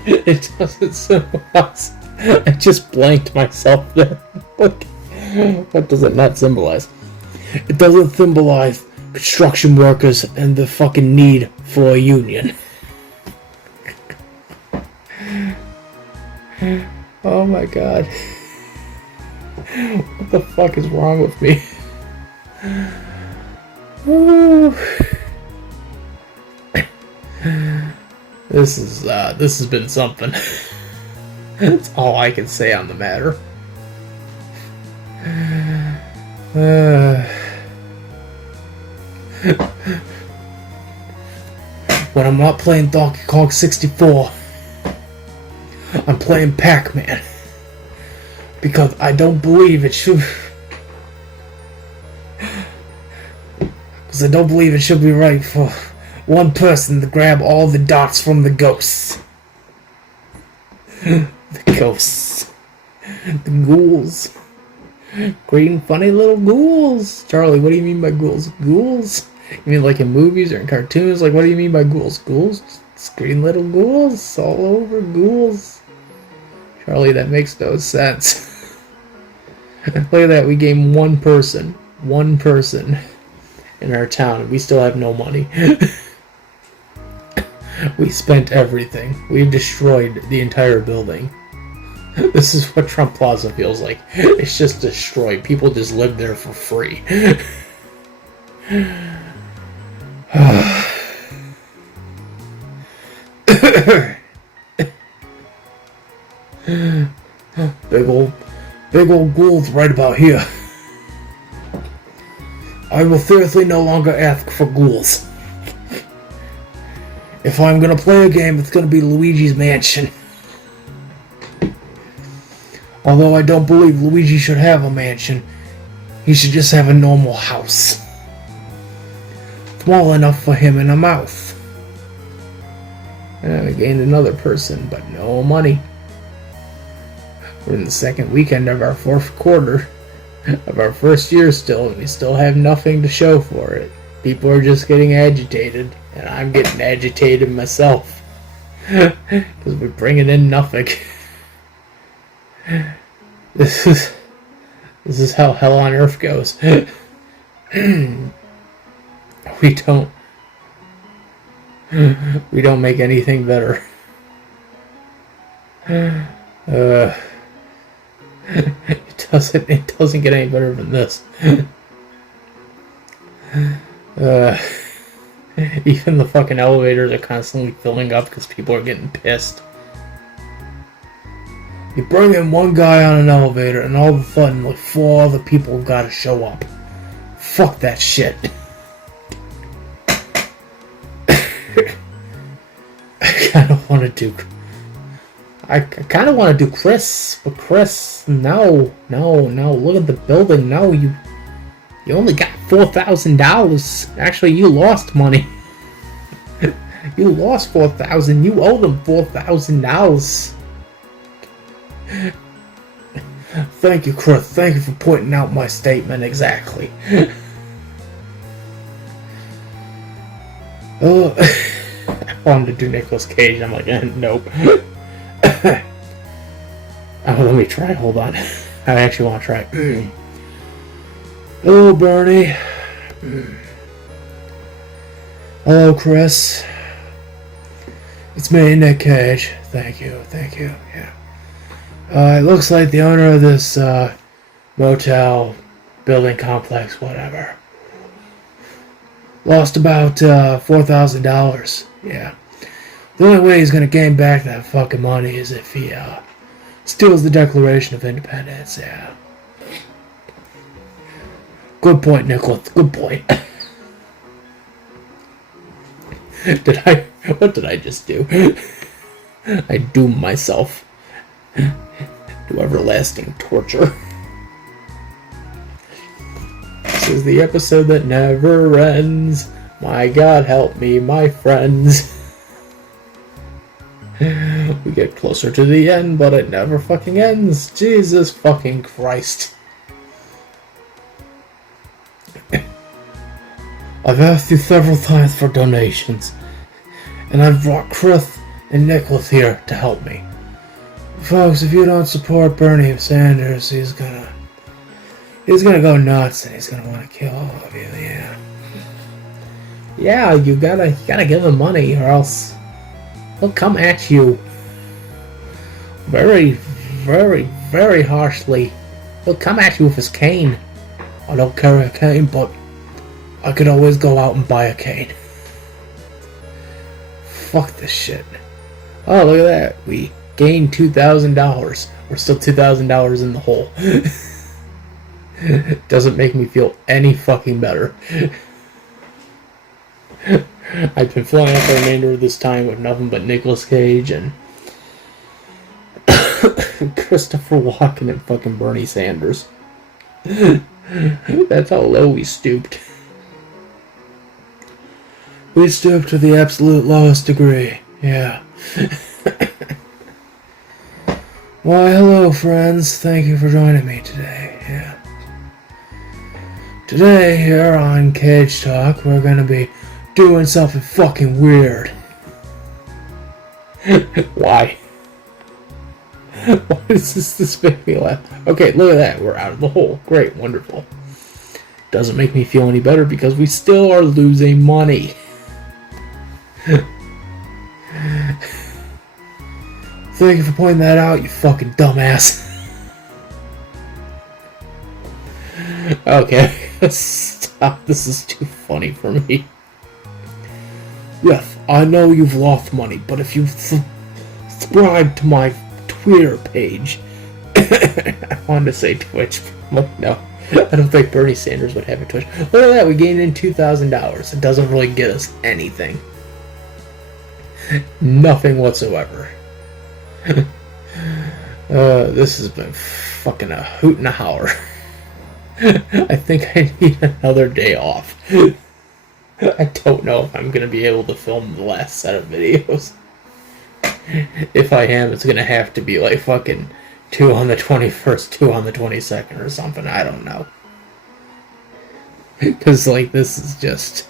It doesn't symbolize. I just blanked myself there. What does it not symbolize? It doesn't symbolize construction workers and the fucking need for a union. Oh my god. What the fuck is wrong with me? This has been something. That's all I can say on the matter. When I'm not playing Donkey Kong 64, I'm playing Pac-Man. Because I don't believe it should... Because I don't believe it should be right for one person to grab all the dots from the ghosts. The ghosts. The ghouls. Green, funny little ghouls. Charlie, what do you mean by ghouls? Ghouls? You mean like in movies or in cartoons? What do you mean by ghouls? Ghouls? Green little ghouls all over, ghouls. Charlie, that makes no sense. Look at that, we gained one person in our town, and we still have no money. We spent everything. We've destroyed the entire building. This is what Trump Plaza feels like. It's just destroyed. People just live there for free. Big old ghouls right about here. I will seriously no longer ask for ghouls. If I'm gonna play a game, it's gonna be Luigi's Mansion. Although I don't believe Luigi should have a mansion, he should just have a normal house. Small enough for him and a mouth. And I gained another person, but no money. We're in the second weekend of our fourth quarter of our first year still, and we still have nothing to show for it. People are just getting agitated, and I'm getting agitated myself. Because we're bringing in nothing. This is how hell on earth goes. We don't make anything better. It doesn't get any better than this. Even the fucking elevators are constantly filling up because people are getting pissed. You bring in one guy on an elevator and all of a sudden like 4 other people gotta show up. Fuck that shit. I kinda wanna do Chris, but Chris, no, look at the building, no, you only got $4,000. Actually, you lost money. You lost $4,000, you owe them $4,000. Thank you, Chris. Thank you for pointing out my statement exactly. Oh, I wanted to do Nicolas Cage. I'm like, nope. Let me try. Hold on. I actually want to try. Hello, Bernie. Hello, Chris. It's me, Nick Cage. Thank you. Yeah. It looks like the owner of this motel, building complex, whatever, lost about $4,000. Yeah. The only way he's gonna gain back that fucking money is if he steals the Declaration of Independence. Yeah. Good point, Nicholas. Good point. What did I just do? I doomed myself to everlasting torture. This is the episode that never ends. My God, help me, my friends. We get closer to the end, but it never fucking ends. Jesus fucking Christ. I've asked you several times for donations, and I've brought Chris and Nicholas here to help me. Folks, if you don't support Bernie Sanders, he's gonna go nuts, and he's gonna want to kill all of you. Yeah. Yeah, you gotta give him money, or else he'll come at you very, very, very harshly. He'll come at you with his cane. I don't carry a cane, but I could always go out and buy a cane. Fuck this shit. Oh, look at that. We gained $2,000. We're still $2,000 in the hole. Doesn't make me feel any fucking better. I've been flying out the remainder of this time with nothing but Nicolas Cage and Christopher Walken and fucking Bernie Sanders. That's how low we stooped. We stooped to the absolute lowest degree. Yeah. Why, hello, friends. Thank you for joining me today. Yeah. Today, here on Cage Talk, we're gonna be doing something fucking weird. Why? Why does this make me laugh? Okay, look at that. We're out of the hole. Great, wonderful. Doesn't make me feel any better because we still are losing money. Thank you for pointing that out, you fucking dumbass. Okay, stop. This is too funny for me. Yes, I know you've lost money, but if you subscribe to my Twitter page, I wanted to say Twitch, but no, I don't think Bernie Sanders would have a Twitch. Look at that, we gained in $2,000. It doesn't really get us anything. Nothing whatsoever. This has been fucking a hoot and a holler. I think I need another day off. I don't know if I'm going to be able to film the last set of videos. If I am, it's going to have to be like fucking 2 on the 21st, 2 on the 22nd or something. I don't know. Because, like, this is just...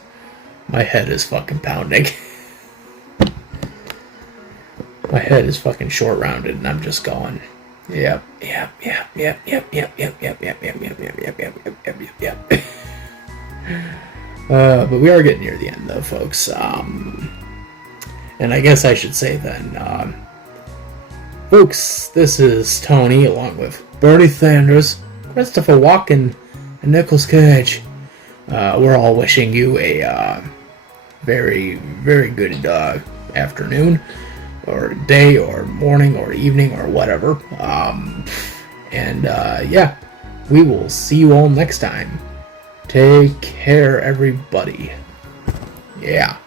My head is fucking pounding. My head is fucking short-rounded, and I'm just going, yep. But we are getting near the end, though, folks. And I guess I should say then, folks, this is Tony, along with Bernie Sanders, Christopher Walken, and Nicolas Cage. We're all wishing you a very, very good afternoon, or day, or morning, or evening, or whatever. Yeah, we will see you all next time. Take care, everybody. Yeah.